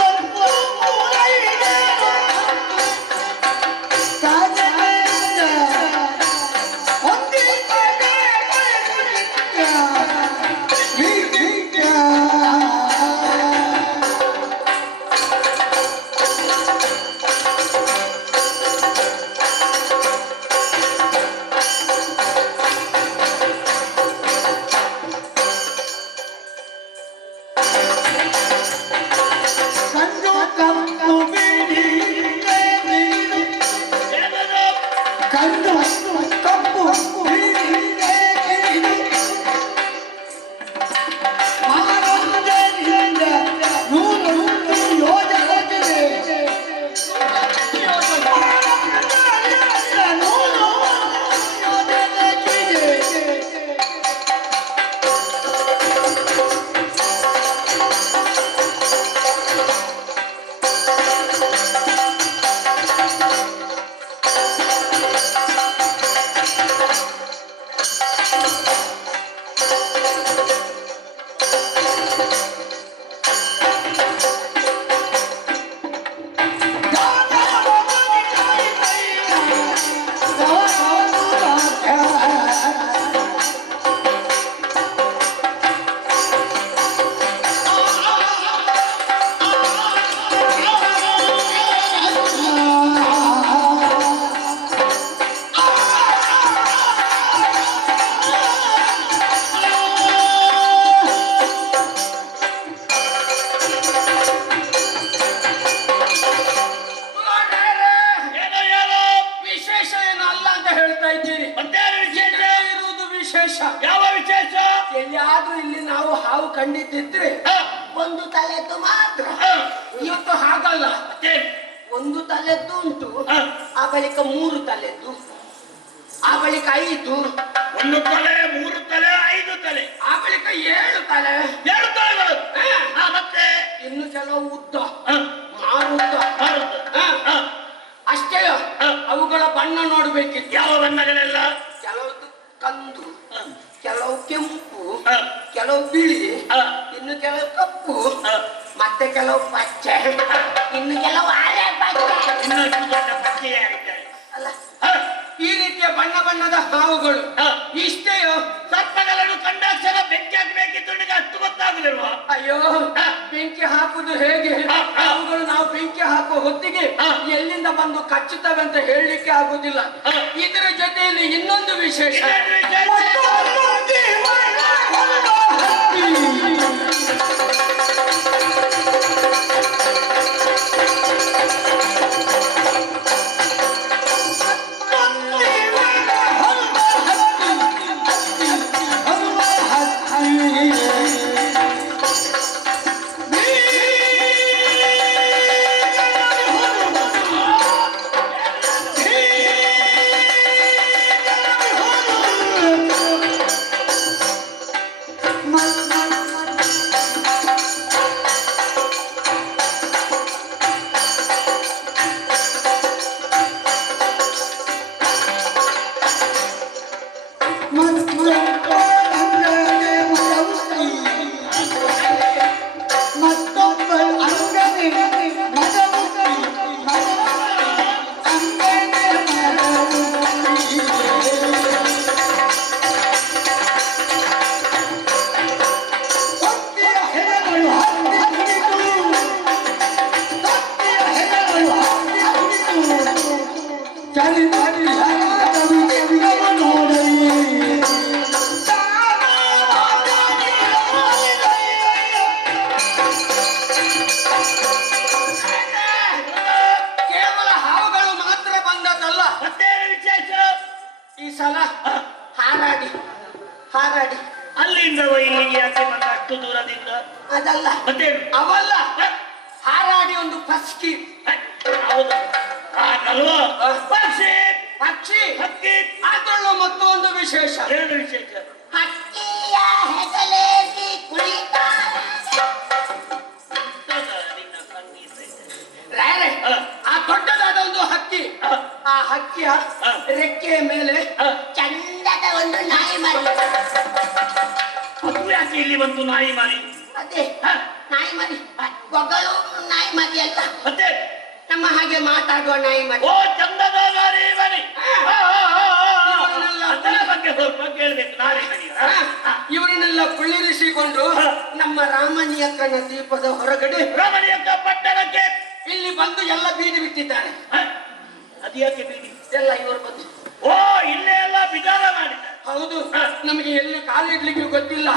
ಒಂದು ಮೂರು ಐದು ಏಳು ತಾಜಮಹಲ್ ಒಂದಿಬ್ಬರೇ ವಿಚಿತ್ರ ಕಂಡು ಕಪ್ಪು ಬಿಡಿ ಕಂಡು ಕಪ್ಪು ಬಿಡಿ ಮನೋರಂಜನೆಯಿಂದ ನೂರು ಯೋಜನೆ ನೂರು ಯೋಜನೆ ವಿಶೇಷ ಏನು ಅಲ್ಲ ಅಂತ ಹೇಳ್ತಾ ಇದ್ದೀರಿ. ಮತ್ತೇನು ವಿಶೇಷ? ಇರುವುದು ವಿಶೇಷ. ಯಾವ ವಿಶೇಷ? ಎಲ್ಲಿಯಾದ್ರೂ ಇಲ್ಲಿ ನಾವು ಹಾವು ಕಂಡಿದ್ದಿದ್ರೆ ಒಂದು ತಲೆದ್ದು ಮಾತ್ರ. ಇವತ್ತು ಹಾಗಲ್ಲ, ಮತ್ತೇನು? ಒಂದು ತಲೆದ್ದು ಉಂಟು, ಆ ಬಳಿಕ 3 ತಲೆದ್ದು, ಆ ಬಳಿಕ 5, 1 ತಲೆ 3 ತಲೆ 5 ತಲೆ, ಆ ಬಳಿಕ 7 ತಲೆ, 7 ತಲೆಗಳು. ಮತ್ತೆ ಇನ್ನು ಕೆಲವು ಉದ್ದ, ಮಾರುದ್ದ. ಅಷ್ಟೇ, ಅವುಗಳ ಬಣ್ಣ ನೋಡ್ಬೇಕಿತ್ತು. ಯಾವ ಬಣ್ಣಗಳೆಲ್ಲ? ಕೆಲವು ಕಂದು, ಕೆಲವು ಕೆಂಪು, ಕೆಲವು ಬಿಳಿ, ಇನ್ನು ಕೆಲವು ಕಪ್ಪು, ಮತ್ತೆ ಕೆಲವು ಪಚ್ಚೆ, ಇನ್ನು ಕೆಲವು ಅರೆ ಪಚ್ಚೆ. ಇನ್ನಷ್ಟು ದೊಡ್ಡ ಪಚ್ಚೆಯಾಗಿದ್ದಾರೆ. ಅಲ್ಲ, ಈ ರೀತಿಯ ಬಣ್ಣ ಬಣ್ಣದ ಹಾವುಗಳು. ಇಷ್ಟೇಯೋ? ಸರ್ಪಗಳನ್ನು ಕಂಡಾಕ್ಷರ ಬೆಂಕಿ ಹಾಕಬೇಕಿತ್ತು, ನಿನಗೆ ಅಷ್ಟು ಗೊತ್ತಾಗಲಿಲ್ವಾ? ಅಯ್ಯೋ, ಬೆಂಕಿ ಹಾಕುದು ಹೇಗೆ? ಅವುಗಳು ನಾವು ಬೆಂಕಿ ಹಾಕುವ ಹೊತ್ತಿಗೆ ಎಲ್ಲಿಂದ ಬಂದು ಕಚ್ಚುತ್ತವೆ ಅಂತ ಹೇಳಲಿಕ್ಕೆ ಆಗುದಿಲ್ಲ. ಇದರ ಜೊತೆಯಲ್ಲಿ ಇನ್ನೊಂದು ವಿಶೇಷ. ಇನ್ನೇನು ವಿಶೇಷ? ಹಾರಾಡಿ ಅಲ್ಲಿಂದ ಇಲ್ಲಿಗೆ ಯಾಕೆ ಬಂದ ಅಷ್ಟು ದೂರದಿಂದ? ಅದಲ್ಲ ಮತ್ತೆ ಅವಲ್ಲ ಹಾರಾಡಿ ಒಂದು ಪಕ್ಷಿ ಹೌದು ಹಾಗಲ್ವಾ? ಪಕ್ಷಿ ಪಕ್ಷಿ ಹಕ್ಕಿ ಅದರಲ್ಲೂ ಮತ್ತೊಂದು ವಿಶೇಷ. ಏನು ವಿಶೇಷ? ಹಕ್ಕಿಯ ಹೆಗಲೇರಿ ಕುಳಿತ ನಿನ್ನ ಸಂಗೀತ ರಾಯರೇ, ಆ ದೊಡ್ಡದಾದ ಒಂದು ಹಕ್ಕಿ, ಆ ಹಕ್ಕಿಯ ರೆಕ್ಕೆಯ ಮೇಲೆ ಚಂದದ ಒಂದು ನಾಯಿ ಮರಿ. ಅದು ಯಾಕೆ ಇಲ್ಲಿ ಬಂತು ನಾಯಿ ಮಾರಿ? ಅದೇ ನಾಯಿ ಮರಿ, ಒಗಳು ನಾಯಿ ಮರಿ ಅಲ್ಲ, ಮತ್ತೆ ನಮ್ಮ ಹಾಗೆ ಮಾತಾಡುವ ನಾಯಿ ಮರಿ. ಓ ಚಂದದ ನಾರಿ ಮರಿ. ಅದರ ಬಗ್ಗೆ ಸ್ವಲ್ಪ ಕೇಳ್ಬೇಕು. ನಾರಿ ಮರಿ ಇವರನ್ನೆಲ್ಲ ಕುಳ್ಳಿರಿಸಿಕೊಂಡು ನಮ್ಮ ರಾಮನಿಯಕ್ಕನ ದೀಪದ ಹೊರಗಡೆ ರಮಣೀಯಕ ಪಟ್ಟಣಕ್ಕೆ ಇಲ್ಲಿ ಬಂದು ಎಲ್ಲ ಬೀದಿ ಬಿಟ್ಟಿದ್ದಾರೆ. ಅದು ಯಾಕೆ ಬೀದಿ? ಎಲ್ಲ ಇವರು ಬಂದು ಓ ಇಲ್ಲೇ ಎಲ್ಲ ಬಿಚಾರ ಮಾಡಿದ್ದಾರೆ. ಹೌದು, ನಮಗೆ ಎಲ್ಲಿ ಕಾಲಿಡ್ಲಿಕ್ಕೆ ಗೊತ್ತಿಲ್ಲ.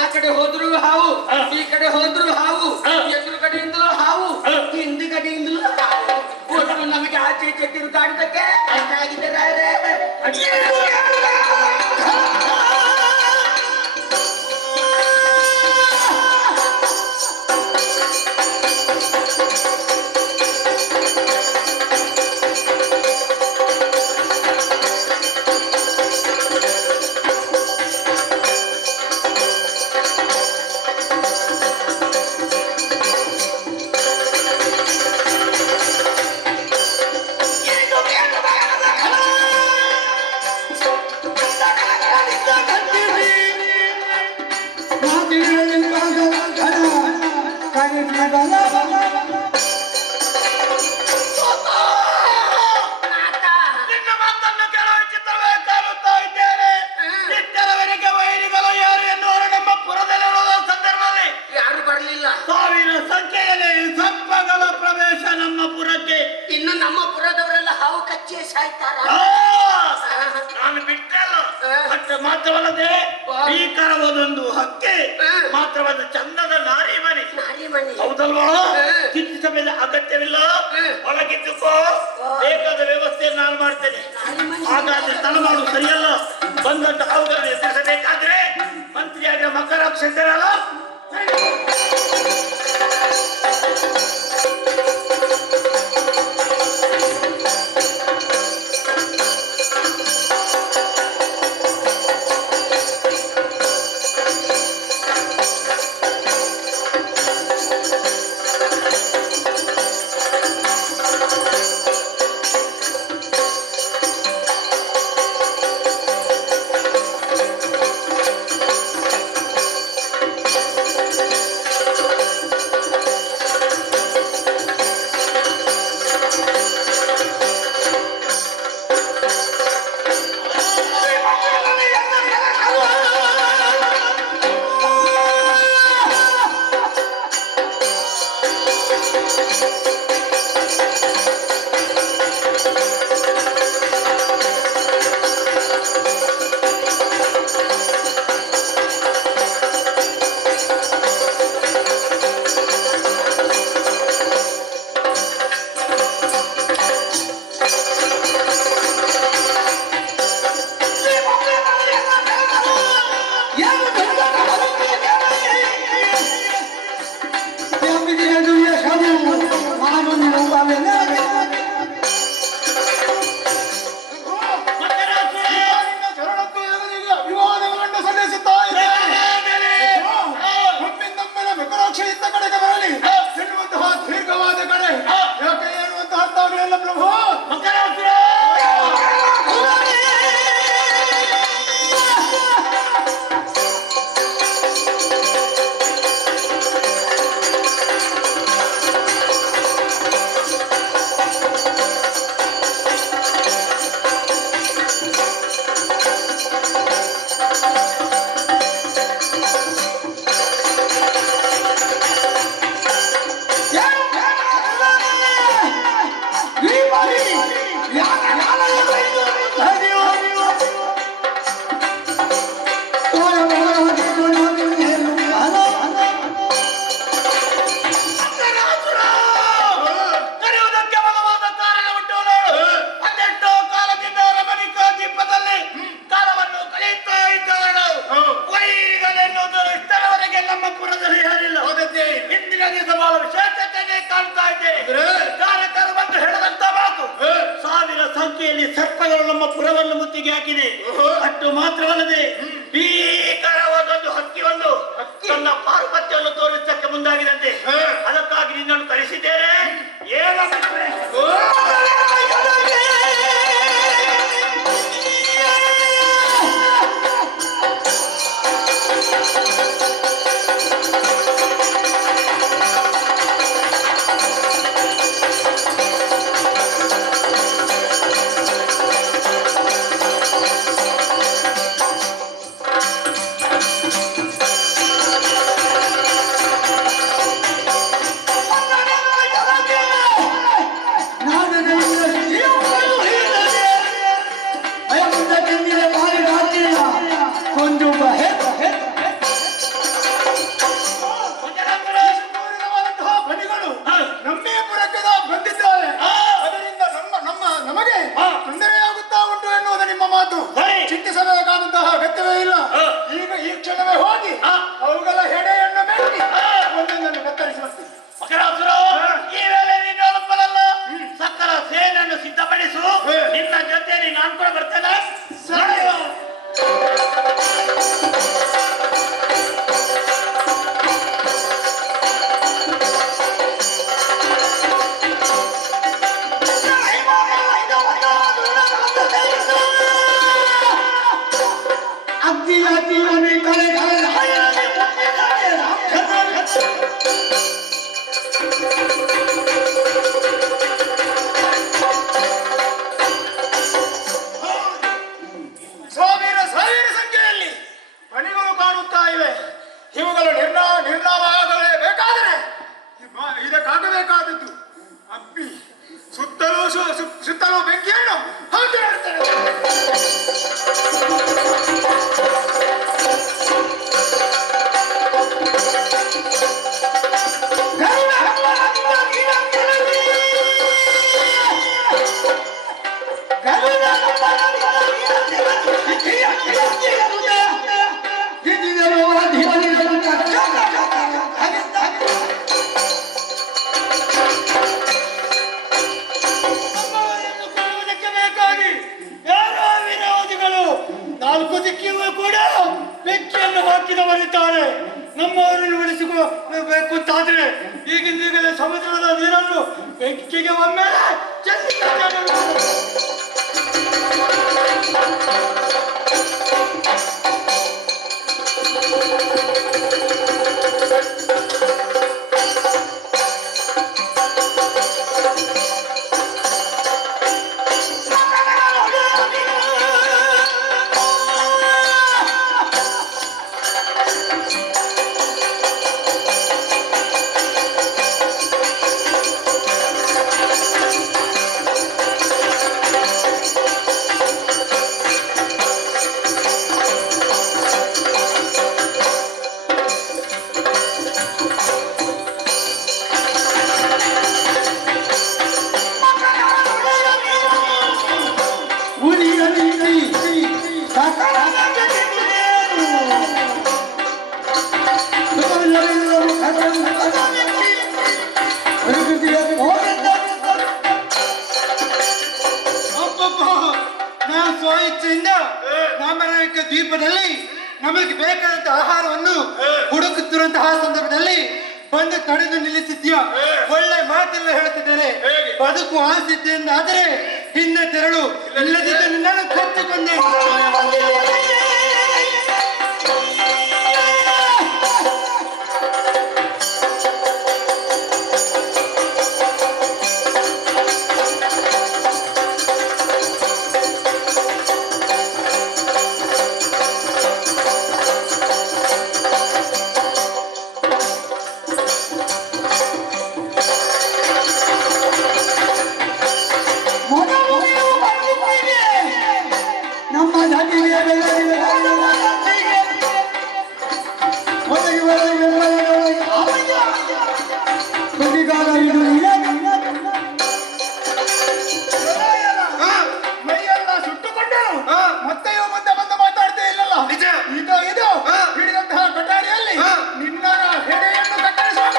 ಆ ಕಡೆ ಹೋದ್ರು ಹಾವು, ಈ ಕಡೆ ಹೋದ್ರು ಹಾವು, ಎದುರು ಕಡೆಯಿಂದಲೂ ಹಾವು, ಹಿಂದಿ ಕಡೆಯಿಂದಲೂ ಹಾವು. ಒಟ್ಟು ನಮಗೆ ಆಚೆ ಈಚೆ ತಿರುಗಾಡಿದಕ್ಕೆ ಅಷ್ಟ ಆಗಿದ್ದಾರೆ. ನಿನ್ನ ಮಾತನ್ನು ಕೆಲವು ಚಿತ್ರವೇ ಕಾಣುತ್ತಾ ಇದ್ದೇನೆ. ಇಷ್ಟರವರೆಗೆ ವೈರಿಗಳು ಯಾರು ಎನ್ನುವರು ನಮ್ಮ ಪುರದಲ್ಲಿರುವ ಸಂದರ್ಭದಲ್ಲಿ ಯಾರು ಬರಲಿಲ್ಲ. ಸಾವಿರ ಸಂಖ್ಯೆಯಲ್ಲಿ ಸರ್ಪಗಳ ಪ್ರವೇಶ ನಮ್ಮ ಪುರಕ್ಕೆ. ಇನ್ನು ನಮ್ಮ ಪುರದವರೆಲ್ಲ ಹಾವು ಕಚ್ಚಿ ಸಾಯ್ತಾರ. ನಾನು ಬಿಟ್ಟಲ್ಲ. ಅಷ್ಟೇ ಮಾತ್ರವಲ್ಲದೆ ಭೀಕರವಾದೊಂದು ಹಕ್ಕಿ, ಮಾತ್ರವಾದ ಚಂದದ ನಾರಿ ಮರಿ. ನಾರಿ ಮಣಿ ಹೌದಲ್ವಾ? ಚಿಂತಿಸಬೇಡ, ಅಗತ್ಯವಿಲ್ಲ. ಒಳಗಿದ್ದಕ್ಕೋ ಬೇಕಾದ ವ್ಯವಸ್ಥೆಯನ್ನು ನಾನು ಮಾಡ್ತೇನೆ. ಹಾಗಾದ್ರೆ ತಲೆಮಾಡು ಸರಿಯಲ್ಲ. ಬಂದಂತ ಅವುಗಳನ್ನು ಎದುರಿಸಬೇಕಾದ್ರೆ ಮಂತ್ರಿಯಾದ ಮಕರಾಕ್ಷರಲ್ಲ. ದಿವಸ ಬಹಳ ವಿಶೇಷತೆಗೆ ಕಾಣ್ತಾ ಇದ್ದೇನೆ. ಕಾರ್ಯಕರ್ತರು ಬಂದು ಹೇಳಿದಂತ ಮಾತು, 1000 ಸಂಖ್ಯೆಯಲ್ಲಿ ಸರ್ಪಗಳು ನಮ್ಮ ಪುರವನ್ನು ಮುತ್ತಿಗೆ ಹಾಕಿದೆ. ಅಷ್ಟು ಮಾತ್ರವಲ್ಲದೆ ಭೀಕರವಾದೊಂದು ಹಕ್ಕಿಯೊಂದು ತನ್ನ ಪಾರುಪತ್ಯವನ್ನು ತೋರಿಸಕ್ಕೆ ಮುಂದಾಗಿದಂತೆ. ಅದಕ್ಕಾಗಿ ನಿನ್ನನ್ನು ಕರೆಸಿದ್ದೇನೆ. ಚಿಂತಿಸಬೇಕಾದಂತಹ ಅಗತ್ಯವೇ ಇಲ್ಲ. ಈಗ ಈ ಕ್ಷಣವೇ ಹೋಗಿ ಅವುಗಳ ಹೆಡೆಯನ್ನು ಮೆಟ್ಟಿ ಒಂದೊಂದನ್ನು ಕತ್ತರಿಸಿ ಬರ್ತೀನಿ. ಈ ವೇಳೆ ನೀನು ಒಬ್ಬರಲ್ಲ, ಸಕಲ ಸೇನೆಯನ್ನು ಸಿದ್ಧಪಡಿಸು. ನಿನ್ನ ಜೊತೆಯಲ್ಲಿ ನಾನು ಕೂಡ ಬರ್ತೇನೆ. ಸಾವಿರ ಸಂಖ್ಯೆಯಲ್ಲಿ ಮಣಿಗಳು ಕಾಣುತ್ತಾ ಇವೆ. ಇವುಗಳು ನಿರ್ನಾಮ ಆಗಲೇಬೇಕಾದರೆ ಇದಕ್ಕಾಗಬೇಕಾದದ್ದು ಅಬ್ಬಿ ಸುತ್ತಲೂ ಬೆಂಕಿಯನ್ನು ಹಾಕಿ ನಾಲ್ಕು ದಿಕ್ಕಿಗೂ ಕೂಡ ಬೆಂಕಿಯನ್ನು ಹಾಕಿದವರಿದ್ದಾರೆ. ನಮ್ಮವರನ್ನು ಉಳಿಸಿಕೊಳ್ಳಬೇಕು ಅಂತಾದ್ರೆ ಈಗಿಂದೀಗಲೇ ಸಮುದ್ರದ ನೀರನ್ನು ಬೆಂಕಿಗೆ ಒಮ್ಮೆ ಸ್ವಇಚ್ಛೆಯಿಂದ ನಾಮರಹಿತ ದ್ವೀಪದಲ್ಲಿ ನಮಗೆ ಬೇಕಾದಂತಹ ಆಹಾರವನ್ನು ಹುಡುಕುತ್ತಿರುವಂತಹ ಸಂದರ್ಭದಲ್ಲಿ ಬಂದು ತಡೆದು ನಿಲ್ಲಿಸಿದ್ಯಾ. ಒಳ್ಳೆ ಮಾತೆಲ್ಲ ಹೇಳುತ್ತಿದ್ದೇನೆ. ಬದುಕು ಆಸೆಯಿಂದಾದರೆ ಹಿಂದೆ ತೆರಳು, ಇಲ್ಲದಿದ್ದ ನಿನ್ನನ್ನು ಕತ್ತಿಕೊಂಡೆ. ಮೈಯೆಲ್ಲ ಸುಟ್ಟುಕೊಂಡರು ಮತ್ತೆ ಮುಂದೆ ಬಂದು ಮಾತಾಡ್ತೇ ಇಲ್ಲಲ್ಲ. ಇದು ಹಿಡಿದಂತಹ ಕಟಾರಿಯಲ್ಲಿ ನಿನ್ನ ಹೆಡೆಯನ್ನು ಕತ್ತರಿಸುವಾಗ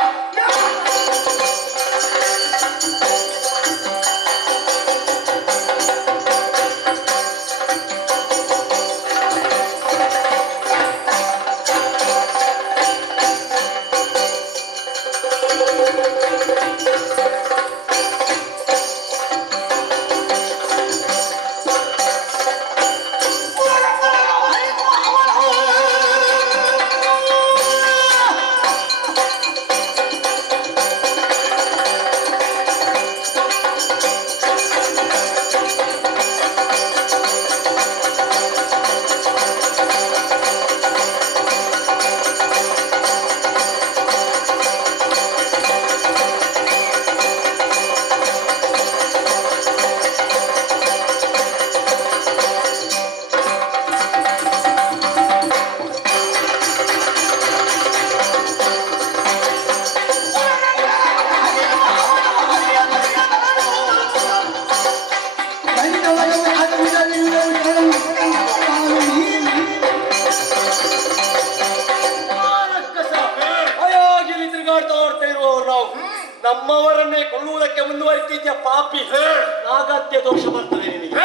ನಮ್ಮವರನ್ನೇ ಕೊಳ್ಳುವುದಕ್ಕೆ ಮುಂದುವರಿತಿದ್ಯ ಪಾಪಿ. ನಾಗತ್ಯ ದೋಷ ಬರ್ತದೆ ನಿನಗೆ.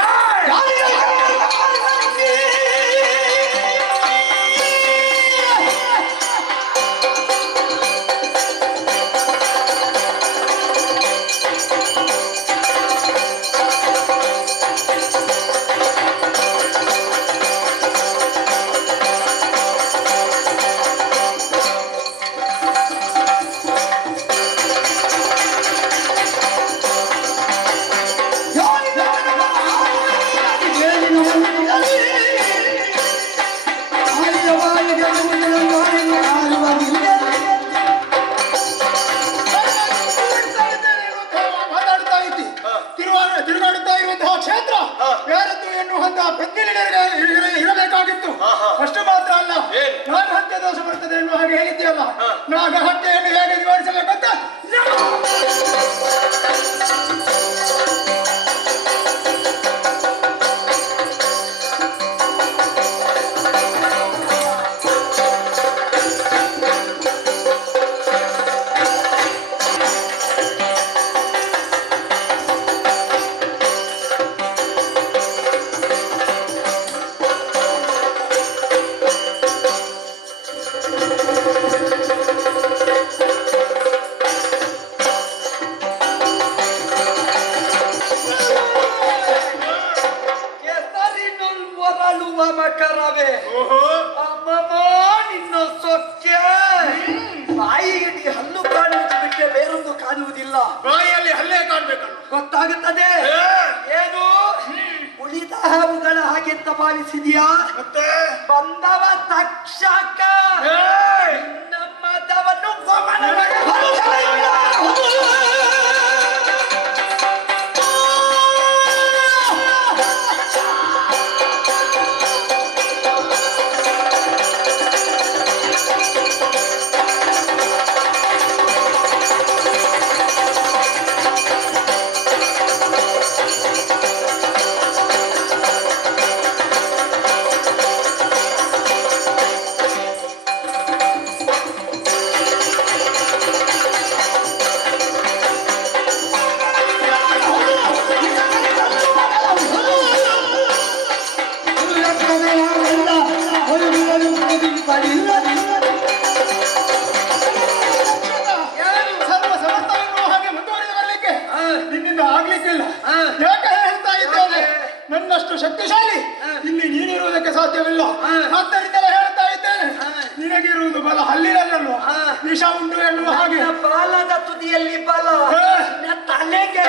ತಿರುಗಾಡುತ್ತಾ ಇರುವಂತಹ ಕ್ಷೇತ್ರ ಯಾರದ್ದು ಎನ್ನುವಂತಹ ಪ್ರಜ್ಞೆ ಇರಬೇಕಾಗಿತ್ತು. ಅಷ್ಟು ಮಾತ್ರ ಅಲ್ಲ, ನಾಗ ಹತ್ಯೆ ದೋಷ ಬರ್ತದೆ ಎನ್ನುವ ಹಾಗೆ ಹೇಳಿದ್ದೀಯಲ್ಲ, ನಾಗ ಹತ್ಯೆಯನ್ನು ಹೇಗೆ ನಿವಾರಿಸಬೇಕಂತ ಕೆಸರಿನೊಲ್ವರಳುವ ಮಕರವೇ ಅಮ್ಮಮ್ಮ ನಿನ್ನ ಸೊಕ್ಕೆ ಬಾಯಿಗೆ ಹಲ್ಲು ಕಾಣುವುದು ಬಿಟ್ಟರೆ ಬೇರೊಂದು ಕಾಣುವುದಿಲ್ಲ. ಬಾಯಿಯಲ್ಲಿ ಹಲ್ಲೆ ಕಾಣ್ಬೇಕಲ್ಲ. ಗೊತ್ತಾಗುತ್ತದೆ ಏನು ಉಳಿದ ಹಾವುಗಳ ಹಾಗೆ ಅಂತ ಭಾವಿಸಿದ್ಯಾ? ಮತ್ತೆ ಬಂದವ ತಕ್ಷಕ ನಮ್ಮದವನ್ನು ಸರ್ವ ಸಮರ್ಥ ಎನ್ನುವ ಹಾಗೆ ಮುಂದುವರಿದು ಬರಲಿಕ್ಕೆ ನಿನ್ನಿಂದ ಆಗ್ಲಿಕ್ಕಿಲ್ಲ. ಯಾಕೆ ಹೇಳ್ತಾ ಇದ್ದೇನೆ, ನನ್ನಷ್ಟು ಶಕ್ತಿಶಾಲಿ ಇಲ್ಲಿ ನೀನಿರುವುದಕ್ಕೆ ಸಾಧ್ಯವಿಲ್ಲ. ಆದ್ದರಿಂದಲೇ ಹೇಳ್ತಾ ಇದ್ದೇನೆ, ನಿನಗಿರುವುದು ಬಲ ಹಲ್ಲಿನಲ್ಲಲ್ವ, ವಿಷ ಉಂಟು ಎನ್ನುವ ಹಾಗೆ. ಬಾಲದ ತುದಿಯಲ್ಲಿ ಬಲ ತಲೆಗೆ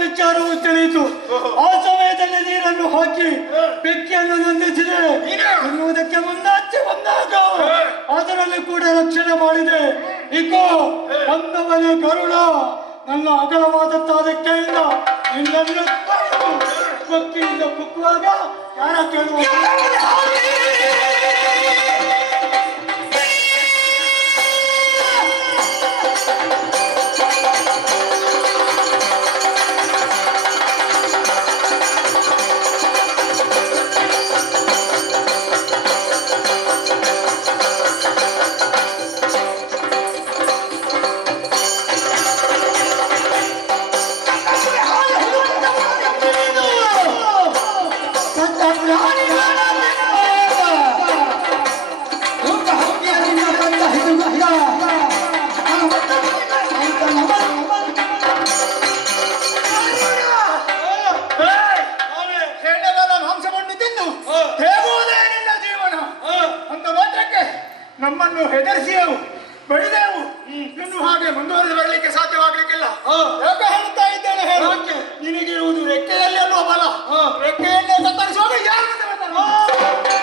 ವಿಚಾರವು ತಿಳಿಯಿತು. ಆ ಸಮಯದಲ್ಲಿ ನೀರನ್ನು ಹಾಕಿ ಬೆಕ್ಕಿಯನ್ನು ನಂದಿಸಿದೆ. ತಿನ್ನುವುದಕ್ಕೆ ಮುಂದಾಚೆ ಬಂದಾಗ ಅದರಲ್ಲಿ ಕೂಡ ರಕ್ಷಣೆ ಮಾಡಿದೆ. ಇಕೋ ನನ್ನ ಮನೆ ಗರುಡ ನನ್ನ ಅಗಲವಾದ ತಾದಕ್ಕೆಯಿಂದ ನಿನ್ನನ್ನು ಬೆಕ್ಕಿಯಿಂದ ಕುಕ್ಕುವಾಗ ಯಾರ ಕೇಳುವ ನಮ್ಮನ್ನು ಹೆದರಿಸಿಯವು ಬಡಿದೆವು ಇನ್ನು ಹಾಗೆ ಮುಂದುವರೆದು ಬರಲಿಕ್ಕೆ ಸಾಧ್ಯವಾಗಲಿಕ್ಕಿಲ್ಲ. ಯಾಕೆ ಹೇಳ್ತಾ ಇದ್ದೇನೆ ಹೇಳು? ನಿನಗಿರುವುದು ರೆಕ್ಕೆಯಲ್ಲಿ ಅನ್ನುವ ಬಲ. ರೆಕ್ಕೆಯನ್ನೇ ಕತ್ತರಿಸುವಾಗ ಯಾರು ಮುಂದೆ ಬರ್ತಾರೆ?